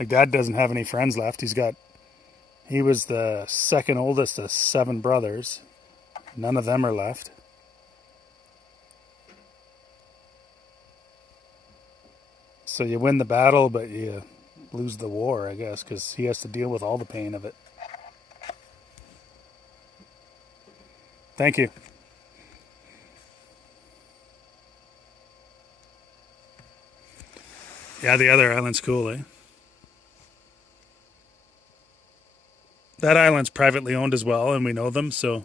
Like, Dad doesn't have any friends left. He was the second oldest of 7 brothers. None of them are left. So you win the battle, but you lose the war, I guess, because he has to deal with all the pain of it. Thank you. Yeah, the other island's cool, eh? That island's privately owned as well, and we know them, so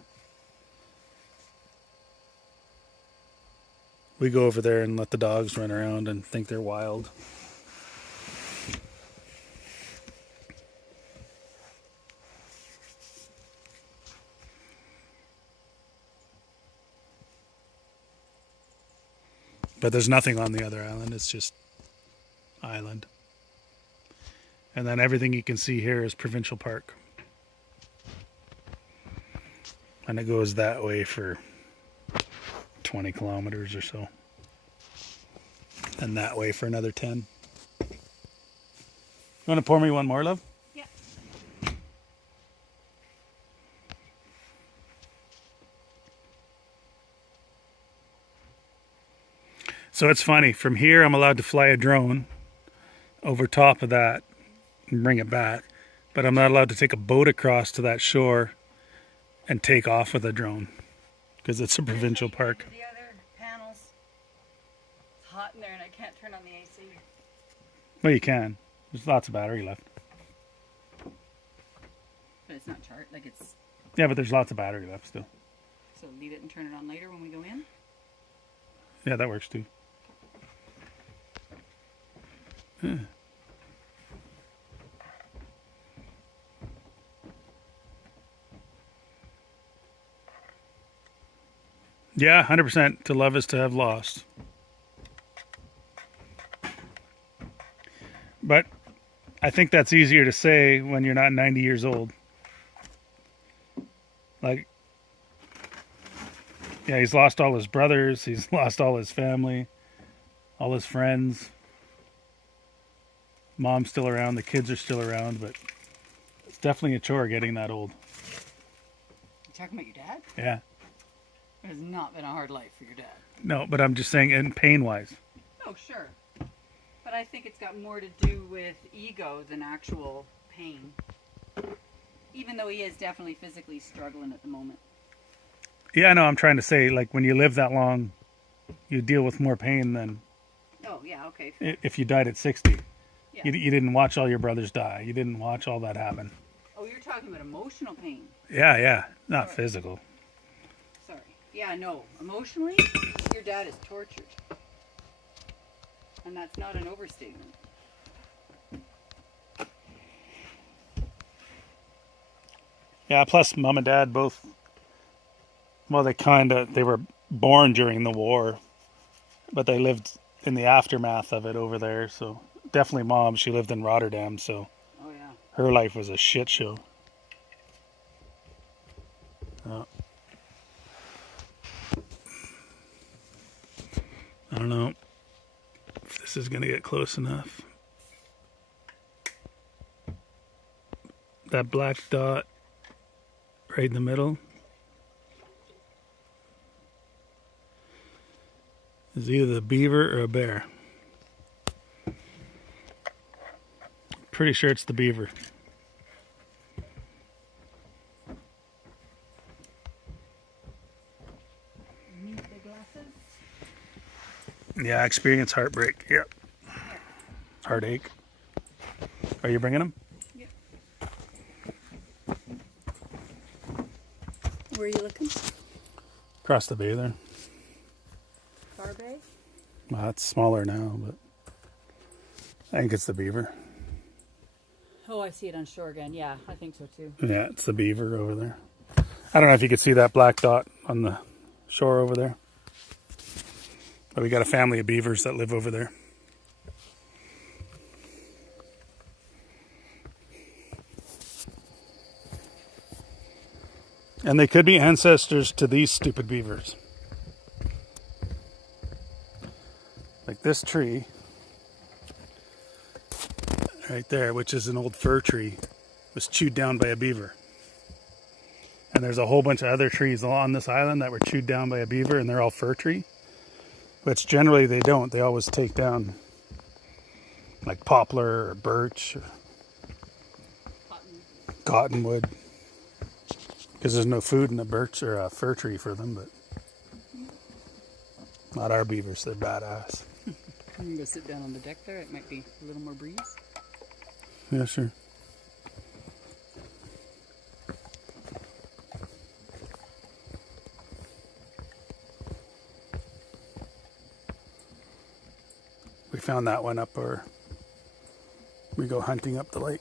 we go over there and let the dogs run around and think they're wild. But there's nothing on the other island. It's just island. And then everything you can see here is Provincial Park. And it goes that way for 20 kilometers or so. And that way for another 10. You want to pour me one more, love? Yeah. So it's funny. From here, I'm allowed to fly a drone over top of that and bring it back. But I'm not allowed to take a boat across to that shore and take off with a drone because it's a provincial park. The other panels. It's hot in there and I can't turn on the AC. Well, you can. There's lots of battery left. But it's not charged. Like it's. Yeah, but there's lots of battery left still. So leave it and turn it on later when we go in? Yeah, that works too. Yeah. Yeah, 100%. To love is to have lost. But I think that's easier to say when you're not 90 years old. Like, yeah, he's lost all his brothers. He's lost all his family, all his friends. Mom's still around. The kids are still around, but it's definitely a chore getting that old. You talking about your dad? Yeah. It has not been a hard life for your dad. No, but I'm just saying, in pain-wise. Oh, sure. But I think it's got more to do with ego than actual pain. Even though he is definitely physically struggling at the moment. Yeah, no, I'm trying to say, like, when you live that long, you deal with more pain than Oh, yeah, okay. if you died at 60. Yeah. You didn't watch all your brothers die. You didn't watch all that happen. Oh, you're talking about emotional pain. Yeah, not Sorry. physical. Sorry. Yeah, no. Emotionally, your dad is tortured. And that's not an overstatement. Yeah, plus mom and dad both, well, they were born during the war, but they lived in the aftermath of it over there, so definitely mom, she lived in Rotterdam, so Oh, yeah. her life was a shit show. I don't know if this is going to get close enough. That black dot right in the middle is either the beaver or a bear. Pretty sure it's the beaver. Need the glasses? Yeah, I experienced heartbreak. Yep. Heartache. Are you bringing them? Yep. Where are you looking? Across the bay there. Far Bay? Well, it's smaller now, but I think it's the beaver. Oh, I see it on shore again. Yeah, I think so too. Yeah, it's the beaver over there. I don't know if you could see that black dot on the shore over there. But we got a family of beavers that live over there. And they could be ancestors to these stupid beavers. Like this tree right there, which is an old fir tree, was chewed down by a beaver. And there's a whole bunch of other trees on this island that were chewed down by a beaver, and they're all fir tree. Which generally they don't. They always take down like poplar or birch or cottonwood. Because there's no food in a birch or a fir tree for them, but not our beavers. They're badass. I'm gonna go sit down on the deck there. It might be a little more breeze. Yeah, sure. We found that one up where we go hunting up the lake.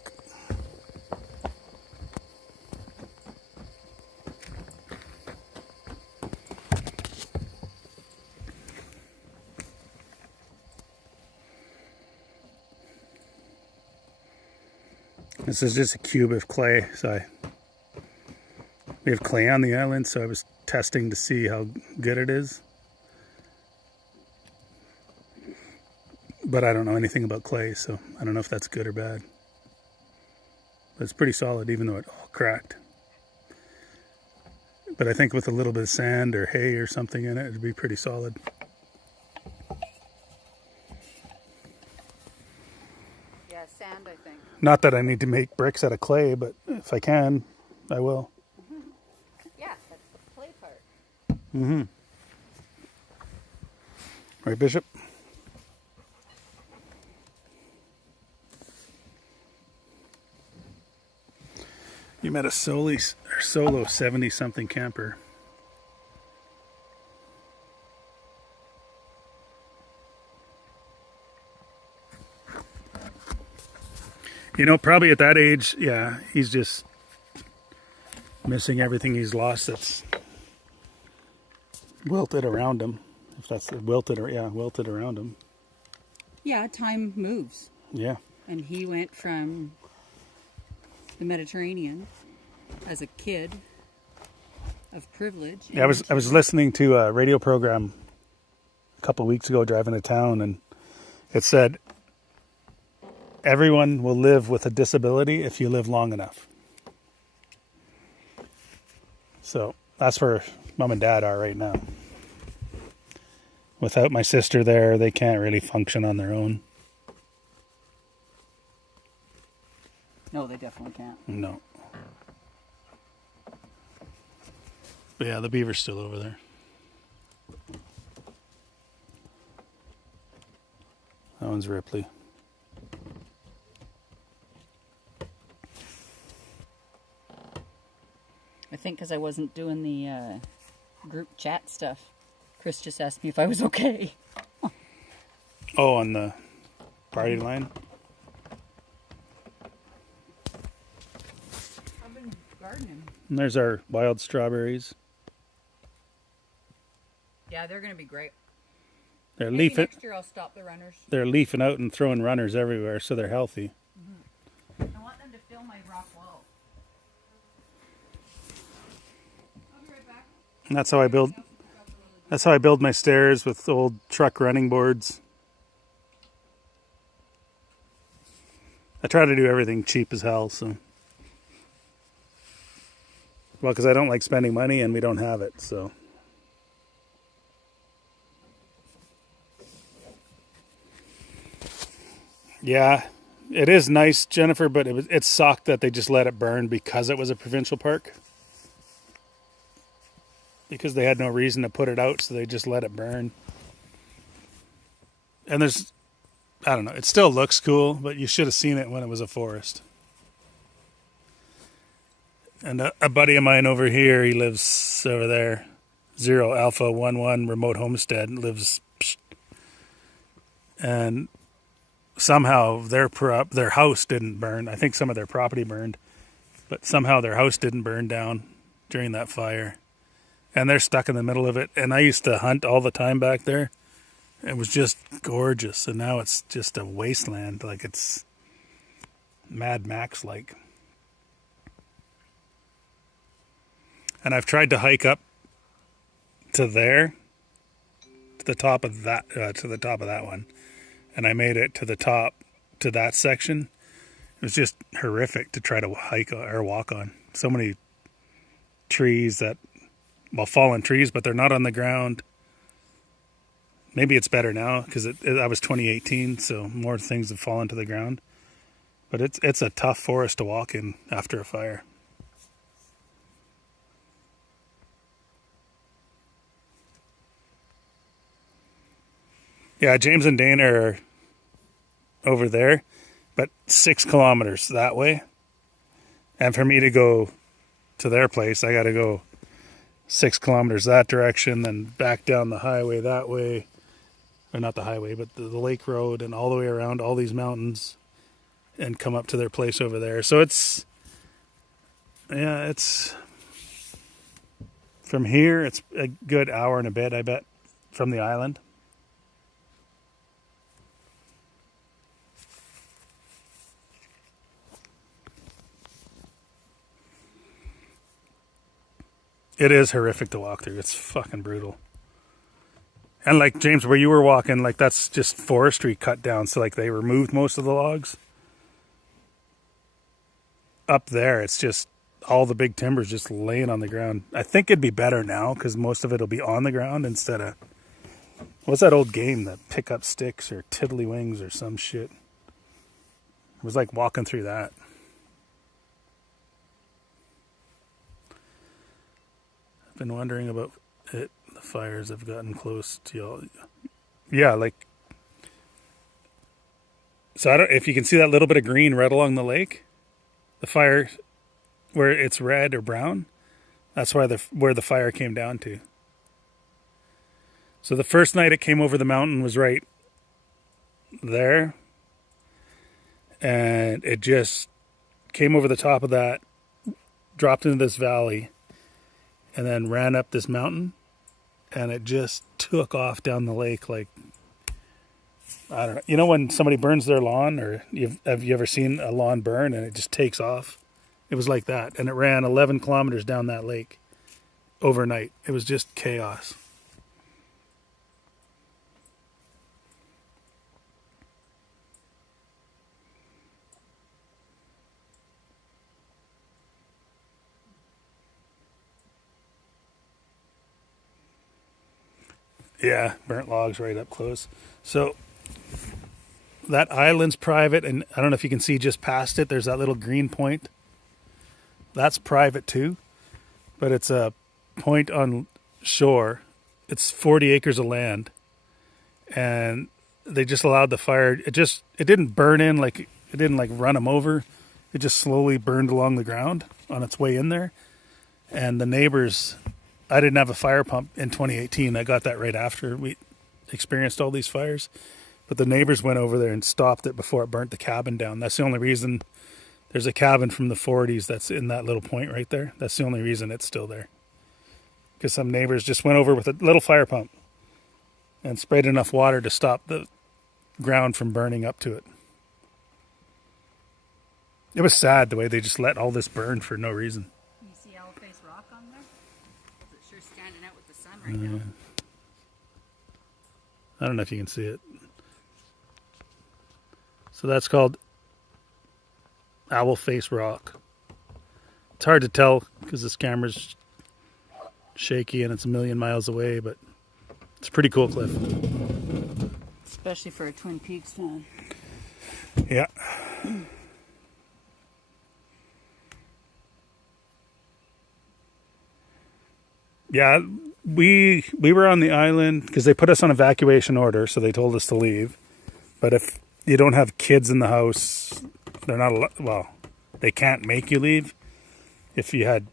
This is just a cube of clay, so we have clay on the island, so I was testing to see how good it is. But I don't know anything about clay, so I don't know if that's good or bad. But it's pretty solid, even though it all cracked. But I think with a little bit of sand or hay or something in it, it'd be pretty solid. Yeah, sand, I think. Not that I need to make bricks out of clay, but if I can, I will. Yeah, that's the clay part. Mm-hmm. Right, Bishop? You met a solo 70-something camper. You know, probably at that age, yeah, he's just missing everything he's lost that's wilted around him. If that's wilted, or yeah, wilted around him. Yeah, time moves. Yeah. And he went from the Mediterranean as a kid of privilege. Yeah, I was listening to a radio program a couple of weeks ago driving to town, and it said everyone will live with a disability if you live long enough. So that's where Mom and Dad are right now. Without my sister there, they can't really function on their own. No, they definitely can't. No. But yeah, the beaver's still over there. That one's Ripley. I think because I wasn't doing the group chat stuff, Chris just asked me if I was okay. Oh, on the party line? I've been gardening. And there's our wild strawberries. Yeah, they're going to be great. They're Maybe leafing. next year I'll stop the runners. They're leafing out and throwing runners everywhere, so they're healthy. I want them to fill my rock wall. I'll be right back. And that's how I build. That's how I build my stairs, with old truck running boards. I try to do everything cheap as hell, so. Well, because I don't like spending money and we don't have it, so. Yeah, it is nice, Jennifer, but it sucked that they just let it burn because it was a provincial park. Because they had no reason to put it out, so they just let it burn. And there's, I don't know, it still looks cool, but you should have seen it when it was a forest. And a buddy of mine over here, he lives over there, 0 Alpha 11 remote homestead, lives, and somehow their house didn't burn. I think some of their property burned, but somehow their house didn't burn down during that fire. And they're stuck in the middle of it. And I used to hunt all the time back there. It was just gorgeous. And now it's just a wasteland. Like it's Mad Max-like. And I've tried to hike up to there, to the top of that one. And I made it to the top, to that section. It was just horrific to try to hike or walk on. So many trees that, well, fallen trees, but they're not on the ground. Maybe it's better now because I was 2018, so more things have fallen to the ground. But it's a tough forest to walk in after a fire. Yeah, James and Dana are over there, but 6 kilometers that way. And for me to go to their place, I got to go 6 kilometers that direction, then back down the highway that way. Or not the highway, but the lake road, and all the way around all these mountains and come up to their place over there. So it's from here, it's a good hour and a bit, I bet, from the island. It is horrific to walk through. It's fucking brutal. And like James, where you were walking, like that's just forestry cut down. So like they removed most of the logs. Up there, it's just all the big timber's just laying on the ground. I think it'd be better now because most of it'll be on the ground instead of, what's that old game, that pick up sticks or tiddlywings or some shit. It was like walking through that. I've been wondering about it. The fires have gotten close to y'all. Yeah, like, so I don't, if you can see that little bit of green right along the lake, the fire where it's red or brown, that's where the fire came down to. So the first night it came over the mountain was right there, and it just came over the top of that, dropped into this valley, and then ran up this mountain, and it just took off down the lake like, I don't know. You know when somebody burns their lawn, or have you ever seen a lawn burn and it just takes off? It was like that, and it ran 11 kilometers down that lake overnight. It was just chaos. Yeah, burnt logs right up close. So that island's private, and I don't know if you can see just past it, there's that little green point. That's private too, but it's a point on shore. It's 40 acres of land, and they just allowed the fire. It didn't burn in, like, it didn't like run them over. It just slowly burned along the ground on its way in there. And the neighbors, I didn't have a fire pump in 2018. I got that right after we experienced all these fires. But the neighbors went over there and stopped it before it burnt the cabin down. That's the only reason. There's a cabin from the 40s that's in that little point right there. That's the only reason it's still there. Because some neighbors just went over with a little fire pump and sprayed enough water to stop the ground from burning up to it. It was sad the way they just let all this burn for no reason. Can you see Owl Face Rock on there? It's sure standing out with the sun right now. I don't know if you can see it. So that's called Owl Face Rock. It's hard to tell because this camera's shaky and it's a million miles away, but it's a pretty cool cliff. Especially for a Twin Peaks fan. Yeah. Yeah, we were on the island because they put us on evacuation order, so they told us to leave. But if you don't have kids in the house, they're not well, they can't make you leave. If you had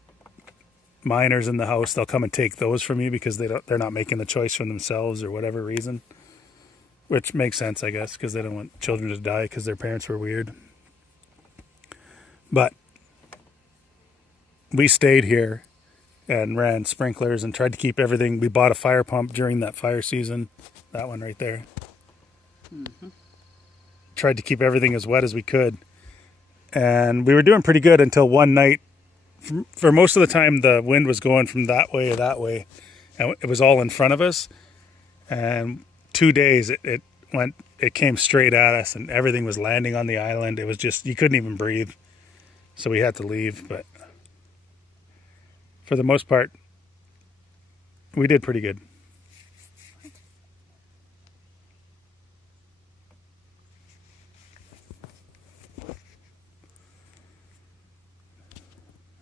minors in the house, they'll come and take those from you because they're not making the choice for themselves or whatever reason. Which makes sense, I guess, because they don't want children to die because their parents were weird. But we stayed here and ran sprinklers and tried to keep everything. We bought a fire pump during that fire season. That one right there. Mm-hmm. Tried to keep everything as wet as we could. And we were doing pretty good until one night. For most of the time, the wind was going from that way to that way. And it was all in front of us. And 2 days, it came straight at us and everything was landing on the island. It was just, you couldn't even breathe. So we had to leave. But for the most part, we did pretty good.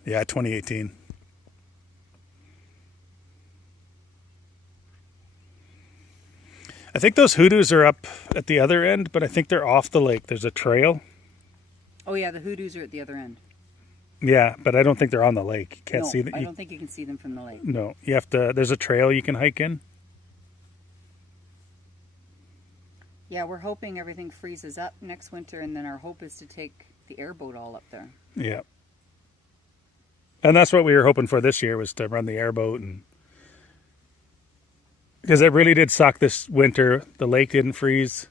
Yeah, 2018. I think those hoodoos are up at the other end, but I think they're off the lake. There's a trail. Oh yeah, the hoodoos are at the other end. Yeah, but I don't think they're on the lake. You can't No, see them. I don't think you can see them from the lake. No, you have to. There's a trail you can hike in. Yeah, we're hoping everything freezes up next winter, and then our hope is to take the airboat all up there. Yeah. And that's what we were hoping for this year, was to run the airboat, and because it really did suck this winter. The lake didn't freeze,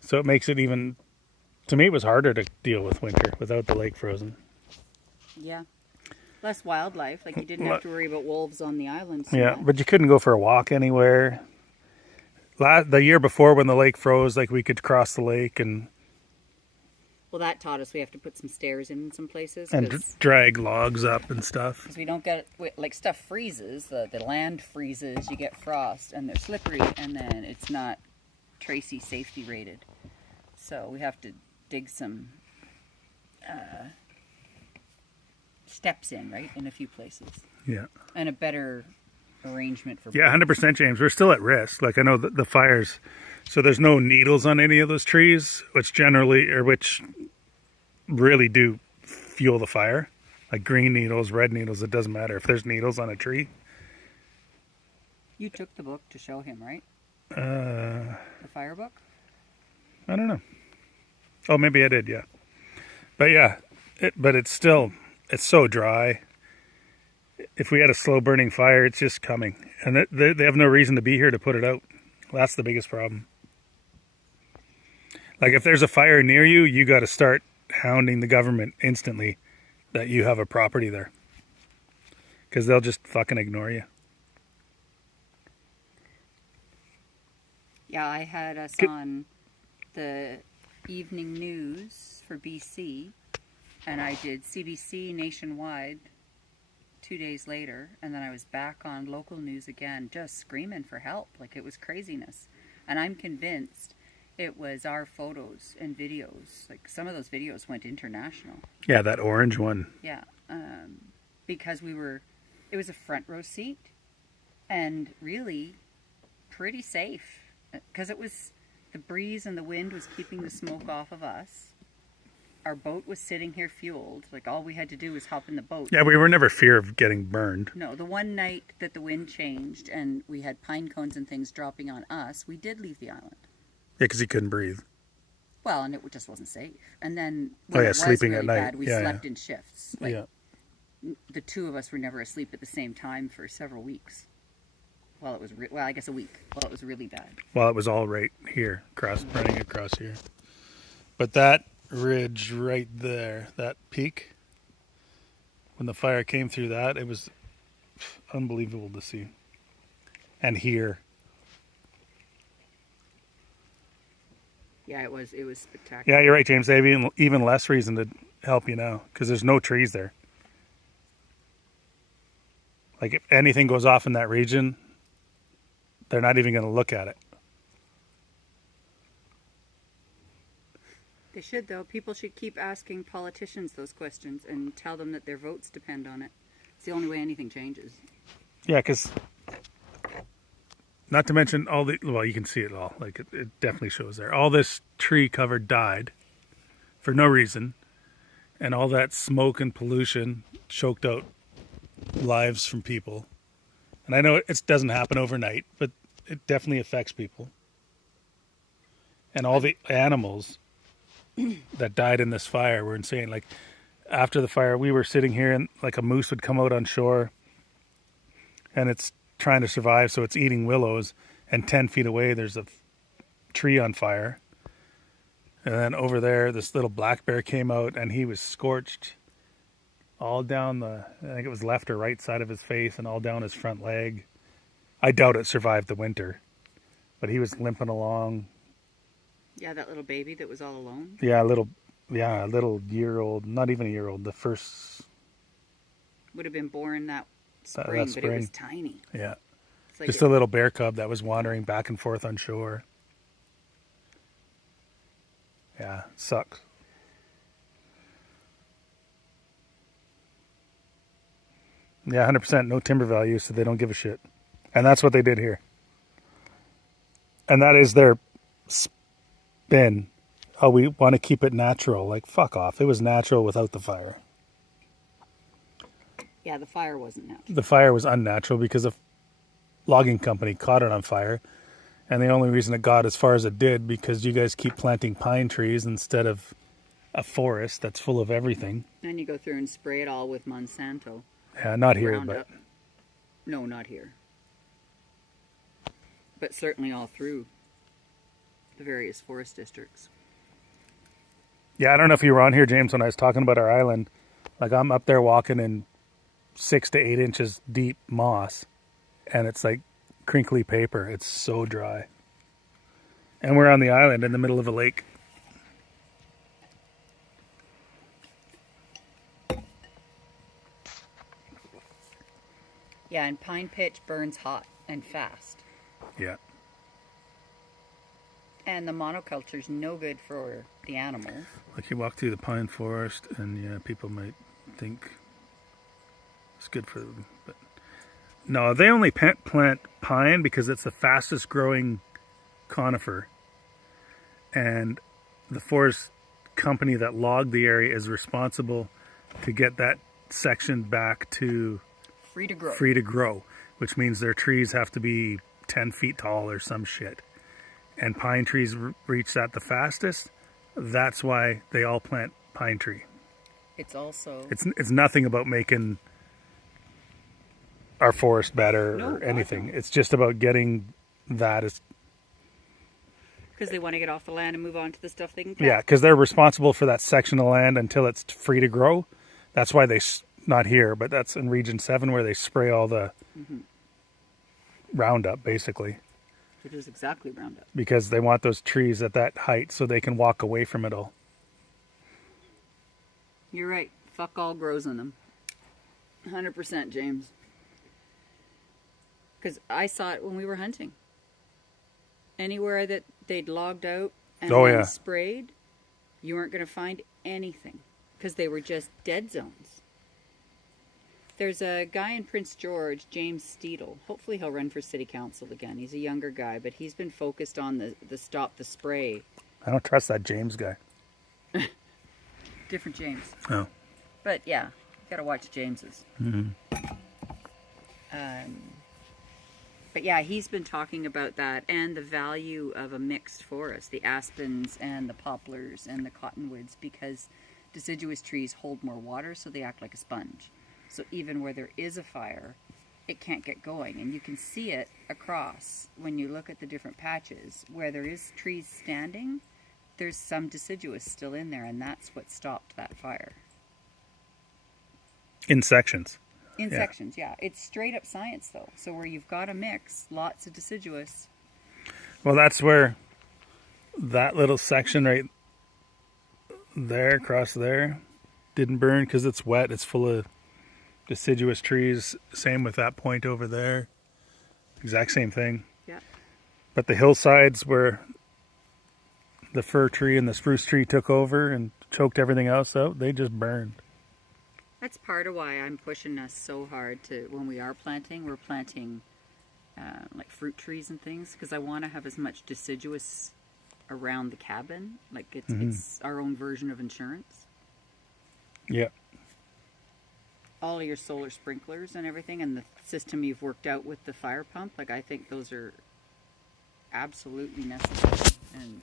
so it makes it even. To me, it was harder to deal with winter without the lake frozen. Yeah. Less wildlife. Like, you didn't have to worry about wolves on the island. So Yeah, much. but you couldn't go for a walk anywhere. The year before, when the lake froze, like, we could cross the lake and Well, that taught us we have to put some stairs in some places. drag logs up and stuff. Because we don't get, like, stuff freezes, the land freezes, you get frost, and they're slippery, and then it's not Tracy safety rated. So we have to dig some steps in, right, in a few places. Yeah. And a better arrangement for... Yeah, 100%, James. We're still at risk. Like, I know the fires, so there's no needles on any of those trees, which really do fuel the fire. Like green needles, red needles, it doesn't matter. If there's needles on a tree. You took the book to show him, right? The fire book? I don't know. Oh, maybe I did, yeah. But yeah, it's so dry. If we had a slow burning fire, it's just coming. And they have no reason to be here to put it out. That's the biggest problem. Like, if there's a fire near you, you got to start hounding the government instantly that you have a property there. Because they'll just fucking ignore you. Yeah, I had us on the evening news for BC, and I did CBC nationwide 2 days later, and then I was back on local news again, just screaming for help. Like, it was craziness. And I'm convinced it was our photos and videos. Like, some of those videos went international. Yeah, that orange one. Yeah, because it was a front row seat, and really pretty safe. Because it was, the breeze and the wind was keeping the smoke off of us. Our boat was sitting here fueled. Like, all we had to do was hop in the boat. Yeah, we were never fear of getting burned. No, the one night that the wind changed and we had pine cones and things dropping on us, we did leave the island. Yeah, because he couldn't breathe. Well, and it just wasn't safe. And then when it was sleeping really at night, bad, we slept in shifts. Like, the two of us were never asleep at the same time for several weeks. Well, it was I guess a week. Well, it was really bad. Well, it was all right here, running across here. But that ridge right there, that peak, when the fire came through that, it was unbelievable to see and hear. Yeah, it was spectacular. Yeah, you're right, James. They have even less reason to help you now because there's no trees there. Like, if anything goes off in that region, they're not even going to look at it. They should, though. People should keep asking politicians those questions and tell them that their votes depend on it. It's the only way anything changes. Yeah, because not to mention well, you can see it all. Like, it definitely shows there. All this tree cover died for no reason. And all that smoke and pollution choked out lives from people. And I know it doesn't happen overnight, but it definitely affects people. And all the animals that died in this fire were insane. Like, after the fire, we were sitting here and like a moose would come out on shore and it's trying to survive, so it's eating willows, and 10 feet away there's a tree on fire. And then over there, this little black bear came out and he was scorched all down I think it was left or right side of his face and all down his front leg. I doubt it survived the winter, but he was limping along. Yeah, that little baby that was all alone. Yeah, a little year-old, not even a year old. The first would have been born that spring, but it was tiny. Yeah, like just a little bear cub that was wandering back and forth on shore. Yeah, sucks. Yeah, 100%. No timber value, so they don't give a shit, and that's what they did here. And that is their spin. Oh, we want to keep it natural. Like, fuck off. It was natural without the fire. Yeah, the fire wasn't natural. The fire was unnatural because a logging company caught it on fire. And the only reason it got as far as it did because you guys keep planting pine trees instead of a forest that's full of everything. And you go through and spray it all with Monsanto. Yeah, not here, Roundup. but... No, not here. But certainly all through the various forest districts. Yeah, I don't know if you were on here, James, when I was talking about our island. Like, I'm up there walking in 6 to 8 inches deep moss, and it's like crinkly paper. It's so dry. And we're on the island in the middle of a lake. Yeah, and pine pitch burns hot and fast. Yeah. And the monoculture's no good for the animals. Like, you walk through the pine forest, and yeah, people might think it's good for them, but no, they only plant pine because it's the fastest growing conifer, and the forest company that logged the area is responsible to get that section back to Free to grow. free to grow, which means their trees have to be 10 feet tall or some shit. And pine trees reach that the fastest. That's why they all plant pine tree. It's also... It's nothing about making our forest better No, or anything. no. It's just about getting that as... Because they want to get off the land and move on to the stuff they can cut. Yeah, because they're responsible for that section of land until it's free to grow. That's why they... Not here, but that's in Region 7 where they spray all the Roundup, basically. It is exactly Roundup. Because they want those trees at that height so they can walk away from it all. You're right. Fuck all grows in them. 100%, James. Because I saw it when we were hunting. Anywhere that they'd logged out and then sprayed, you weren't going to find anything. Because they were just dead zones. There's a guy in Prince George, James Steedle. Hopefully he'll run for city council again. He's a younger guy, but he's been focused on the stop the spray. I don't trust that James guy. Different James. Oh. But yeah, you gotta watch James's. But yeah, he's been talking about that and the value of a mixed forest, the aspens and the poplars and the cottonwoods, because deciduous trees hold more water, so they act like a sponge. So even where there is a fire, it can't get going. And you can see it across when you look at the different patches. Where there is trees standing, there's some deciduous still in there, and that's what stopped that fire. In sections. In sections, yeah. It's straight up science, though. So where you've got a mix, lots of deciduous. Well, that's where that little section right there, across there, didn't burn because it's wet. It's full of deciduous trees. Same with that point over there. Exact same thing. Yeah. But the hillsides where the fir tree and the spruce tree took over and choked everything else out, they just burned. That's part of why I'm pushing us so hard to, when we are planting, we're planting like fruit trees and things, because I want to have as much deciduous around the cabin. Like it's our own version of insurance. Yeah. All of your solar sprinklers and everything, and the system you've worked out with the fire pump, like I think those are absolutely necessary, and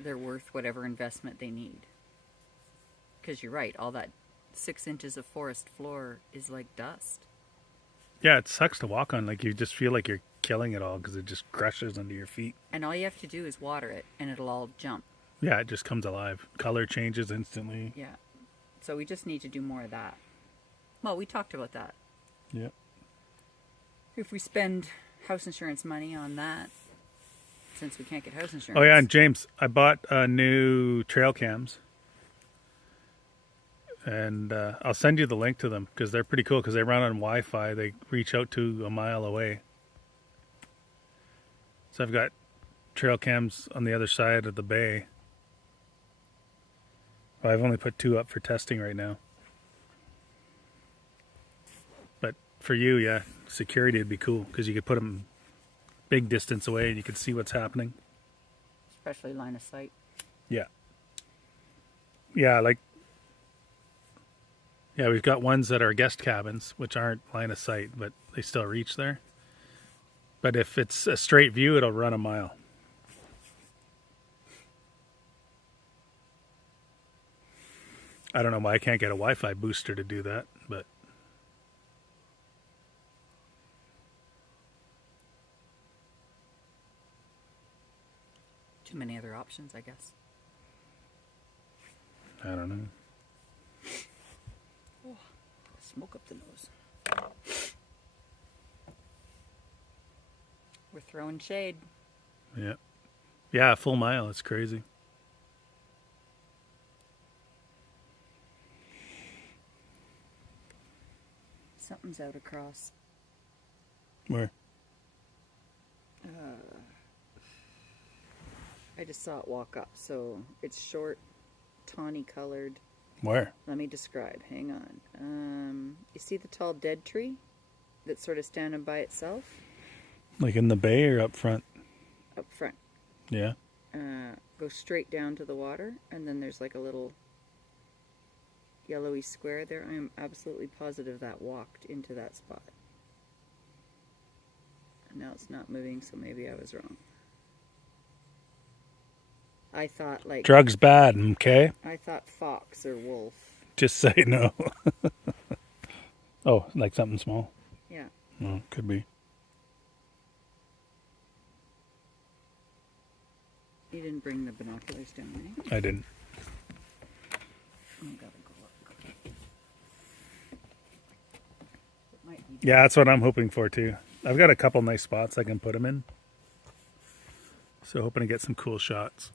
they're worth whatever investment they need. Because you're right, all that 6 inches of forest floor is like dust. Yeah, it sucks to walk on. Like, you just feel like you're killing it all because it just crushes under your feet. And all you have to do is water it, and it'll all jump. Yeah, it just comes alive. Color changes instantly. Yeah. So we just need to do more of that. Well, we talked about that. Yeah. If we spend house insurance money on that, since we can't get house insurance. Oh, yeah, and James, I bought new trail cams. And I'll send you the link to them because they're pretty cool because they run on Wi-Fi. They reach out to a mile away. So I've got trail cams on the other side of the bay. Well, I've only put 2 up for testing right now. But for you, yeah, security would be cool because you could put them big distance away and you can see what's happening. Especially line of sight. Yeah. Yeah, we've got ones that are guest cabins, which aren't line of sight, but they still reach there. But if it's a straight view, it'll run a mile. I don't know why I can't get a Wi-Fi booster to do that, but Too many other options, I guess. I don't know. Oh, smoke up the nose. We're throwing shade. Yeah. Yeah, a full mile. It's crazy. Something's out across. Where? I just saw it walk up, so it's short, tawny colored. Where? Let me describe. Hang on. You see the tall dead tree that's sort of standing by itself? Like in the bay or up front? Up front. Yeah. Go straight down to the water, and then there's like a little yellowy square there. I am absolutely positive that walked into that spot. And now it's not moving, so maybe I was wrong. I thought like... Drugs bad, okay? I thought fox or wolf. Just say no. Oh, like something small? Yeah. Oh, could be. You didn't bring the binoculars down, right? I didn't. I gotta go look. It might be... Yeah, that's what I'm hoping for too. I've got a couple nice spots I can put them in. So hoping to get some cool shots.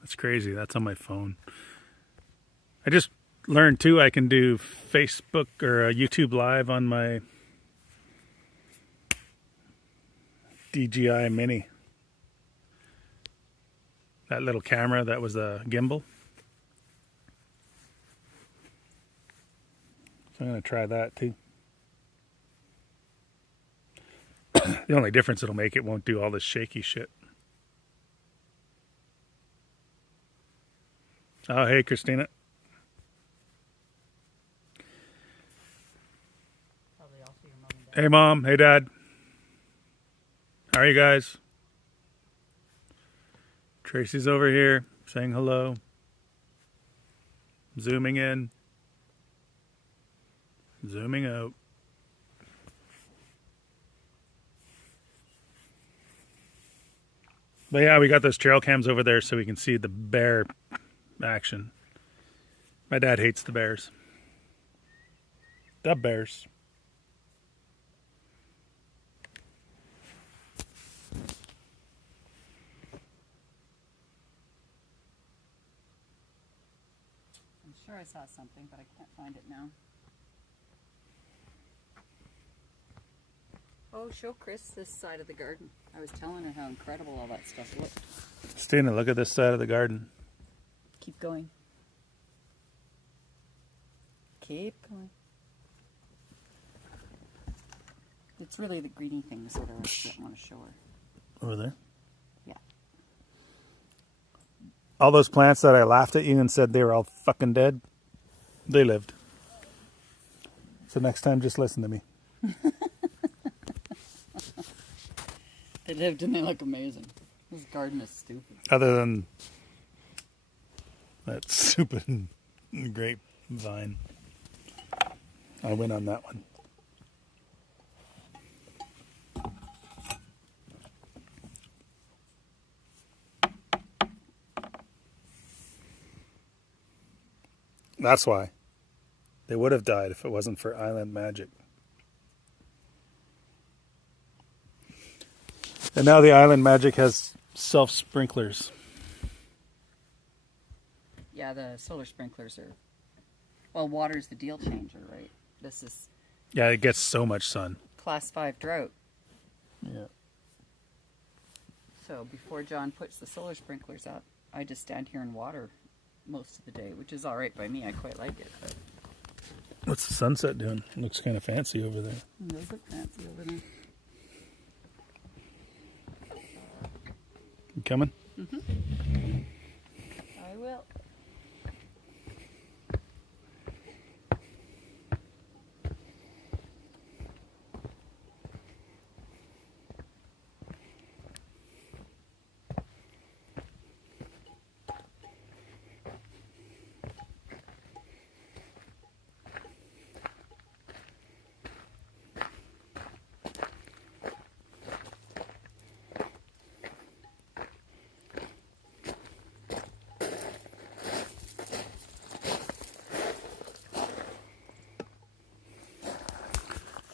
That's crazy. That's on my phone. I just learned too I can do Facebook or YouTube Live on my DJI Mini. That little camera that was a gimbal. So I'm going to try that too. The only difference it'll make, it won't do all this shaky shit. Oh, hey, Christina. Probably also your mom and dad. Hey, Mom. Hey, Dad. How are you guys? Tracy's over here saying hello. Zooming in. Zooming out. But yeah, we got those trail cams over there so we can see the bear action. My dad hates the bears. The bears. I'm sure I saw something, but I can't find it now. Oh, show Chris this side of the garden. I was telling her how incredible all that stuff looked. Christina, look at this side of the garden. Keep going. Keep going. It's really the greeny things that I want to show her. Over there? Yeah. All those plants that I laughed at you and said they were all fucking dead, they lived. So next time, just listen to me. They lived and they look amazing. This garden is stupid. Other than that stupid grapevine. I win on that one. That's why. They would have died if it wasn't for island magic. And now the island magic has self-sprinklers. Yeah, the solar sprinklers are... Well, water's the deal changer, right? This is Yeah, it gets so much sun. class 5 drought. Yeah. So before John puts the solar sprinklers up, I just stand here and water most of the day, which is all right by me. I quite like it. But What's the sunset doing? Looks kind of fancy over there. it does look fancy over there. You coming? I will.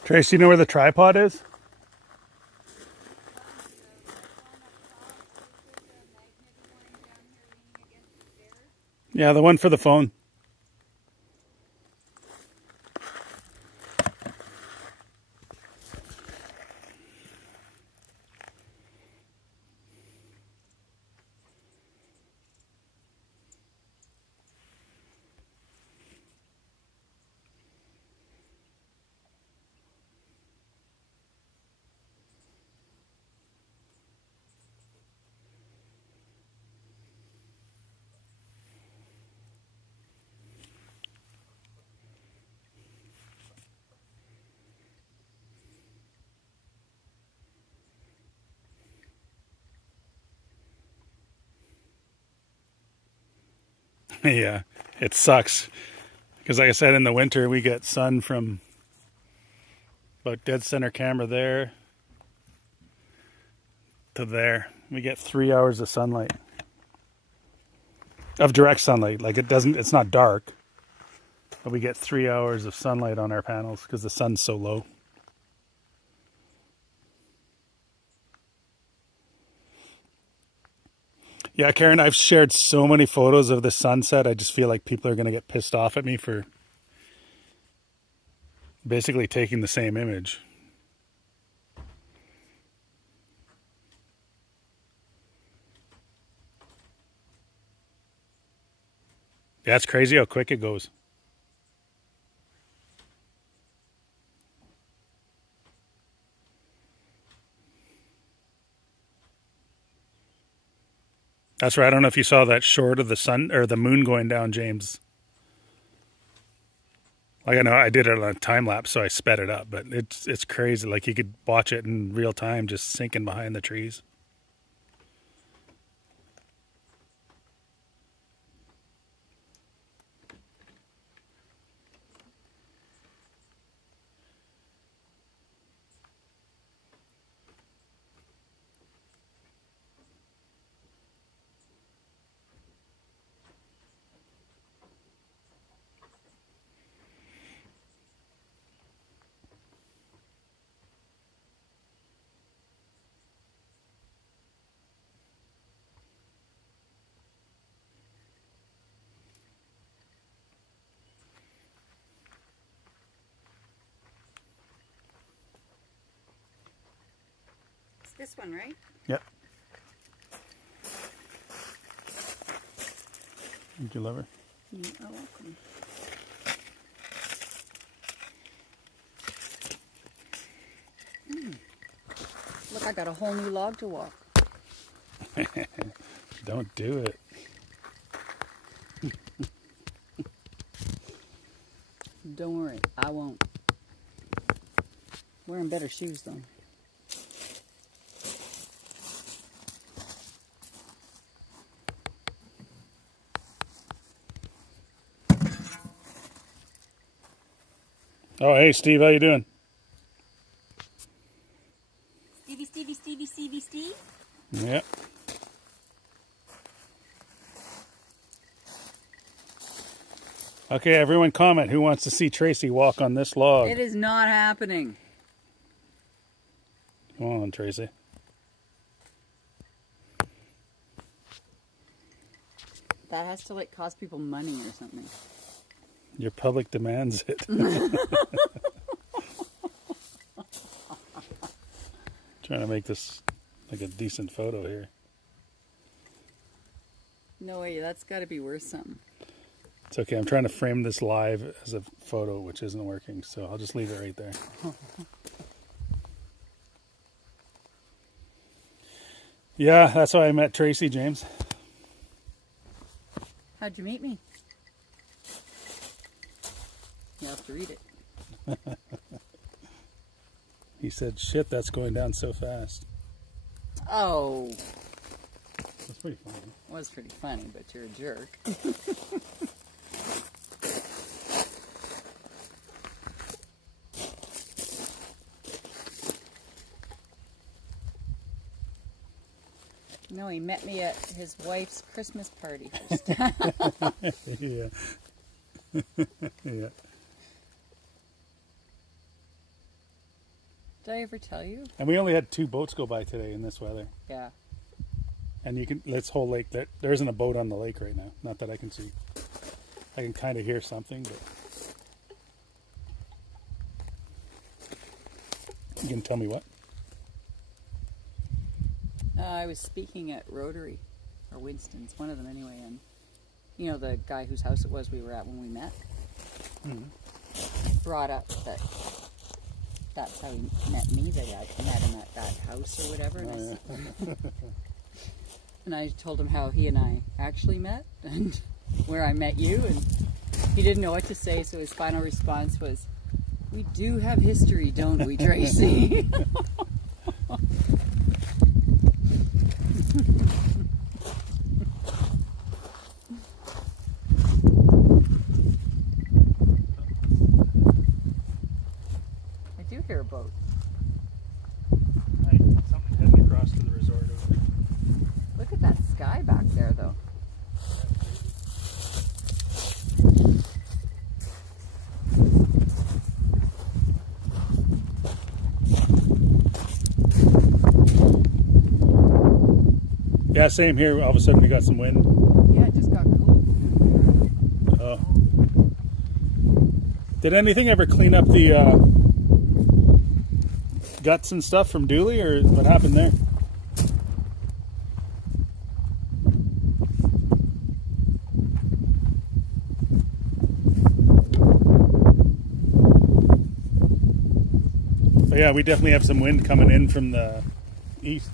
Tracy, you know where the tripod is? Yeah, the one for the phone. Yeah, it sucks. Because like I said, in the winter, we get sun from about dead center camera there to there. We get 3 hours of sunlight. Of direct sunlight. Like it's not dark. But we get 3 hours of sunlight on our panels because the sun's so low. Yeah, Karen, I've shared so many photos of the sunset. I just feel like people are going to get pissed off at me for basically taking the same image. Yeah, it's crazy how quick it goes. That's right. I don't know if you saw that short of the sun or the moon going down, James. Like I know I did it on a time lapse, so I sped it up, but it's crazy. Like you could watch it in real time, just sinking behind the trees. It's this one, right? Yep. Thank you, lover. You are welcome. Look, I got a whole new log to walk. Don't do it. Don't worry, I won't. Wearing better shoes though. Oh, hey, Steve, how you doing? Stevie. Yeah. Okay, everyone comment who wants to see Tracy walk on this log. It is not happening. Come on, Tracy. That has to like cost people money or something. Your public demands it. Trying to make this like a decent photo here. No way, that's got to be worth something. It's okay. I'm trying to frame this live as a photo, which isn't working, so I'll just leave it right there. Yeah, that's how I met Tracy, James. How'd you meet me? You have to read it. He said, shit, that's going down so fast. Oh, That's pretty funny. it was pretty funny, but you're a jerk. No, he met me at his wife's Christmas party first. Yeah. Yeah. Did I ever tell you? And we only had 2 boats go by today in this weather. Yeah. And you can, this whole lake, there isn't a boat on the lake right now. Not that I can see. I can kind of hear something, but you can tell me what? I was speaking at Rotary, or Winston's, one of them anyway, and you know the guy whose house it was we were at when we met? Brought up that that's how he met me, that I met him at that house or whatever. And, and I told him how he and I actually met and where I met you, and he didn't know what to say, so his final response was, "We do have history, don't we, Tracy?" I do hear a boat. Something heading across to the resort over there. Look at that sky back there, though. Yeah, same here. All of a sudden we got some wind. Yeah, it just got cool. Oh. Did anything ever clean up the guts and stuff from Dooley, or what happened there? But yeah, we definitely have some wind coming in from the east.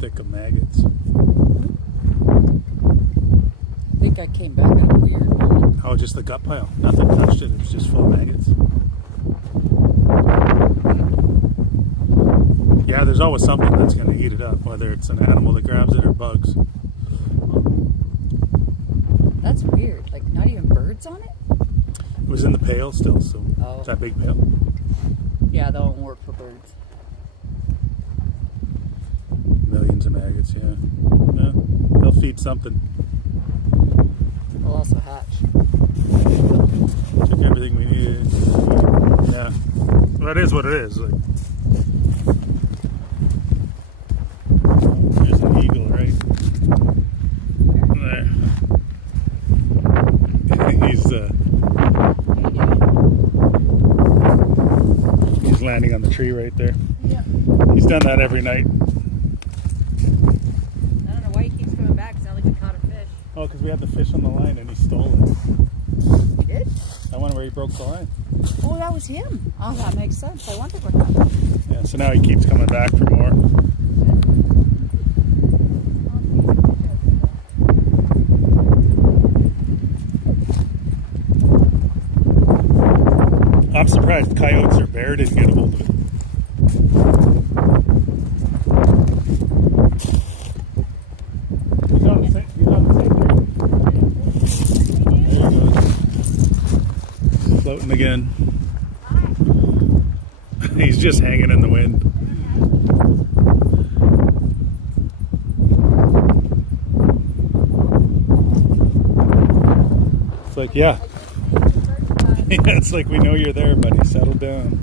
Thick of maggots. I think I came back at a weird moment. Oh, just the gut pile. Nothing touched it. It was just full of maggots. Yeah, there's always something that's going to eat it up, whether it's an animal that grabs it or bugs. That's weird. Like, not even birds on it? It was in the pail still, so Oh. it's that big pail. Yeah, that won't work for birds. Millions of maggots, yeah. Yeah, they'll feed something. They'll also hatch. Took everything we needed. Yeah. Well, that is what it is. Like, there's an eagle, right? He's landing on the tree right there. Yeah. He's done that every night. I don't know why he keeps coming back. It's not like we caught a fish. Oh, because we had the fish on the line and he stole it. He did? That one where he broke the line. Oh, that was him. Oh, that makes sense. I wondered what happened. Yeah, so now he keeps coming back for more. I'm surprised coyotes or bear didn't get a hold of it. He's on the same tree. There he goes. Floating again. He's just hanging in the wind. It's like, yeah. Yeah, it's like we know you're there, buddy. Settle down.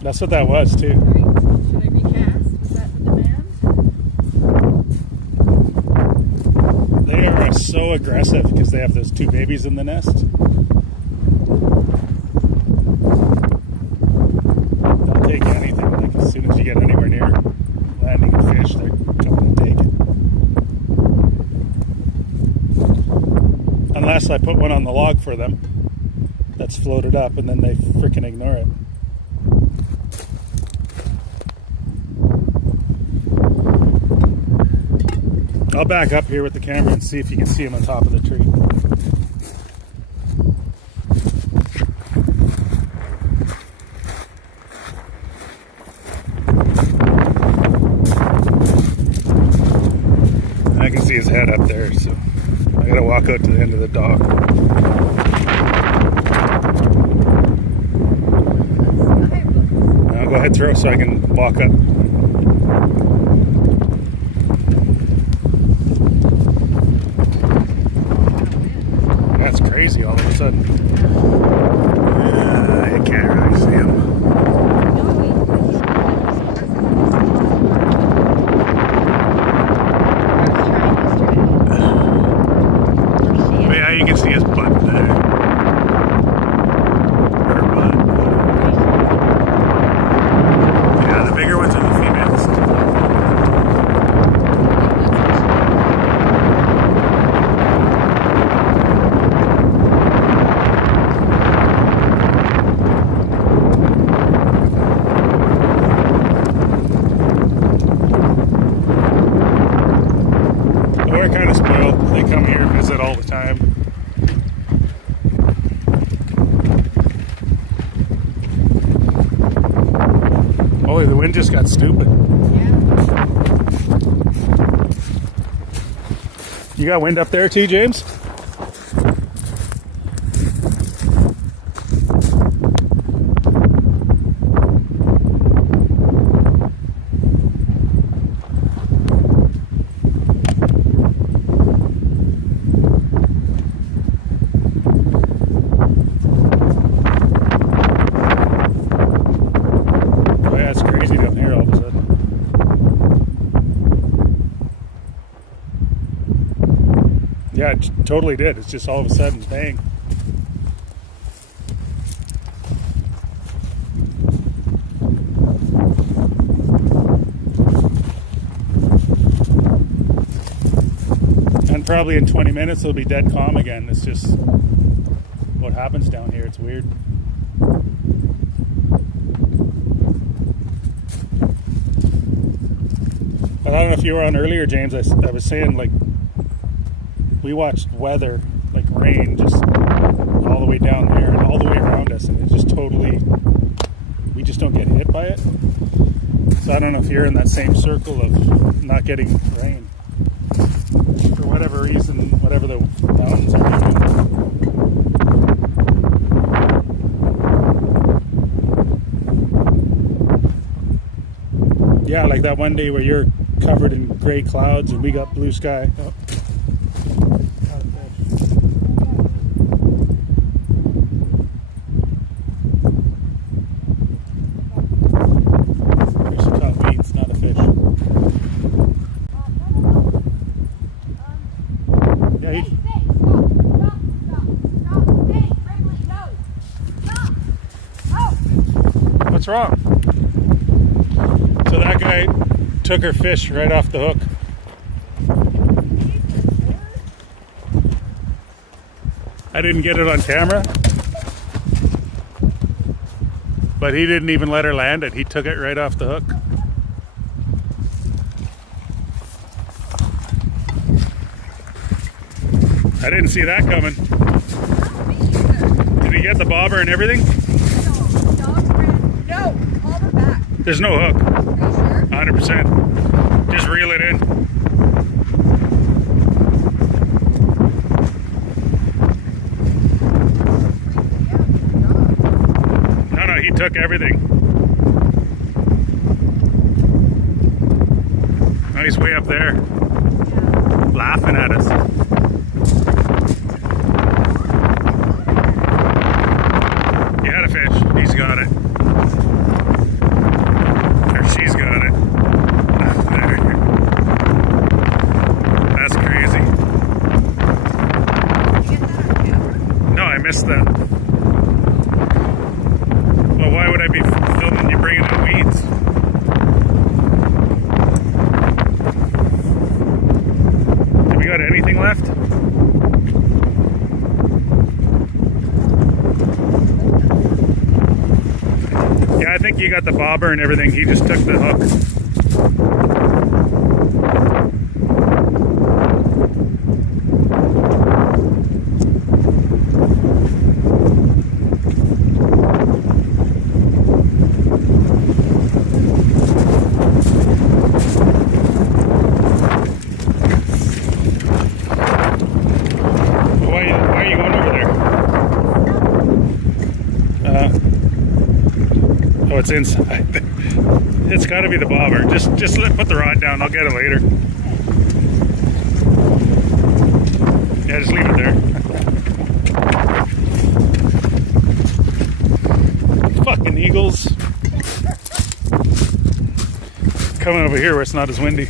That's what that was, too. Should I recast? Is that the demand? They are so aggressive because they have those two babies in the nest. They'll take anything. Like, as soon as you get anywhere near landing a fish, they're coming to take it. Unless I put one on the log for them that's floated up, and then they freaking ignore it. I'll back up here with the camera and see if you can see him on top of the tree. I can see his head up there, so I gotta walk out to the end of the dock. Now go ahead, throw so I can walk up. That's crazy all of a sudden. You can't really see him. Yeah, you can see his butt there. Her butt. Yeah, the bigger ones are the females. We're kind of spoiled. They come here and visit all the time. Holy, the wind just got stupid. You got wind up there too, James? Yeah, it totally did. It's just all of a sudden, bang. And probably in 20 minutes it'll be dead calm again. It's just what happens down here. It's weird. But I don't know if you were on earlier, James. I was saying, like, we watched weather, like rain, just all the way down there and all the way around us, and it just totally, we just don't get hit by it. So I don't know if you're in that same circle of not getting rain for whatever reason, whatever the mountains are doing. Yeah, like that one day where you're covered in gray clouds, and we got blue sky. Oh. There's some caught weeds, not a fish. Yeah, he, what's wrong? So that guy took her fish right off the hook. I didn't get it on camera, but he didn't even let her land it. He took it right off the hook. I didn't see that coming. Did he get the bobber and everything? No, call her back. There's no hook. Are you sure? 100%. Just reel it in. No, he took everything. Oh, he's way up there, laughing at us. He had a fish. He's got it. Or she's got it. There. That's crazy. Did you get that on camera? No, I missed that. Well, why would I be filming you bringing in weeds? Have we got anything left? Yeah, I think you got the bobber and everything. He just took the hook. Why are you going over there? Oh, it's inside. It's got to be the bobber. Just put the rod down. I'll get it later. Yeah, just leave it there. Fucking eagles. Coming over here where it's not as windy.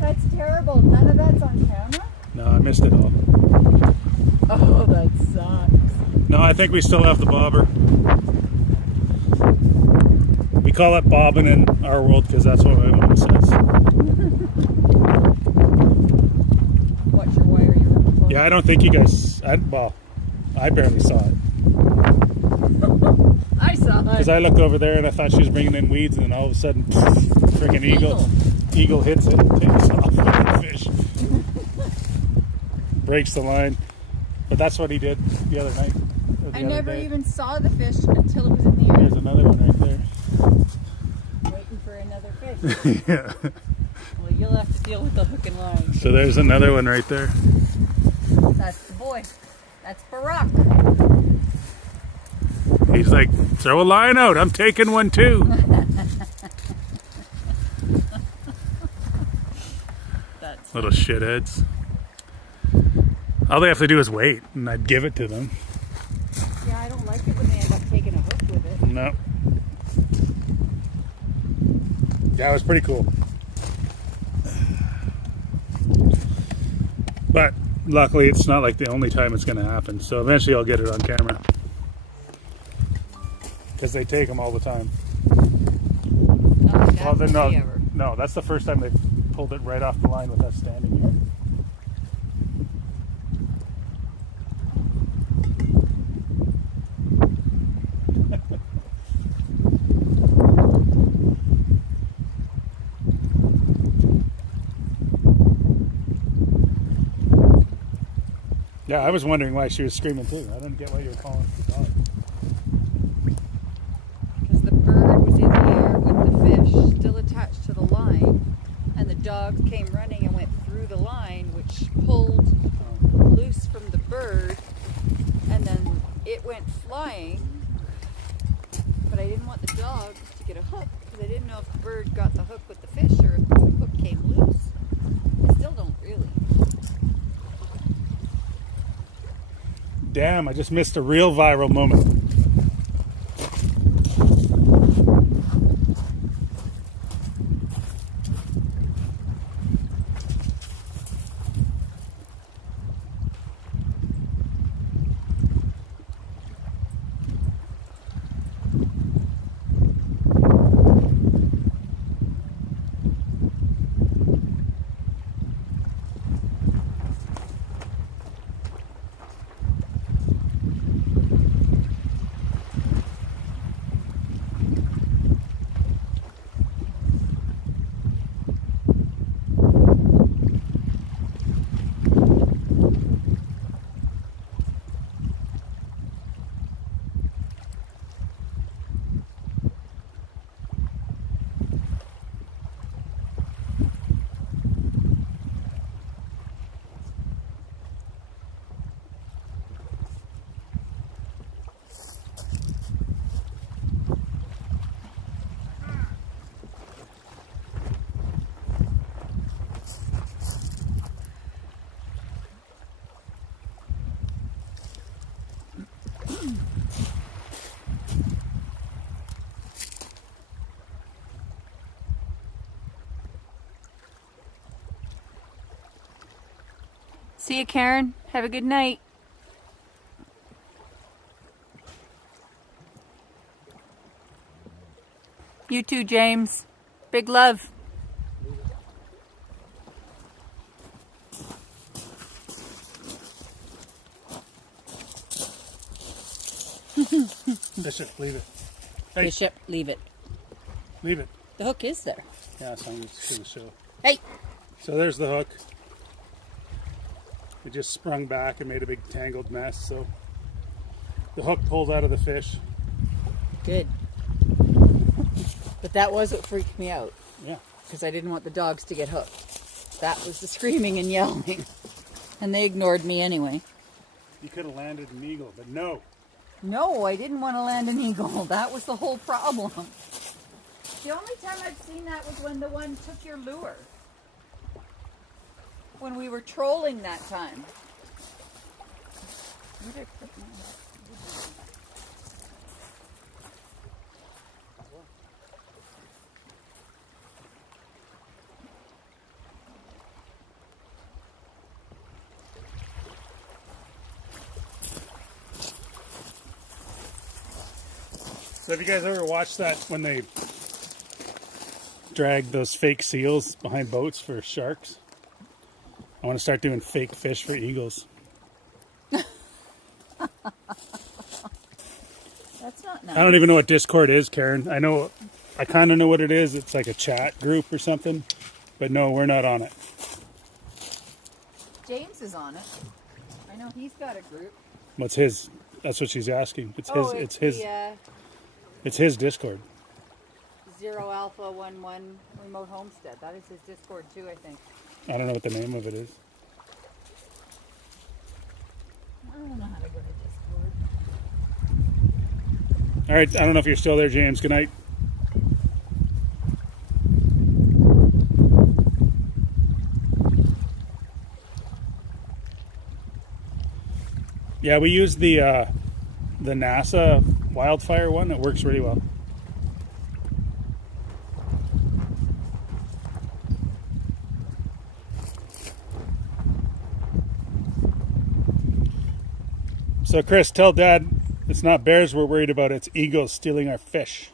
That's terrible. None of that's on camera? No, I missed it all. Oh, that sucks. No, I think we still have the bobber. We call it bobbing in our world because that's what my mom says. What's your wire you were for? Yeah, I don't think you guys. I barely saw it I saw because it. I looked over there and I thought she was bringing in weeds, and then all of a sudden, freaking eagle hits it and takes off with the fish, breaks the line. But that's what he did the other night. or the I other never day. even saw the fish until it was in the air. There's another one right there. Waiting for another fish. Yeah. Well, you'll have to deal with the hook and line. So there's another one right there. That's the boy. That's Barack. He's like, throw a line out. I'm taking one too. That's Little shitheads. All they have to do is wait, and I'd give it to them. yeah, I don't like it when they end up taking a hook with it. No. Yeah, it was pretty cool. But luckily, it's not like the only time it's going to happen. So eventually, I'll get it on camera. Because they take them all the time. Not Well, then no, no, ever. no, that's the first time they pulled it right off the line with us standing here. Yeah, I was wondering why she was screaming too. I didn't get why you were calling for the dog. Because the bird was in the air with the fish still attached to the line, and the dog came running and went through the line, which pulled know if the bird got the hook with the fish or if the hook came loose. I still don't really. Damn, I just missed a real viral moment. See you, Karen. Have a good night. You too, James. Big love. Bishop, leave it. Hey. Bishop, leave it. Leave it. The hook is there. Yeah, so I'm just going to show. Hey! So there's the hook. It just sprung back and made a big tangled mess, so the hook pulled out of the fish. Good. But that was what freaked me out. Yeah. Because I didn't want the dogs to get hooked. That was the screaming and yelling. And they ignored me anyway. You could have landed an eagle, but no. No, I didn't want to land an eagle. That was the whole problem. The only time I've seen that was when the one took your lure. When we were trolling that time. So have you guys ever watched that when they drag those fake seals behind boats for sharks? I want to start doing fake fish for eagles. That's not nice. I don't even know what Discord is, Karen. I kind of know what it is. It's like a chat group or something. But no, we're not on it. James is on it. I know he's got a group. What's his? That's what she's asking. It's his. It's his. It's his Discord. 0 Alpha 11 Remote Homestead. That is his Discord too, I think. I don't know what the name of it is. I don't know how to go to Discord. All right. I don't know if you're still there, James. Good night. Yeah, we use the NASA wildfire one. It works really well. So Chris, tell Dad it's not bears we're worried about, it's eagles stealing our fish.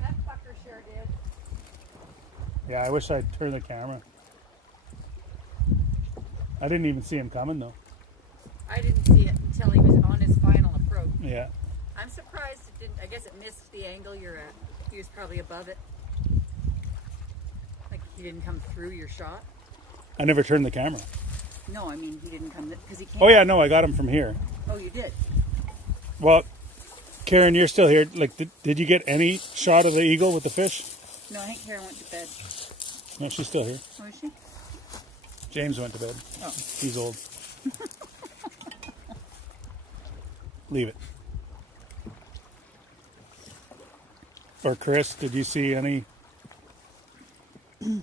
That fucker sure did. Yeah, I wish I'd turned the camera. I didn't even see him coming though. I didn't see it until he was on his final approach. Yeah. I'm surprised it didn't. I guess it missed the angle you're at. He was probably above it. Like he didn't come through your shot. I never turned the camera. No, I mean he didn't come because he came. Oh yeah, no, I got him from here. Oh, you did. Well, Karen, you're still here. Like, did you get any shot of the eagle with the fish? No, I think Karen went to bed. No, she's still here. Oh, is she? James went to bed. Oh. He's old. Leave it. or Chris, did you see any?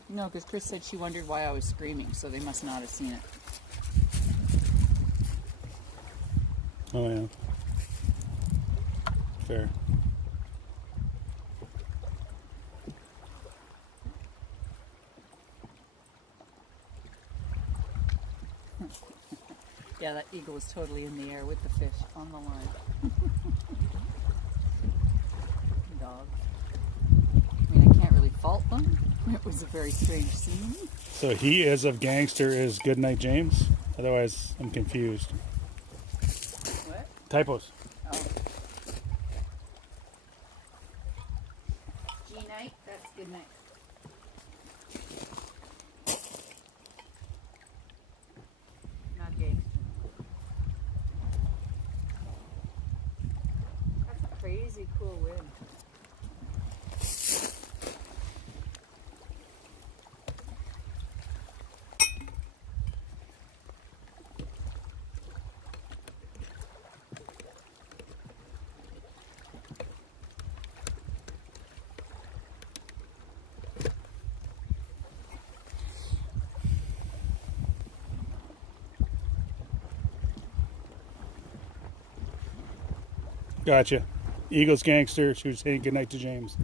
No, because Chris said she wondered why I was screaming, so they must not have seen it. Oh, yeah. Fair. Yeah, that eagle was totally in the air with the fish on the line. Dog. I mean, I can't really fault them. It was a very strange scene. So he is of gangster is Goodnight James? Otherwise, I'm confused. What? Typos. Oh. G-night, that's good night. Not gay. That's a crazy cool wind. Gotcha. Eagles gangster. She was saying goodnight to James.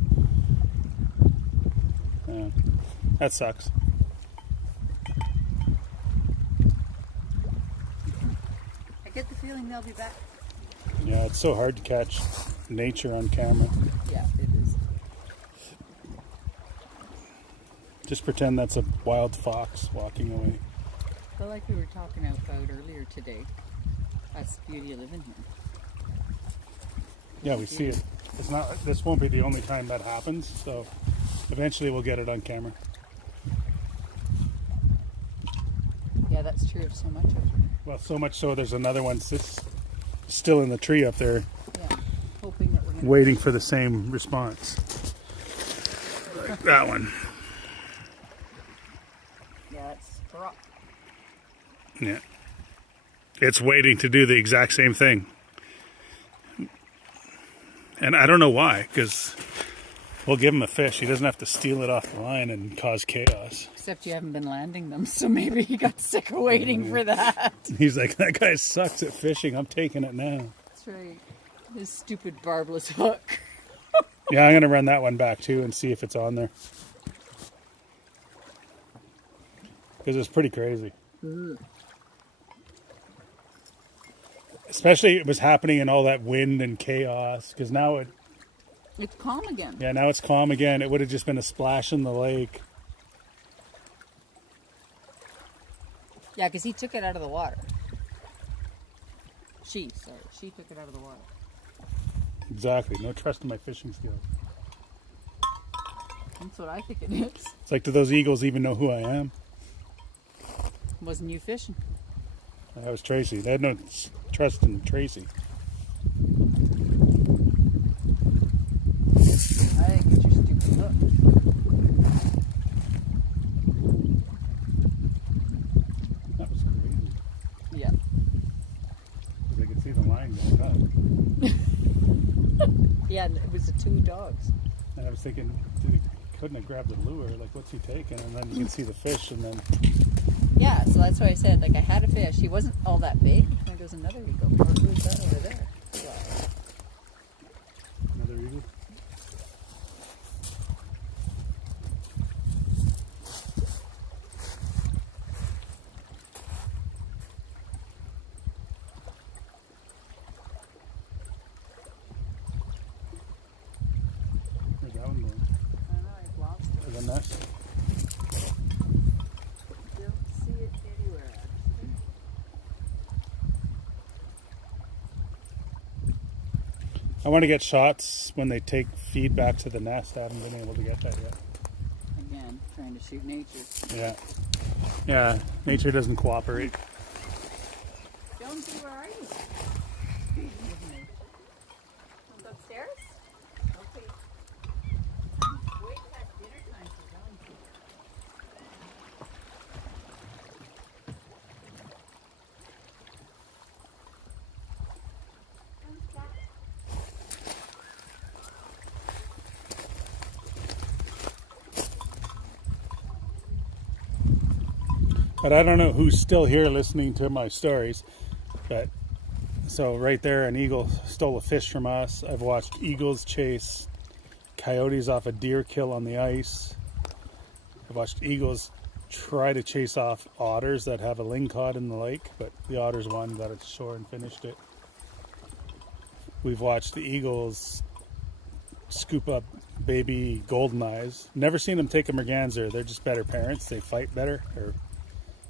That sucks. I get the feeling they'll be back. Yeah, it's so hard to catch nature on camera. Yeah, it is. Just pretend that's a wild fox walking away. But like we were talking about earlier today, that's the beauty of living here. Yeah, we see it. It's not. This won't be the only time that happens. So eventually we'll get it on camera. Yeah, that's true of so much of it. Well, so much so there's another one still in the tree up there, Yeah, hoping that we're going to... waiting for the same response. Like that one. Yeah, that's correct. Yeah. It's waiting to do the exact same thing. And I don't know why, because we'll give him a fish. He doesn't have to steal it off the line and cause chaos. Except you haven't been landing them, so maybe he got sick of waiting for that. He's like, that guy sucks at fishing. I'm taking it now. That's right. His stupid barbless hook. Yeah, I'm going to run that one back too and see if it's on there. Because it's pretty crazy. Especially it was happening in all that wind and chaos. Because now It's calm again. yeah, now it's calm again. It would have just been a splash in the lake. Yeah, because he took it out of the water. She took it out of the water. Exactly. No trust in my fishing skills. That's what I think it is. It's like, do those eagles even know who I am? Wasn't you fishing? That was Tracy. They had no trust in Tracy. I think it's your stupid hook. That was crazy. Yeah. Because I could see the line going up. Yeah, and it was the two dogs. And I was thinking, couldn't have grabbed the lure. Like, what's he taking? And then you can see the fish, and then... Yeah, so that's why I said, like, I had a fish. He wasn't all that big. There goes another eagle. Or who's that over there? Wow. Another eagle? Where's that one going? I don't know, I've lost it. To the nest? Don't see it anywhere, actually. I want to get shots when they take feed back to the nest. I haven't been able to get that yet. Again, trying to shoot nature. Yeah. Yeah, nature doesn't cooperate. Jonesy, where are you? Upstairs? Okay. Wait past dinner time for Jonesy. But I don't know who's still here listening to my stories. But so right there, an eagle stole a fish from us. I've watched eagles chase coyotes off a deer kill on the ice. I've watched eagles try to chase off otters that have a lingcod in the lake, but the otters won, got it to shore and finished it. We've watched the eagles scoop up baby goldeneyes. Never seen them take a merganser. They're just better parents. They fight better, or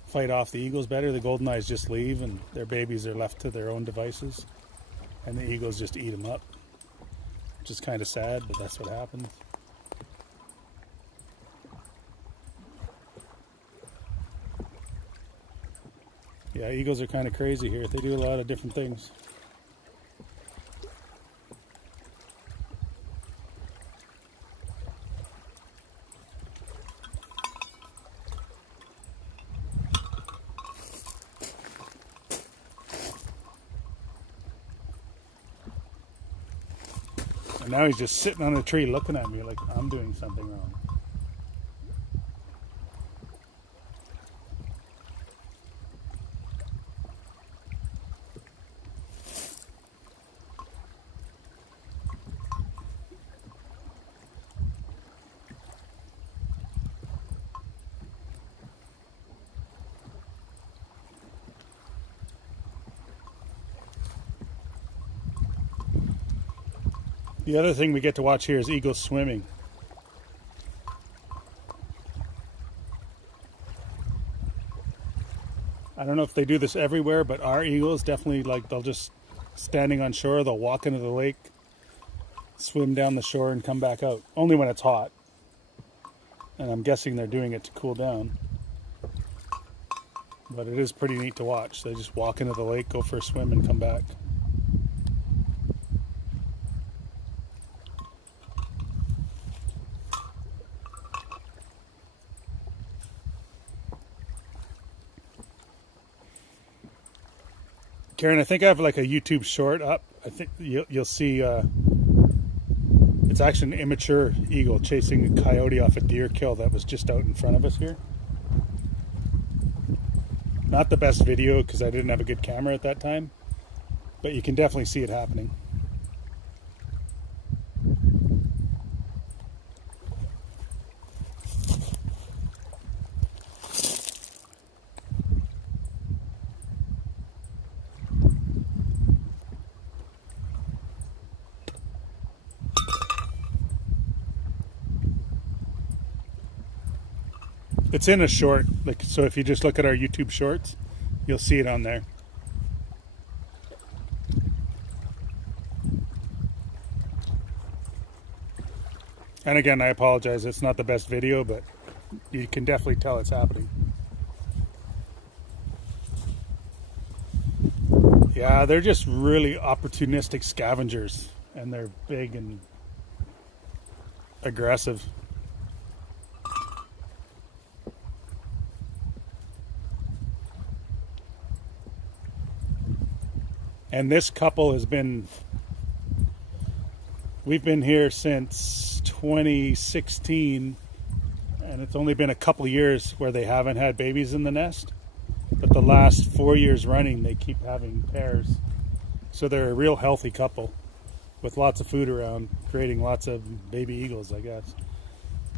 fight off the eagles better. The goldeneyes just leave and their babies are left to their own devices, and the eagles just eat them up, which is kind of sad, but that's what happens. Yeah, eagles are kind of crazy here. They do a lot of different things. And now he's just sitting on a tree looking at me like I'm doing something wrong. The other thing we get to watch here is eagles swimming. I don't know if they do this everywhere, but our eagles definitely, like, they'll just standing on shore, they'll walk into the lake, swim down the shore and come back out. Only when it's hot. And I'm guessing they're doing it to cool down. But it is pretty neat to watch. They just walk into the lake, go for a swim and come back. Karen, I think I have like a YouTube short up. I think you'll see it's actually an immature eagle chasing a coyote off a deer kill that was just out in front of us here. Not the best video because I didn't have a good camera at that time, but you can definitely see it happening. It's in a short, like, so if you just look at our YouTube shorts, you'll see it on there. And again, I apologize, it's not the best video, but you can definitely tell it's happening. Yeah, they're just really opportunistic scavengers, and they're big and aggressive. And this couple has been, we've been here since 2016, and it's only been a couple years where they haven't had babies in the nest. But the last 4 years running, they keep having pairs. So they're a real healthy couple with lots of food around, creating lots of baby eagles, I guess.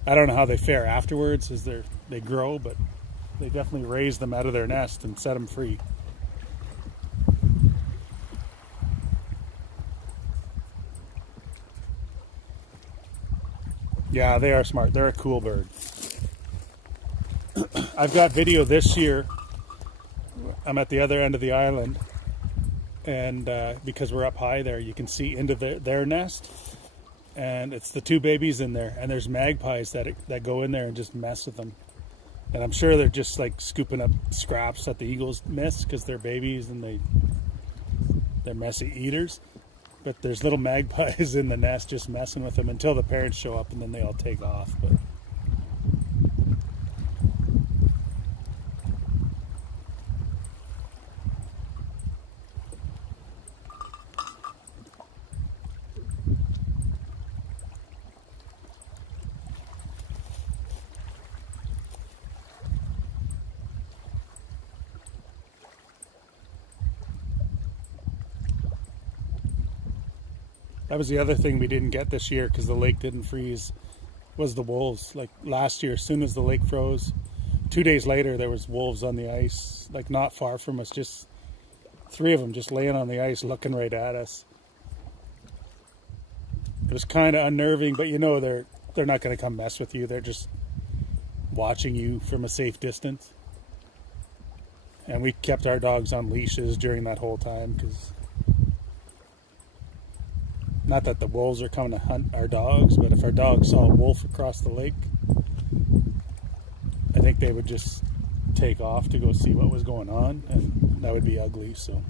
I don't know how they fare afterwards as they grow, but they definitely raise them out of their nest and set them free. Yeah, they are smart. They're a cool bird. I've got video this year. I'm at the other end of the island, and because we're up high there, you can see into their nest, and it's the two babies in there, and there's magpies that go in there and just mess with them. And I'm sure they're just like scooping up scraps that the eagles miss because they're babies and they're messy eaters. But there's little magpies in the nest just messing with them until the parents show up, and then they all take off. But That was the other thing we didn't get this year because the lake didn't freeze, was the wolves. Like last year, as soon as the lake froze, 2 days later there was wolves on the ice, like not far from us, just 3 of them just laying on the ice looking right at us. It was kind of unnerving, but you know they're not going to come mess with you. They're just watching you from a safe distance. And we kept our dogs on leashes during that whole time, because not that the wolves are coming to hunt our dogs, but if our dogs saw a wolf across the lake, I think they would just take off to go see what was going on, and that would be ugly. So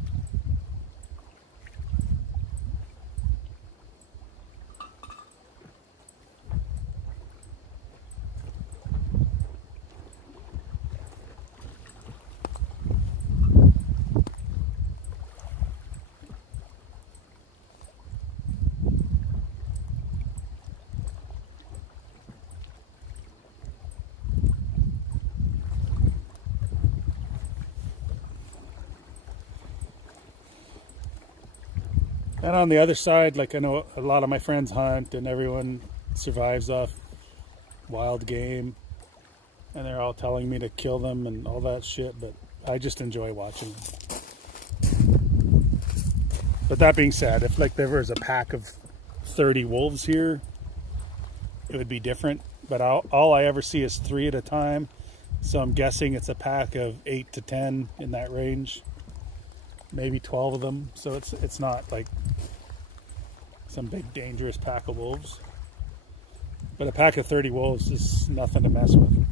and on the other side, like I know a lot of my friends hunt and everyone survives off wild game, and they're all telling me to kill them and all that shit, but I just enjoy watching them. But that being said, if like there was a pack of 30 wolves here, it would be different. But all I ever see is 3 at a time, so I'm guessing it's a pack of 8 to 10 in that range, maybe 12 of them. So it's not like some big dangerous pack of wolves, but a pack of 30 wolves is nothing to mess with.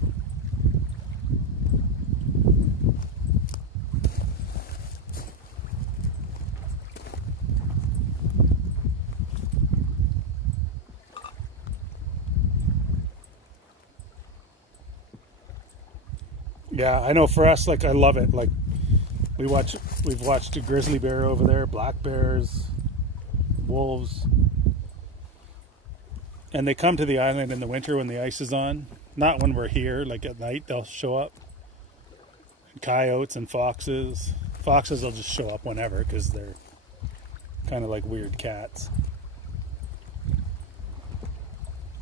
Yeah, I know for us, like I love it. Like we've watched a grizzly bear over there, black bears, wolves, and they come to the island in the winter when the ice is on, not when we're here. Like at night they'll show up. Coyotes and foxes will just show up whenever, because they're kind of like weird cats.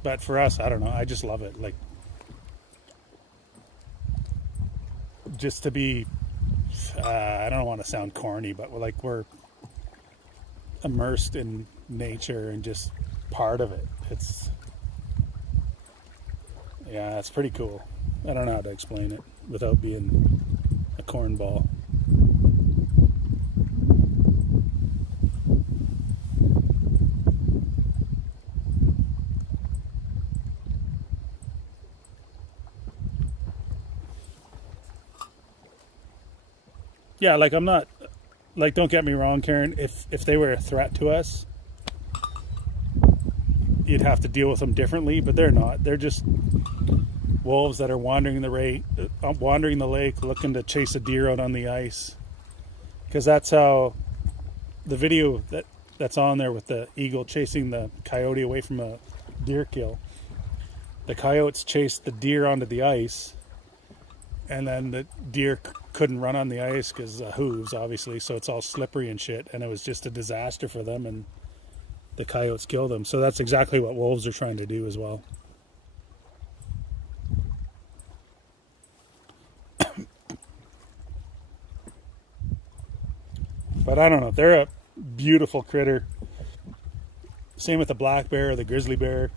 But for us, I don't know, I just love it. Like just to be I don't want to sound corny, but like we're immersed in nature and just part of it. It's pretty cool. I don't know how to explain it without being a cornball. Yeah, like I'm not, like, don't get me wrong, Karen, if they were a threat to us, you'd have to deal with them differently, but they're not. They're just wolves that are wandering the lake looking to chase a deer out on the ice. Because that's how the video that's on there with the eagle chasing the coyote away from a deer kill. The coyotes chased the deer onto the ice, and then the deer couldn't run on the ice because hooves, obviously, so it's all slippery and shit, and it was just a disaster for them, and the coyotes killed them. So that's exactly what wolves are trying to do as well. But I don't know, they're a beautiful critter. Same with the black bear or the grizzly bear.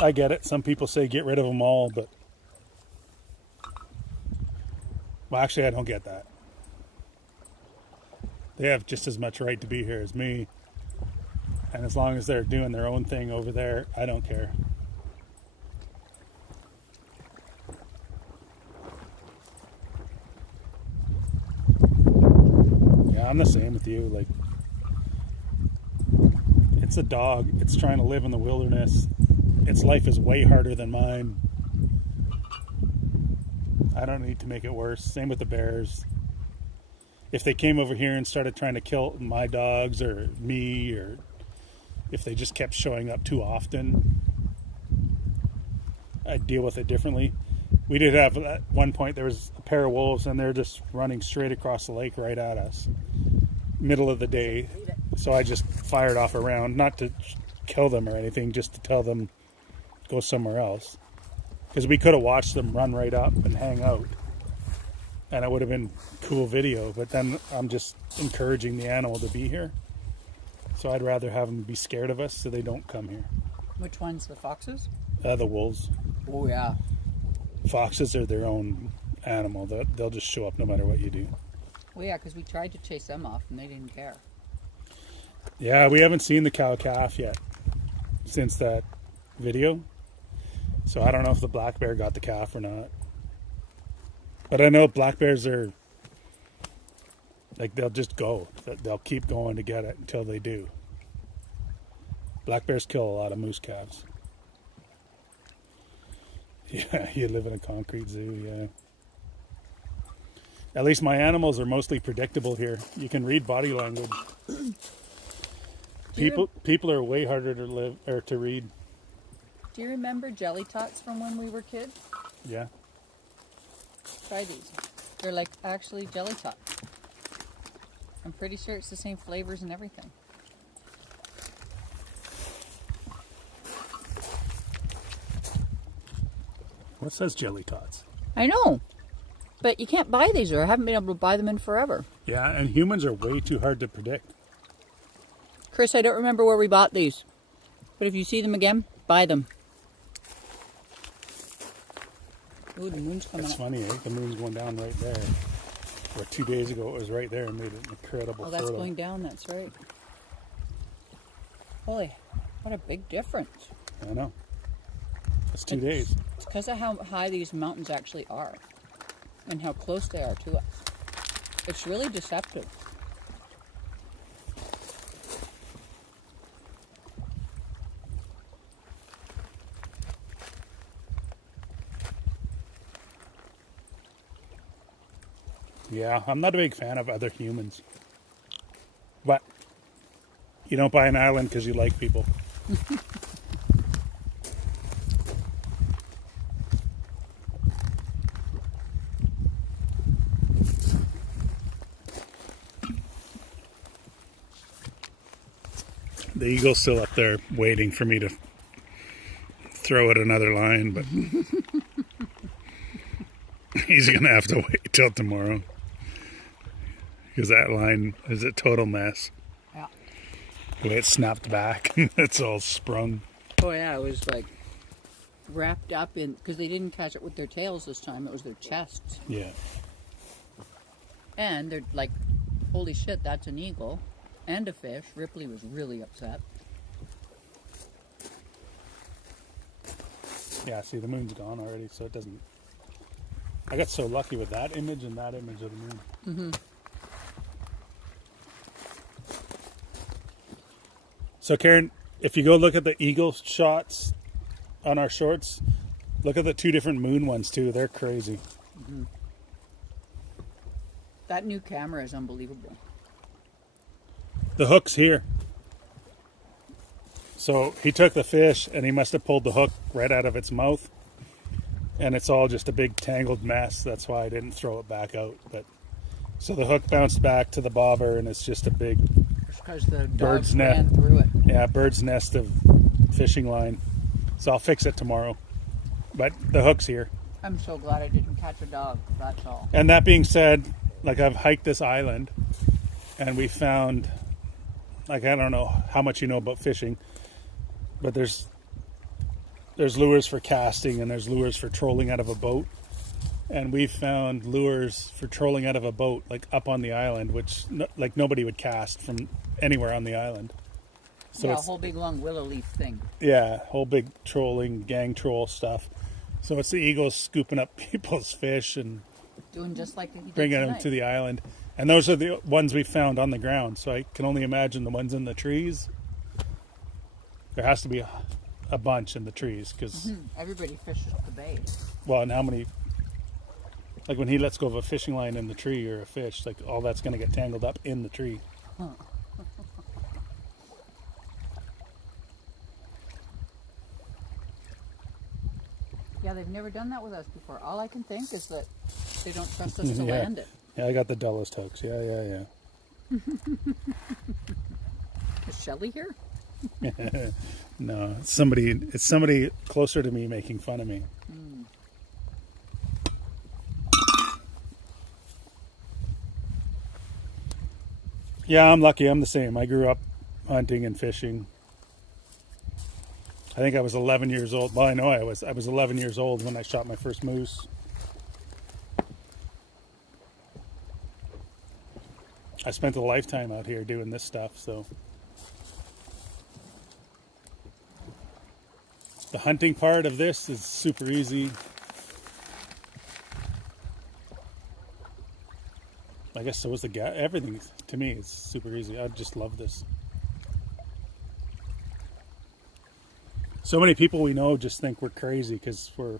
I get it. Some people say get rid of them all, but well, actually, I don't get that. They have just as much right to be here as me, and as long as they're doing their own thing over there, I don't care. Yeah, I'm the same with you. Like, it's a dog. It's trying to live in the wilderness. Its life is way harder than mine. I don't need to make it worse. Same with the bears. If they came over here and started trying to kill my dogs or me, or if they just kept showing up too often, I'd deal with it differently. We did have, at one point, there was a pair of wolves and they're just running straight across the lake right at us. middle of the day, so I just fired off a round, not to kill them or anything, just to tell them go somewhere else. Because we could have watched them run right up and hang out, and it would have been cool video. But then I'm just encouraging the animal to be here, so I'd rather have them be scared of us so they don't come here. Which ones? The foxes? The wolves. Oh yeah. Foxes are their own animal. They'll just show up no matter what you do. Well, yeah, because we tried to chase them off and they didn't care. Yeah, we haven't seen the cow-calf yet since that video. So I don't know if the black bear got the calf or not. But I know black bears are, like, they'll just go. They'll keep going to get it until they do. Black bears kill a lot of moose calves. Yeah, you live in a concrete zoo, yeah. At least my animals are mostly predictable here. You can read body language. People are way harder to live or to read. Do you remember jelly tots from when we were kids? Yeah. Try these. They're like actually jelly tots. I'm pretty sure it's the same flavors and everything. What says jelly tots? I know. But you can't buy these, or I haven't been able to buy them in forever. Yeah, and humans are way too hard to predict. Chris, I don't remember where we bought these. But if you see them again, buy them. Ooh, the moon's coming It's up. funny, eh? The moon's going down right there. Where 2 days ago it was right there and made an incredible Oh, that's photo. going down, that's right. Holy, what a big difference. I know. That's 2 days. It's because of how high these mountains actually are and how close they are to us. It's really deceptive. Yeah, I'm not a big fan of other humans. But you don't buy an island because you like people. The eagle's still up there waiting for me to throw it another line, but he's going to have to wait till tomorrow. Because that line is a total mess. Yeah. The way it snapped back, it's all sprung. Oh yeah, it was like wrapped up in, because they didn't catch it with their tails this time, it was their chests. Yeah. And they're like, holy shit, that's an eagle and a fish. Ripley was really upset. Yeah, see, the moon's gone already, so it doesn't... I got so lucky with that image and that image of the moon. Mm-hmm. So, Karen, if you go look at the eagle shots on our shorts, look at the two different moon ones, too. They're crazy. Mm-hmm. That new camera is unbelievable. The hook's here. So he took the fish and he must have pulled the hook right out of its mouth. And it's all just a big tangled mess. That's why I didn't throw it back out. But so the hook bounced back to the bobber and it's just a big Because the bird's dogs ran nest. through it. Yeah, bird's nest of fishing line. So I'll fix it tomorrow. But the hook's here. I'm so glad I didn't catch a dog, that's all. And that being said, like I've hiked this island and we found, like I don't know how much you know about fishing, but there's lures for casting and there's lures for trolling out of a boat. And we found lures for trolling out of a boat, like up on the island, which like nobody would cast from anywhere on the island. So yeah, a it's, whole big long willow leaf thing. yeah, whole big trolling, gang troll stuff. So it's the eagles scooping up people's fish and Doing just like he did bringing them tonight. to the island. And those are the ones we found on the ground. So I can only imagine the ones in the trees. There has to be a bunch in the trees because, Everybody fishes the bay. well, and how many, like when he lets go of a fishing line in the tree or a fish, like all that's going to get tangled up in the tree. Huh. Yeah, they've never done that with us before. All I can think is that they don't trust us to Yeah. land it. Yeah, I got the dullest hooks. Yeah. Is Shelly here? No, it's somebody closer to me making fun of me. Yeah, I'm lucky. I'm the same. I grew up hunting and fishing. I think I was 11 years old. Well, I know I was 11 years old when I shot my first moose. I spent a lifetime out here doing this stuff, so. The hunting part of this is super easy. I guess so is the gas. Everything to me is super easy. I just love this. So many people we know just think we're crazy because we're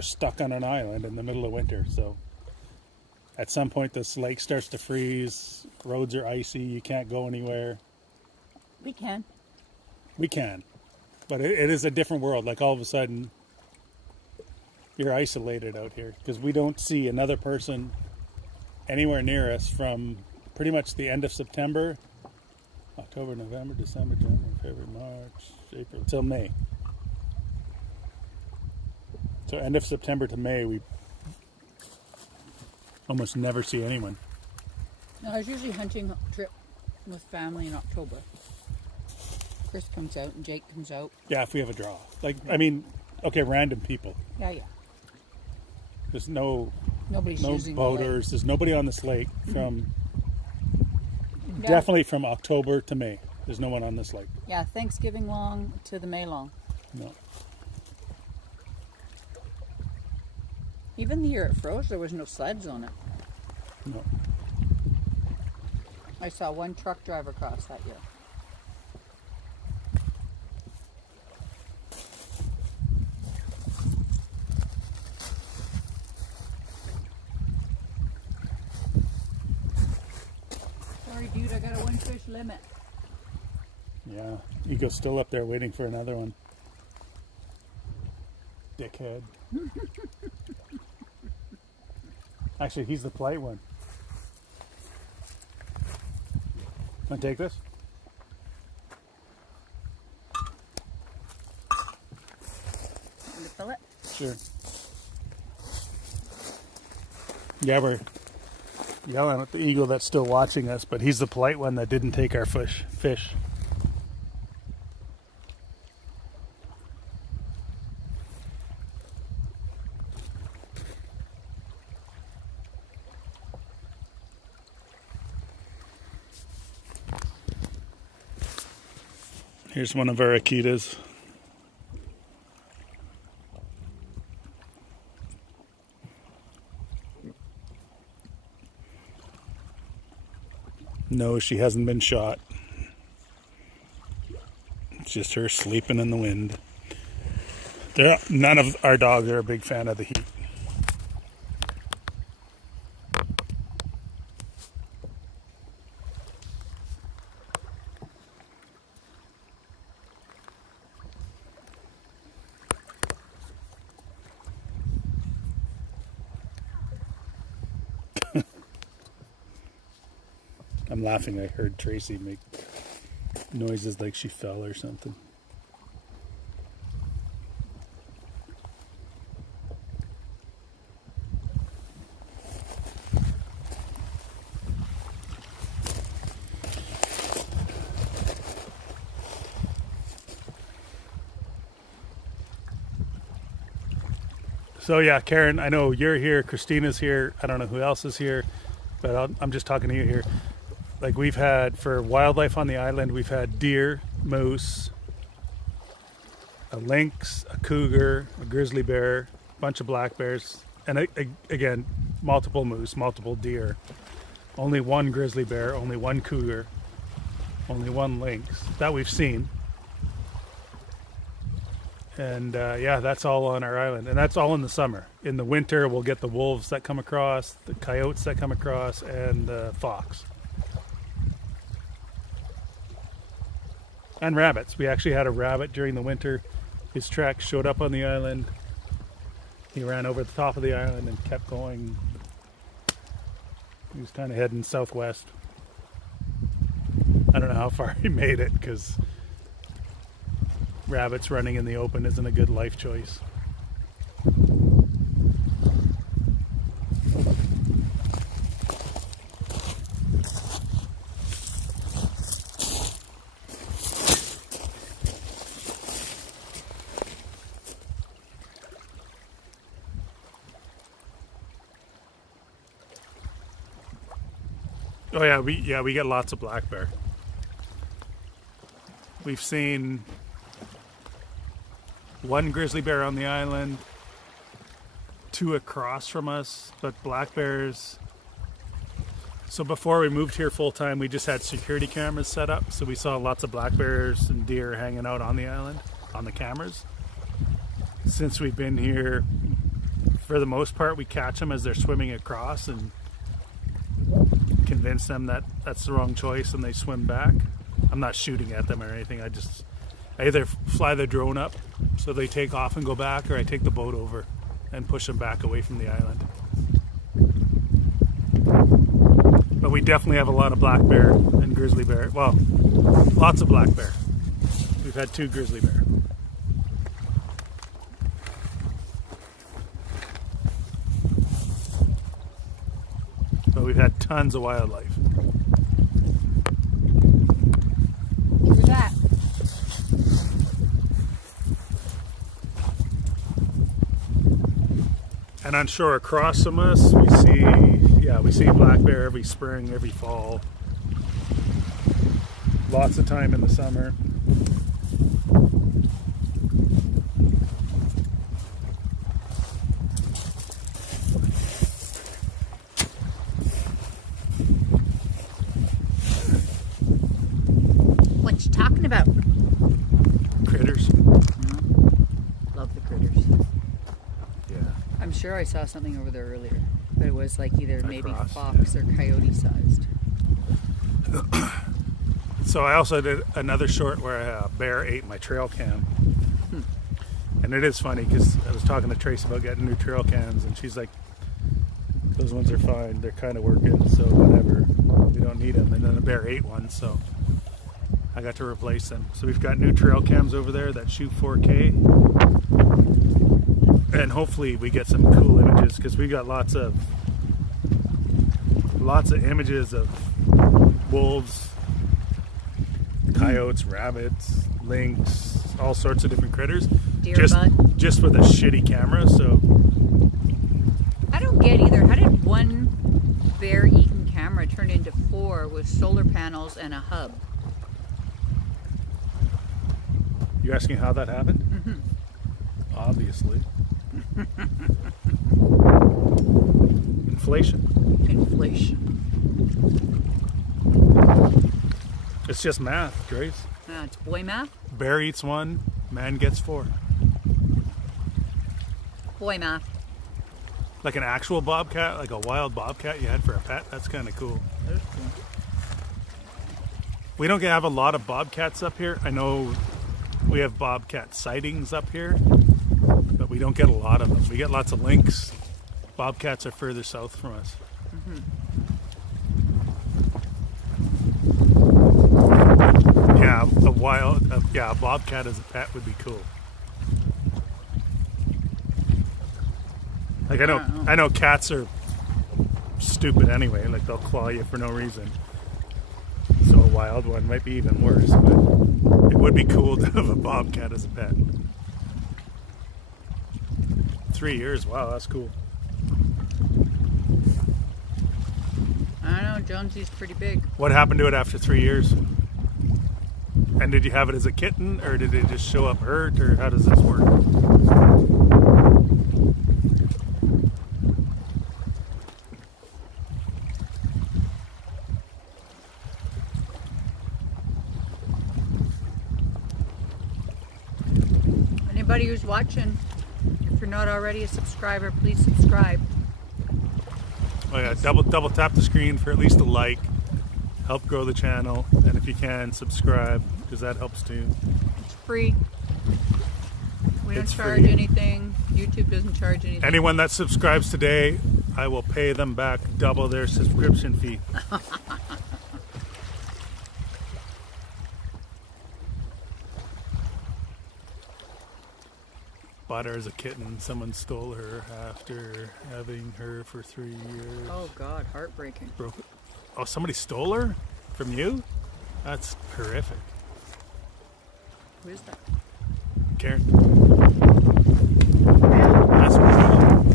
stuck on an island in the middle of winter. So at some point this lake starts to freeze, roads are icy, you can't go anywhere. We can. We can, but it is a different world. Like all of a sudden you're isolated out here because we don't see another person anywhere near us from pretty much the end of September, October, November, December, January, February, March, April, till May. So end of September to May, we almost never see anyone. No, I was usually hunting trip with family in October. Chris comes out and Jake comes out. Yeah, if we have a draw. Like, I mean, okay, random people. Yeah. There's no using boaters. There's nobody on this lake from Yeah. definitely from October to May. There's no one on this lake. Yeah, Thanksgiving long to the May long. No. Even the year it froze, there was no sleds on it. No. I saw one truck drive across that year. Sorry, dude, I got a one fish limit. Yeah. Ego's still up there waiting for another one. Dickhead. Actually, he's the polite one. Want to take this? Want to fill it? Sure. Yeah, we're yelling at the eagle that's still watching us, but he's the polite one that didn't take our fish. Here's one of our Akitas. No, she hasn't been shot. It's just her sleeping in the wind. None of our dogs are a big fan of the heat. I'm laughing. I heard Tracy make noises like she fell or something. So yeah, Karen, I know you're here. Christina's here. I don't know who else is here, but I'm just talking to you here. Like we've had, for wildlife on the island, we've had deer, moose, a lynx, a cougar, a grizzly bear, a bunch of black bears, and again, multiple moose, multiple deer. Only one grizzly bear, only one cougar, only one lynx that we've seen. And yeah, that's all on our island, and that's all in the summer. In the winter, we'll get the wolves that come across, the coyotes that come across, and the fox. And rabbits. We actually had a rabbit during the winter. His tracks showed up on the island. He ran over the top of the island and kept going He's kind of heading southwest. I don't know how far he made it because rabbits running in the open isn't a good life choice. Oh yeah, we get lots of black bear. We've seen one grizzly bear on the island, 2 across from us, but black bears. So before we moved here full time, we just had security cameras set up, so we saw lots of black bears and deer hanging out on the island on the cameras. Since we've been here, for the most part, we catch them as they're swimming across and convince them that that's the wrong choice and they swim back. I'm not shooting at them or anything. I either fly the drone up so they take off and go back, or I take the boat over and push them back away from the island. But we definitely have a lot of black bear and grizzly bear. Well, lots of black bear. We've had 2 grizzly bear. But we've had tons of wildlife. Where's that? And on shore across from us, we see black bear every spring, every fall. Lots of time in the summer. What you talking about? Critters. Love the critters. Yeah. I'm sure I saw something over there earlier, but it was like either maybe Across, fox or coyote sized. So I also did another short where a bear ate my trail cam. And it is funny because I was talking to Tracy about getting new trail cams, and she's like, those ones are fine. They're kind of working, so whatever. We don't need them. And then a bear ate one, so I got to replace them. So we've got new trail cams over there that shoot 4K. And hopefully we get some cool images, because we got lots of images of wolves, coyotes, rabbits, lynx, all sorts of different critters. Deer Just with a shitty camera, so I don't get either. How did one bear-eaten camera turn into 4 with solar panels and a hub? you're asking how that happened? Mm-hmm. Obviously. Inflation. It's just math, Trace. It's boy math? Bear eats 1, man gets 4. Boy math. Like an actual bobcat, like a wild bobcat you had for a pet. That's kind of cool. That is cool. We don't have a lot of bobcats up here. I know we have bobcat sightings up here, but we don't get a lot of them. We get lots of lynx. Bobcats are further south from us. Yeah, a bobcat as a pet would be cool. Like I know cats are stupid anyway. Like they'll claw you for no reason. So a wild one might be even worse. But it would be cool to have a bobcat as a pet. 3 years, wow, that's cool. I don't know, Jonesy's pretty big. What happened to it after 3 years? And did you have it as a kitten, or did it just show up hurt, or how does this work? Anybody who's watching, if you're not already a subscriber, please subscribe. Oh yeah, double tap the screen for at least a like. Help grow the channel, and if you can, subscribe, because that helps too. It's free. We don't It's charge free. anything. YouTube doesn't charge anything. Anyone that subscribes today, I will pay them back double their subscription fee. Bought her as a kitten. Someone stole her after having her for 3 years. Oh God, heartbreaking. Broke it. Oh, somebody stole her from you? That's horrific. Who is that? Karen. That's brutal.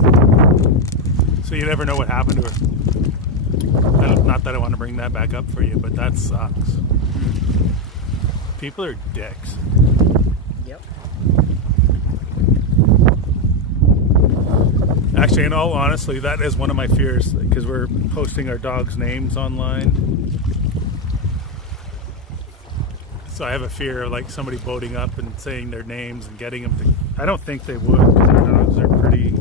So you never know what happened to her. Not that I want to bring that back up for you, but that sucks. People are dicks. Yep. Actually, in all honesty, that is one of my fears, because we're posting our dogs' names online. So I have a fear of like somebody boating up and saying their names and getting them to. I don't think they would, because our dogs are pretty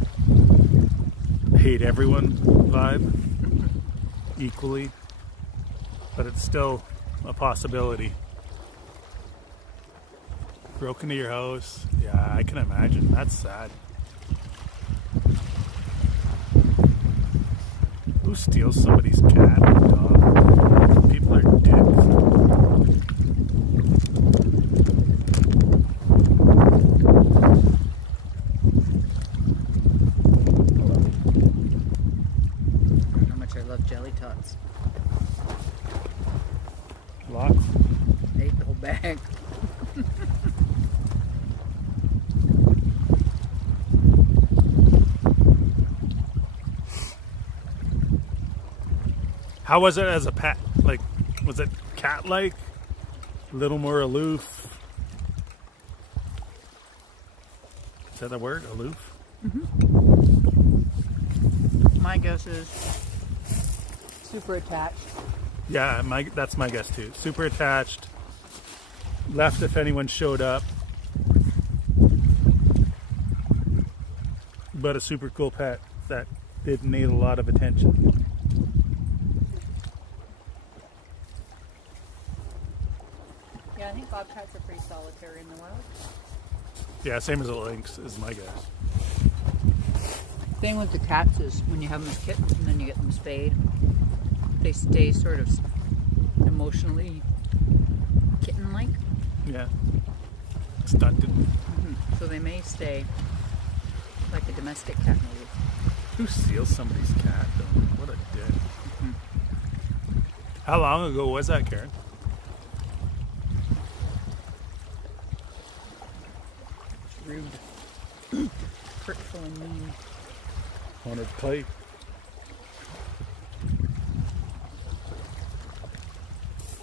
hate everyone vibe equally, but it's still a possibility. Broke into your house, yeah, I can imagine. That's sad. Who steals somebody's cat or dog? People are dicks. How much I love jelly tots. Lots. I ate the whole bag. How was it as a pet? Like, was it cat-like? A little more aloof? Is that the word? Aloof? My guess is super attached. Yeah, that's my guess too. Super attached. Left if anyone showed up. But a super cool pet that didn't need a lot of attention. Yeah, I think bobcats are pretty solitary in the wild. Yeah, same as a lynx is my guess. Thing with the cats is when you have them as kittens and then you get them spayed, they stay sort of emotionally kitten-like. Yeah. Stunted. So they may stay like a domestic cat maybe. Who steals somebody's cat though? What a dick. How long ago was that, Karen? Rude. Hurtful and mean. Wanted to play.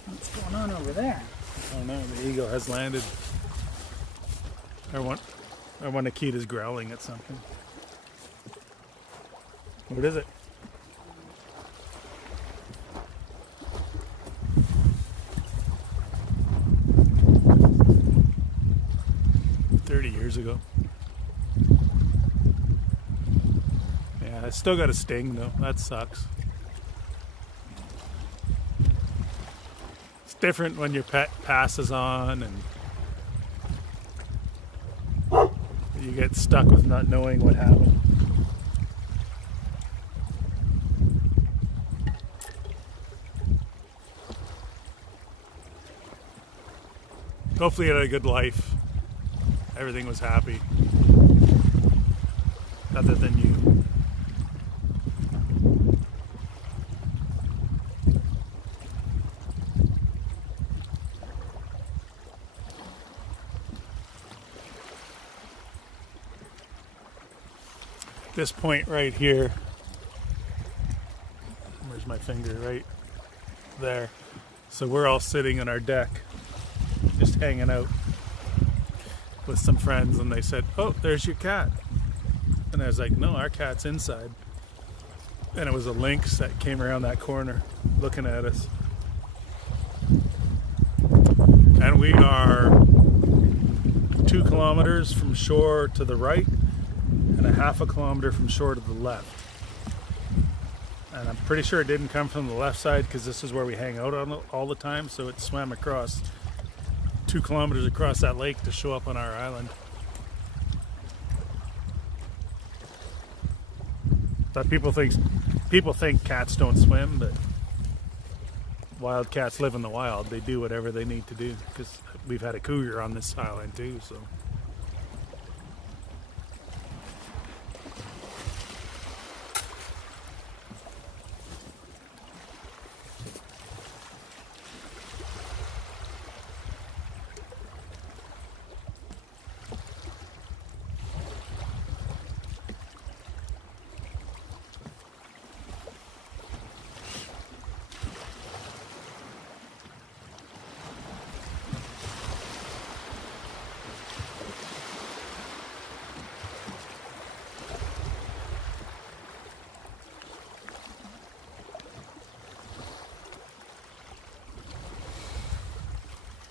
What's going on over there? I don't know. The eagle has landed. One Akita's growling at something. What is it? Years ago. Yeah, I still got a sting though. That sucks. It's different when your pet passes on and you get stuck with not knowing what happened. Hopefully you had a good life. Everything was happy. Other than you. This point right here. Where's my finger? Right there. So we're all sitting on our deck, just hanging out with some friends, and they said, "Oh, there's your cat." And I was like, "No, our cat's inside." And it was a lynx that came around that corner looking at us. And we are 2 kilometers from shore to the right and a half a kilometer from shore to the left. And I'm pretty sure it didn't come from the left side because this is where we hang out on all the time, so it swam across 2 kilometers across that lake to show up on our island. But people think cats don't swim, but wild cats live in the wild. They do whatever they need to do, because we've had a cougar on this island too, so.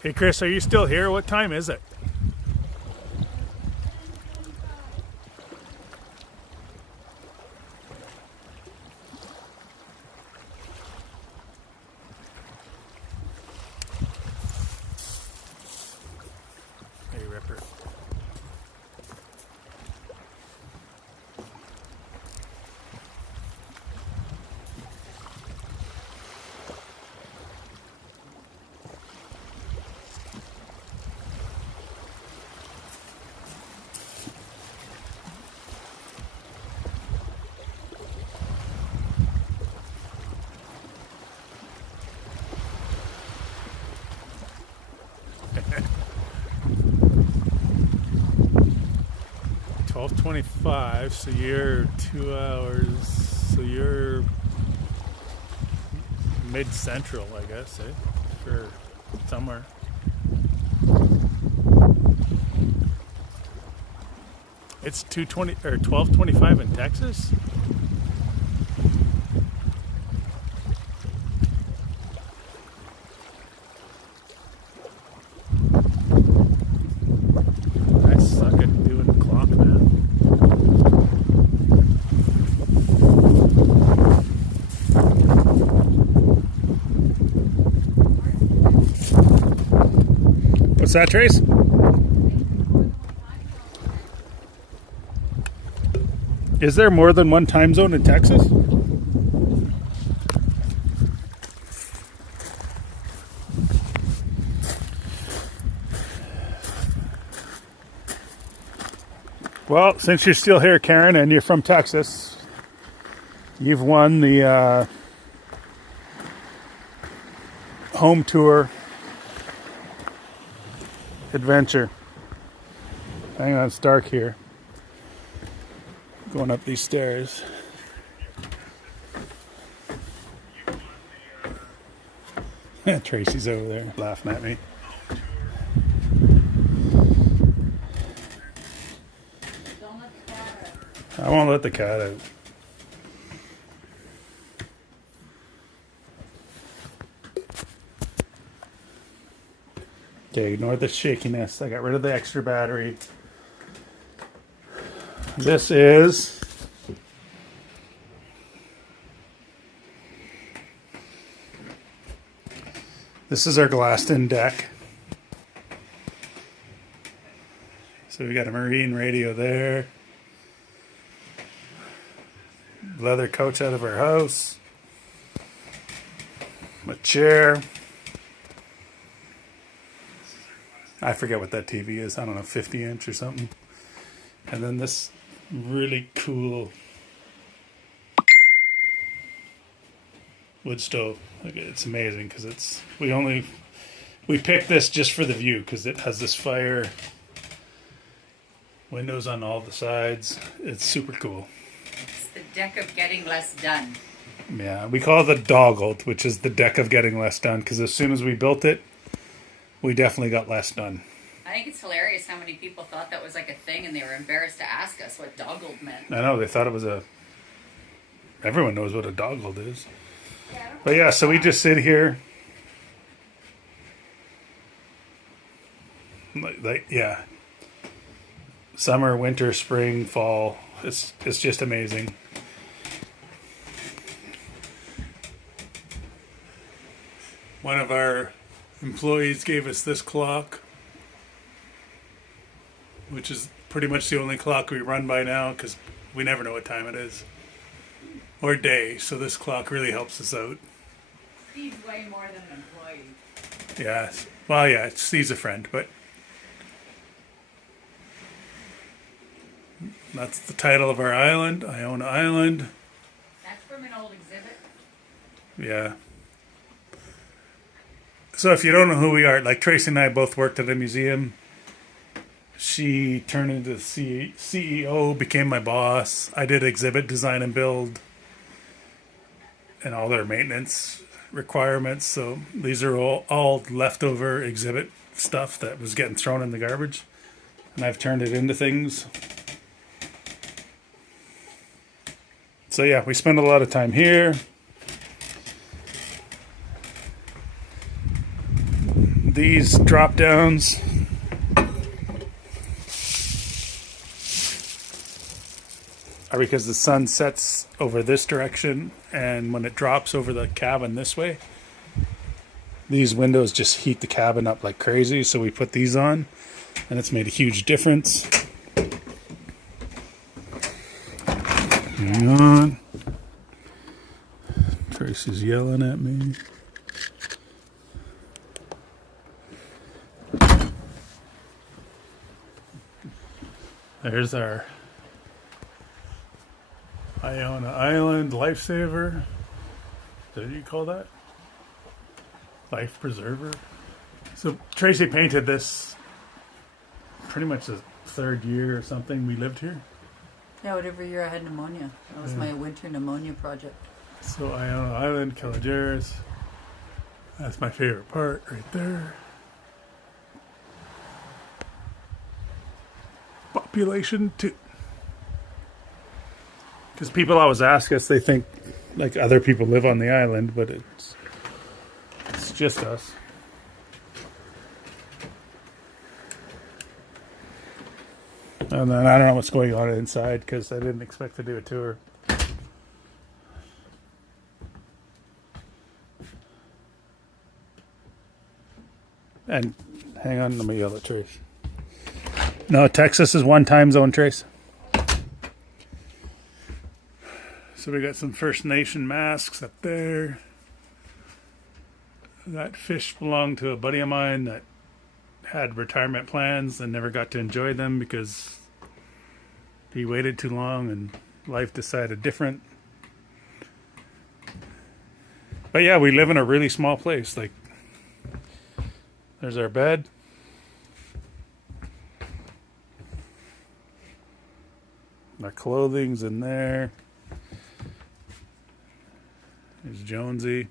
Hey Chris, are you still here? What time is it? Hey Ripper. $12.25, so you're 2 hours, so you're mid-central, I guess, eh? For somewhere. It's 2:20 or 12:25 in Texas. I suck at doing the clock, man. What's that, Trace? Is there more than one time zone in Texas? Well, since you're still here, Karen, and you're from Texas, you've won the home tour adventure. Hang on, it's dark here. Going up these stairs. Tracy's over there laughing at me. I won't let the cat out. Okay, ignore the shakiness. I got rid of the extra battery. This is our glassed-in deck. So we got a marine radio there. Leather couch out of our house. A chair. I forget what that TV is. I don't know, 50-inch or something. And then this really cool wood stove. Like, it's amazing because we picked this just for the view because it has this fire, windows on all the sides. It's super cool. It's the deck of getting less done. Yeah, we call it the doggled, which is the deck of getting less done, because as soon as we built it, we definitely got less done. I think it's hilarious how many people thought that was like a thing and they were embarrassed to ask us what doggled meant. I know, they thought it was everyone knows what a doggled is. Yeah, but yeah, so we just sit here. Yeah. Summer, winter, spring, fall. It's just amazing. One of our employees gave us this clock, which is pretty much the only clock we run by now because we never know what time it is. or day, so this clock really helps us out. Steve's way more than an employee. Yeah, well, yeah, Steve's a friend, but that's the title of our island. I own an island. That's from an old exhibit. Yeah. So if you don't know who we are, like Tracy and I both worked at a museum. She turned into CEO, became my boss. I did exhibit design and build and all their maintenance requirements. So these are all leftover exhibit stuff that was getting thrown in the garbage. And I've turned it into things. So yeah, we spend a lot of time here. These drop downs are because the sun sets over this direction, and when it drops over the cabin this way, these windows just heat the cabin up like crazy. So we put these on, and it's made a huge difference. Hang on. Tracy's yelling at me. There's our Iona Island lifesaver. Is that what you call that? Life preserver. So Tracy painted this pretty much the third year or something we lived here. Yeah, whatever year I had pneumonia. That was my winter pneumonia project. So Iona Island, Caligaris. That's my favorite part right there. Population 2. Because people always ask us, they think like other people live on the island, but it's just us. And then I don't know what's going on inside because I didn't expect to do a tour. And hang on, let me yell at Trace. No, Texas is one time zone, Trace. So we got some First Nation masks up there. That fish belonged to a buddy of mine that had retirement plans and never got to enjoy them because he waited too long and life decided different. But yeah, we live in a really small place. Like, there's our bed. My clothing's in there. There's Jonesy.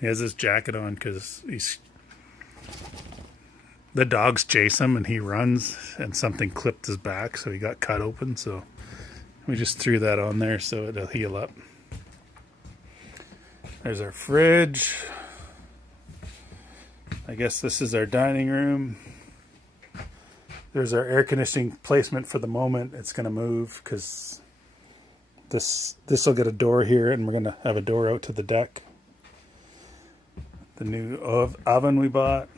He has this jacket on because the dogs chase him and he runs and something clipped his back, so he got cut open. So we just threw that on there so it'll heal up. There's our fridge. I guess this is our dining room. There's our air conditioning placement for the moment. It's going to move because this will get a door here, and we're going to have a door out to the deck. The new oven we bought.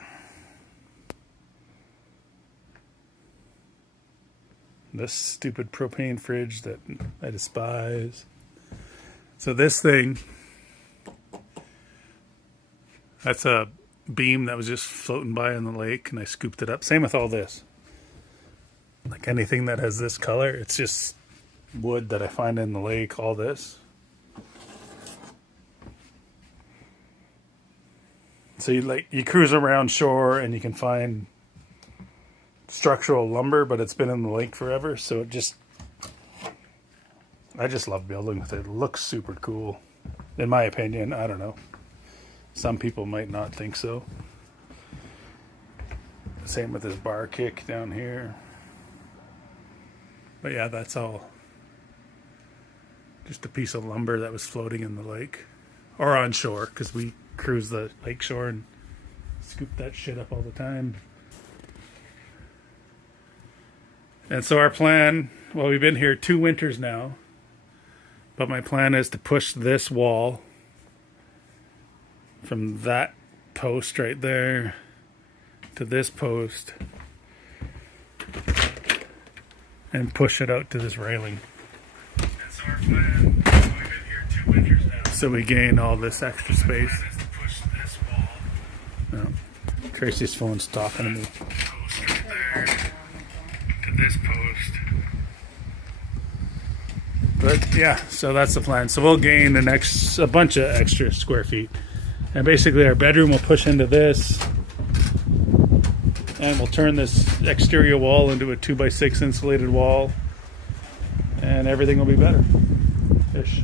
This stupid propane fridge that I despise. So this thing, that's a beam that was just floating by in the lake, and I scooped it up. Same with all this. Like anything that has this color, it's just wood that I find in the lake, all this. So you cruise around shore and you can find structural lumber, but it's been in the lake forever, so I just love building with it. It looks super cool. In my opinion, I don't know. Some people might not think so. Same with this bar kick down here. But yeah, that's all just a piece of lumber that was floating in the lake or on shore, because we cruise the lake shore and scoop that shit up all the time. And so our plan, well, we've been here 2 winters now, but my plan is to push this wall from that post right there to this post and push it out to this railing. That's our plan. We've been here 2 winters now. So we gain all this extra space. The plan is to push this wall. No. Tracy's phone's talking to me. Post right there to this post. But yeah, so that's the plan. So we'll gain a bunch of extra square feet. And basically our bedroom will push into this. And we'll turn this exterior wall into a 2x6 insulated wall. And everything will be better. Ish.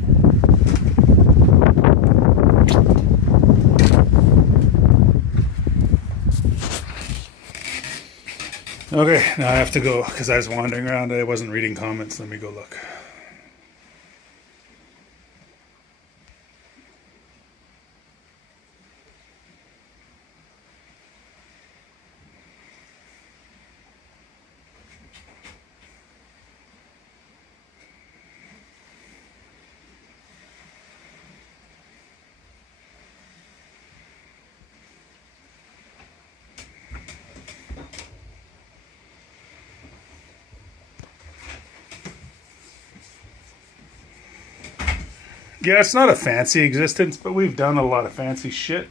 Okay, now I have to go because I was wandering around. I wasn't reading comments. Let me go look. Yeah, it's not a fancy existence, but we've done a lot of fancy shit.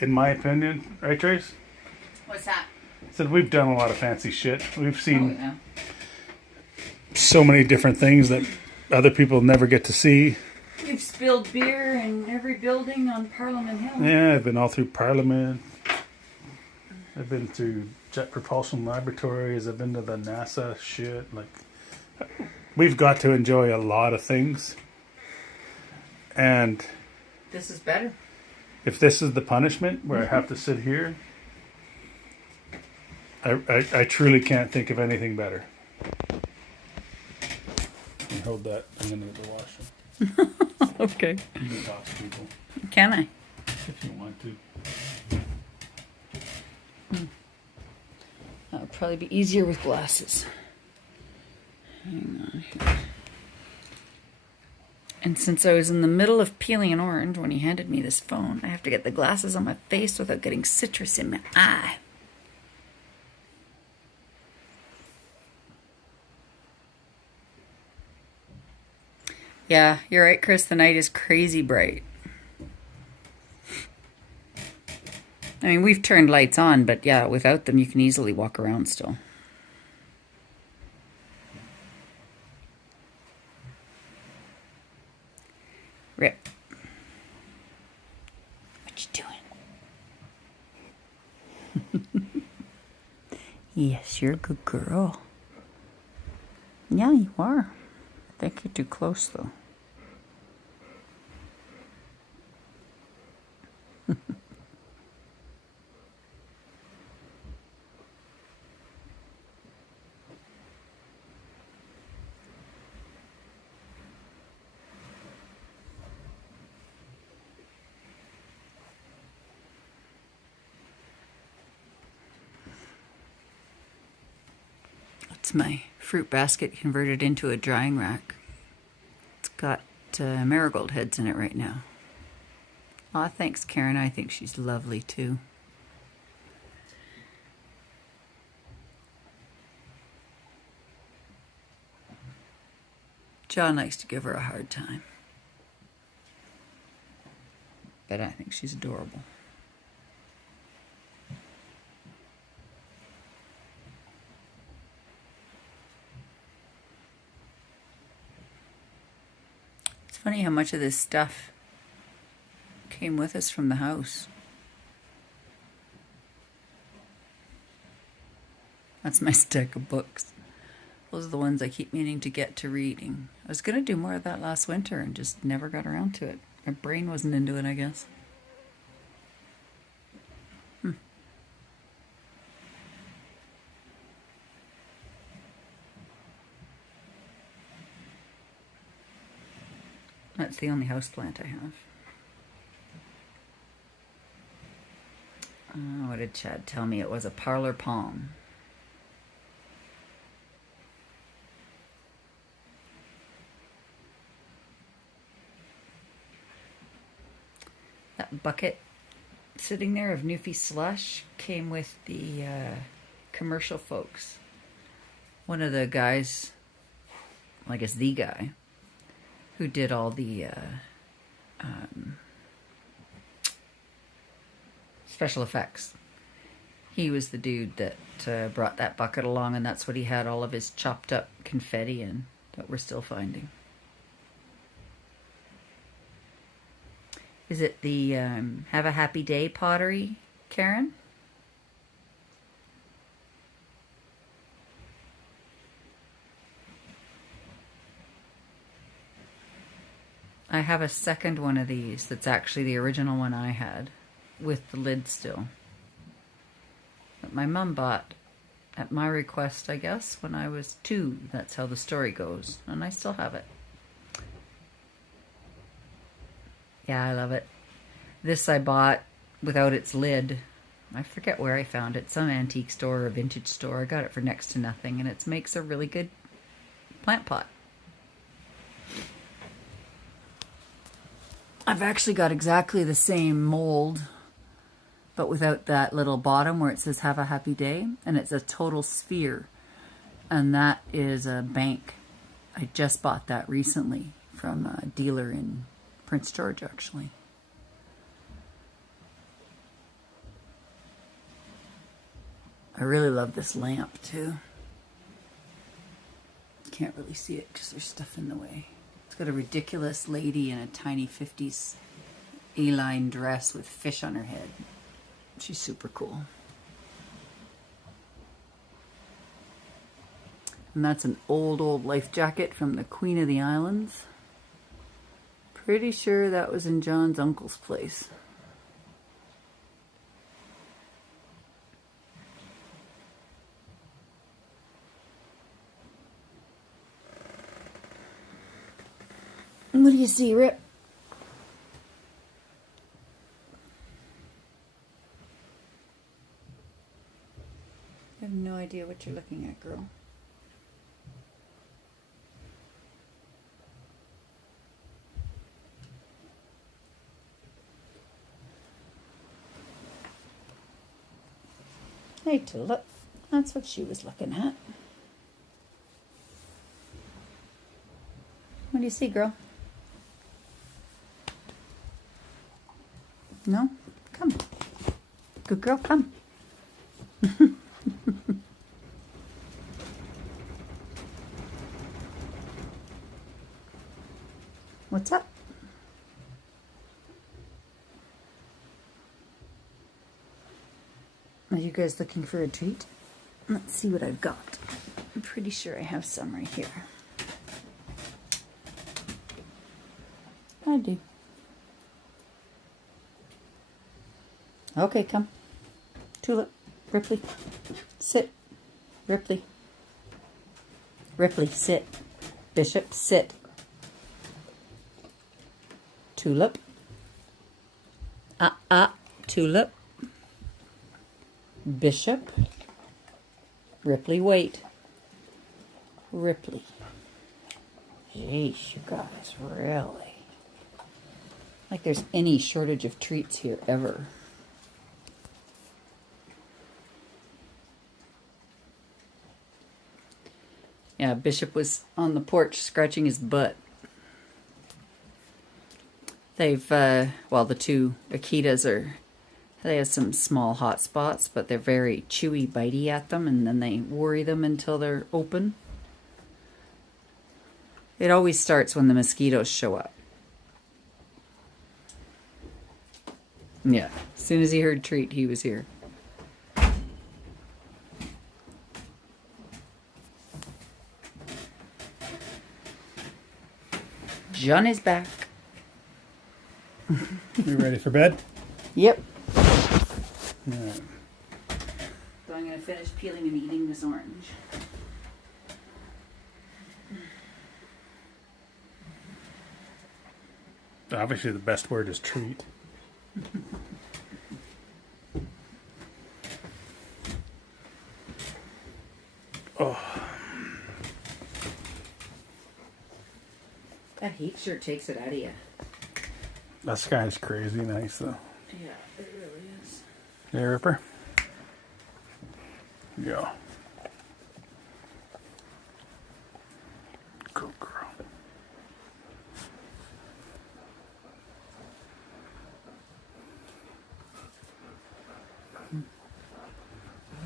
In my opinion. Right, Trace? What's that? I said we've done a lot of fancy shit. We've seen Oh, yeah. so many different things that other people never get to see. You've spilled beer in every building on Parliament Hill. Yeah, I've been all through Parliament. I've been through Jet Propulsion Laboratories. I've been to the NASA shit. Like, we've got to enjoy a lot of things. And This is better. if this is the punishment where I have to sit here, I truly can't think of anything better. And hold that. I'm going to get the washroom. Okay. You can talk to people Can I? if you want to. That would probably be easier with glasses. Hang on here. And since I was in the middle of peeling an orange when he handed me this phone, I have to get the glasses on my face without getting citrus in my eye. Yeah, you're right, Chris. The night is crazy bright. I mean, we've turned lights on, but yeah, without them, you can easily walk around still. Rip. What you doing? Yes, you're a good girl. Yeah, you are. I think you're too close, though. That's my fruit basket converted into a drying rack. It's got marigold heads in it right now. Aw, thanks, Karen. I think she's lovely, too. John likes to give her a hard time. But I think she's adorable. It's funny how much of this stuff came with us from the house. That's my stack of books. Those are the ones I keep meaning to get to reading. I was going to do more of that last winter and just never got around to it. My brain wasn't into it, I guess. That's the only houseplant I have. What did Chad tell me? It was a parlor palm. That bucket sitting there of Newfie slush came with the commercial folks. one of the guys, I guess the guy, who did all the special effects. He was the dude that brought that bucket along, and that's what he had all of his chopped up confetti in that we're still finding. Is it the Have a Happy Day pottery, Karen? I have a second one of these that's actually the original one I had, with the lid still. That my mum bought at my request, I guess, when I was 2. That's how the story goes. And I still have it. Yeah, I love it. This I bought without its lid. I forget where I found it. Some antique store or vintage store. I got it for next to nothing. And it makes a really good plant pot. I've actually got exactly the same mold, but without that little bottom where it says Have a Happy Day, and it's a total sphere, and that is a bank. I just bought that recently from a dealer in Prince George, actually. I really love this lamp too. Can't really see it because there's stuff in the way. It's got a ridiculous lady in a tiny 50s A-line dress with fish on her head. She's super cool. And that's an old life jacket from the Queen of the Islands. Pretty sure that was in John's uncle's place. What do you see, Rip? I have no idea what you're looking at, girl. Hey, Tulip. That's what she was looking at. What do you see, girl? No? Come. Good girl, come. What's up? Are you guys looking for a treat? Let's see what I've got. I'm pretty sure I have some right here. I do. Okay, come. Tulip, Ripley, sit. Ripley. Ripley, sit. Bishop, sit. Tulip. Tulip. Bishop. Ripley, wait. Ripley. Jeez, you guys, really? Like there's any shortage of treats here ever. Yeah, Bishop was on the porch scratching his butt. They've, well, the two Akitas they have some small hot spots, but they're very chewy, bitey at them, and then they worry them until they're open. It always starts when the mosquitoes show up. Yeah, as soon as he heard treat, he was here. John is back. You ready for bed? Yep. All right. So I'm going to finish peeling and eating this orange. Obviously, the best word is treat. Oh. That heat sure takes it out of you. That sky's crazy nice, though. Yeah, it really is. Yeah, Ripper? Yeah. Go girl.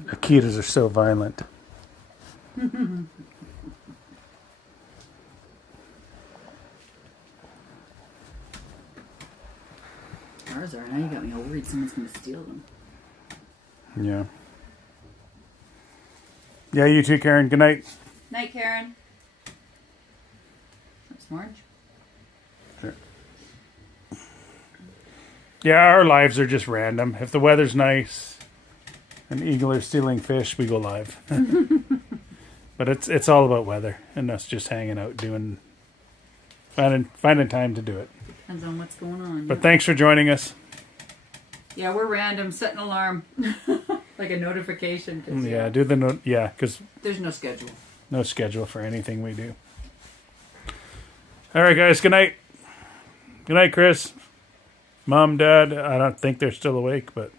Akitas are so violent. Ours are. Now you got me all worried someone's going to steal them. Yeah. Yeah, you too, Karen. Good night. Night, Karen. That's orange. Sure. Yeah, our lives are just random. If the weather's nice and eagle are stealing fish, we go live. But it's all about weather and us just hanging out, finding time to do it. Depends on what's going on. But thanks for joining us. Yeah, we're random. Set an alarm. Like a notification. Yeah, do the note. Yeah, because there's no schedule. No schedule for anything we do. All right, guys. Good night. Good night, Chris. Mom, Dad. I don't think they're still awake, but.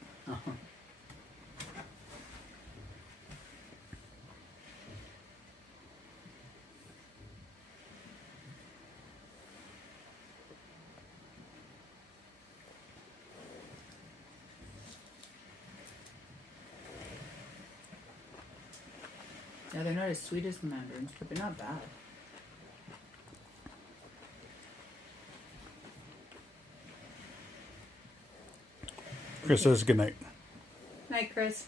Yeah, they're not as sweet as the mandarins, but they're not bad. Chris says good night. Night, Chris.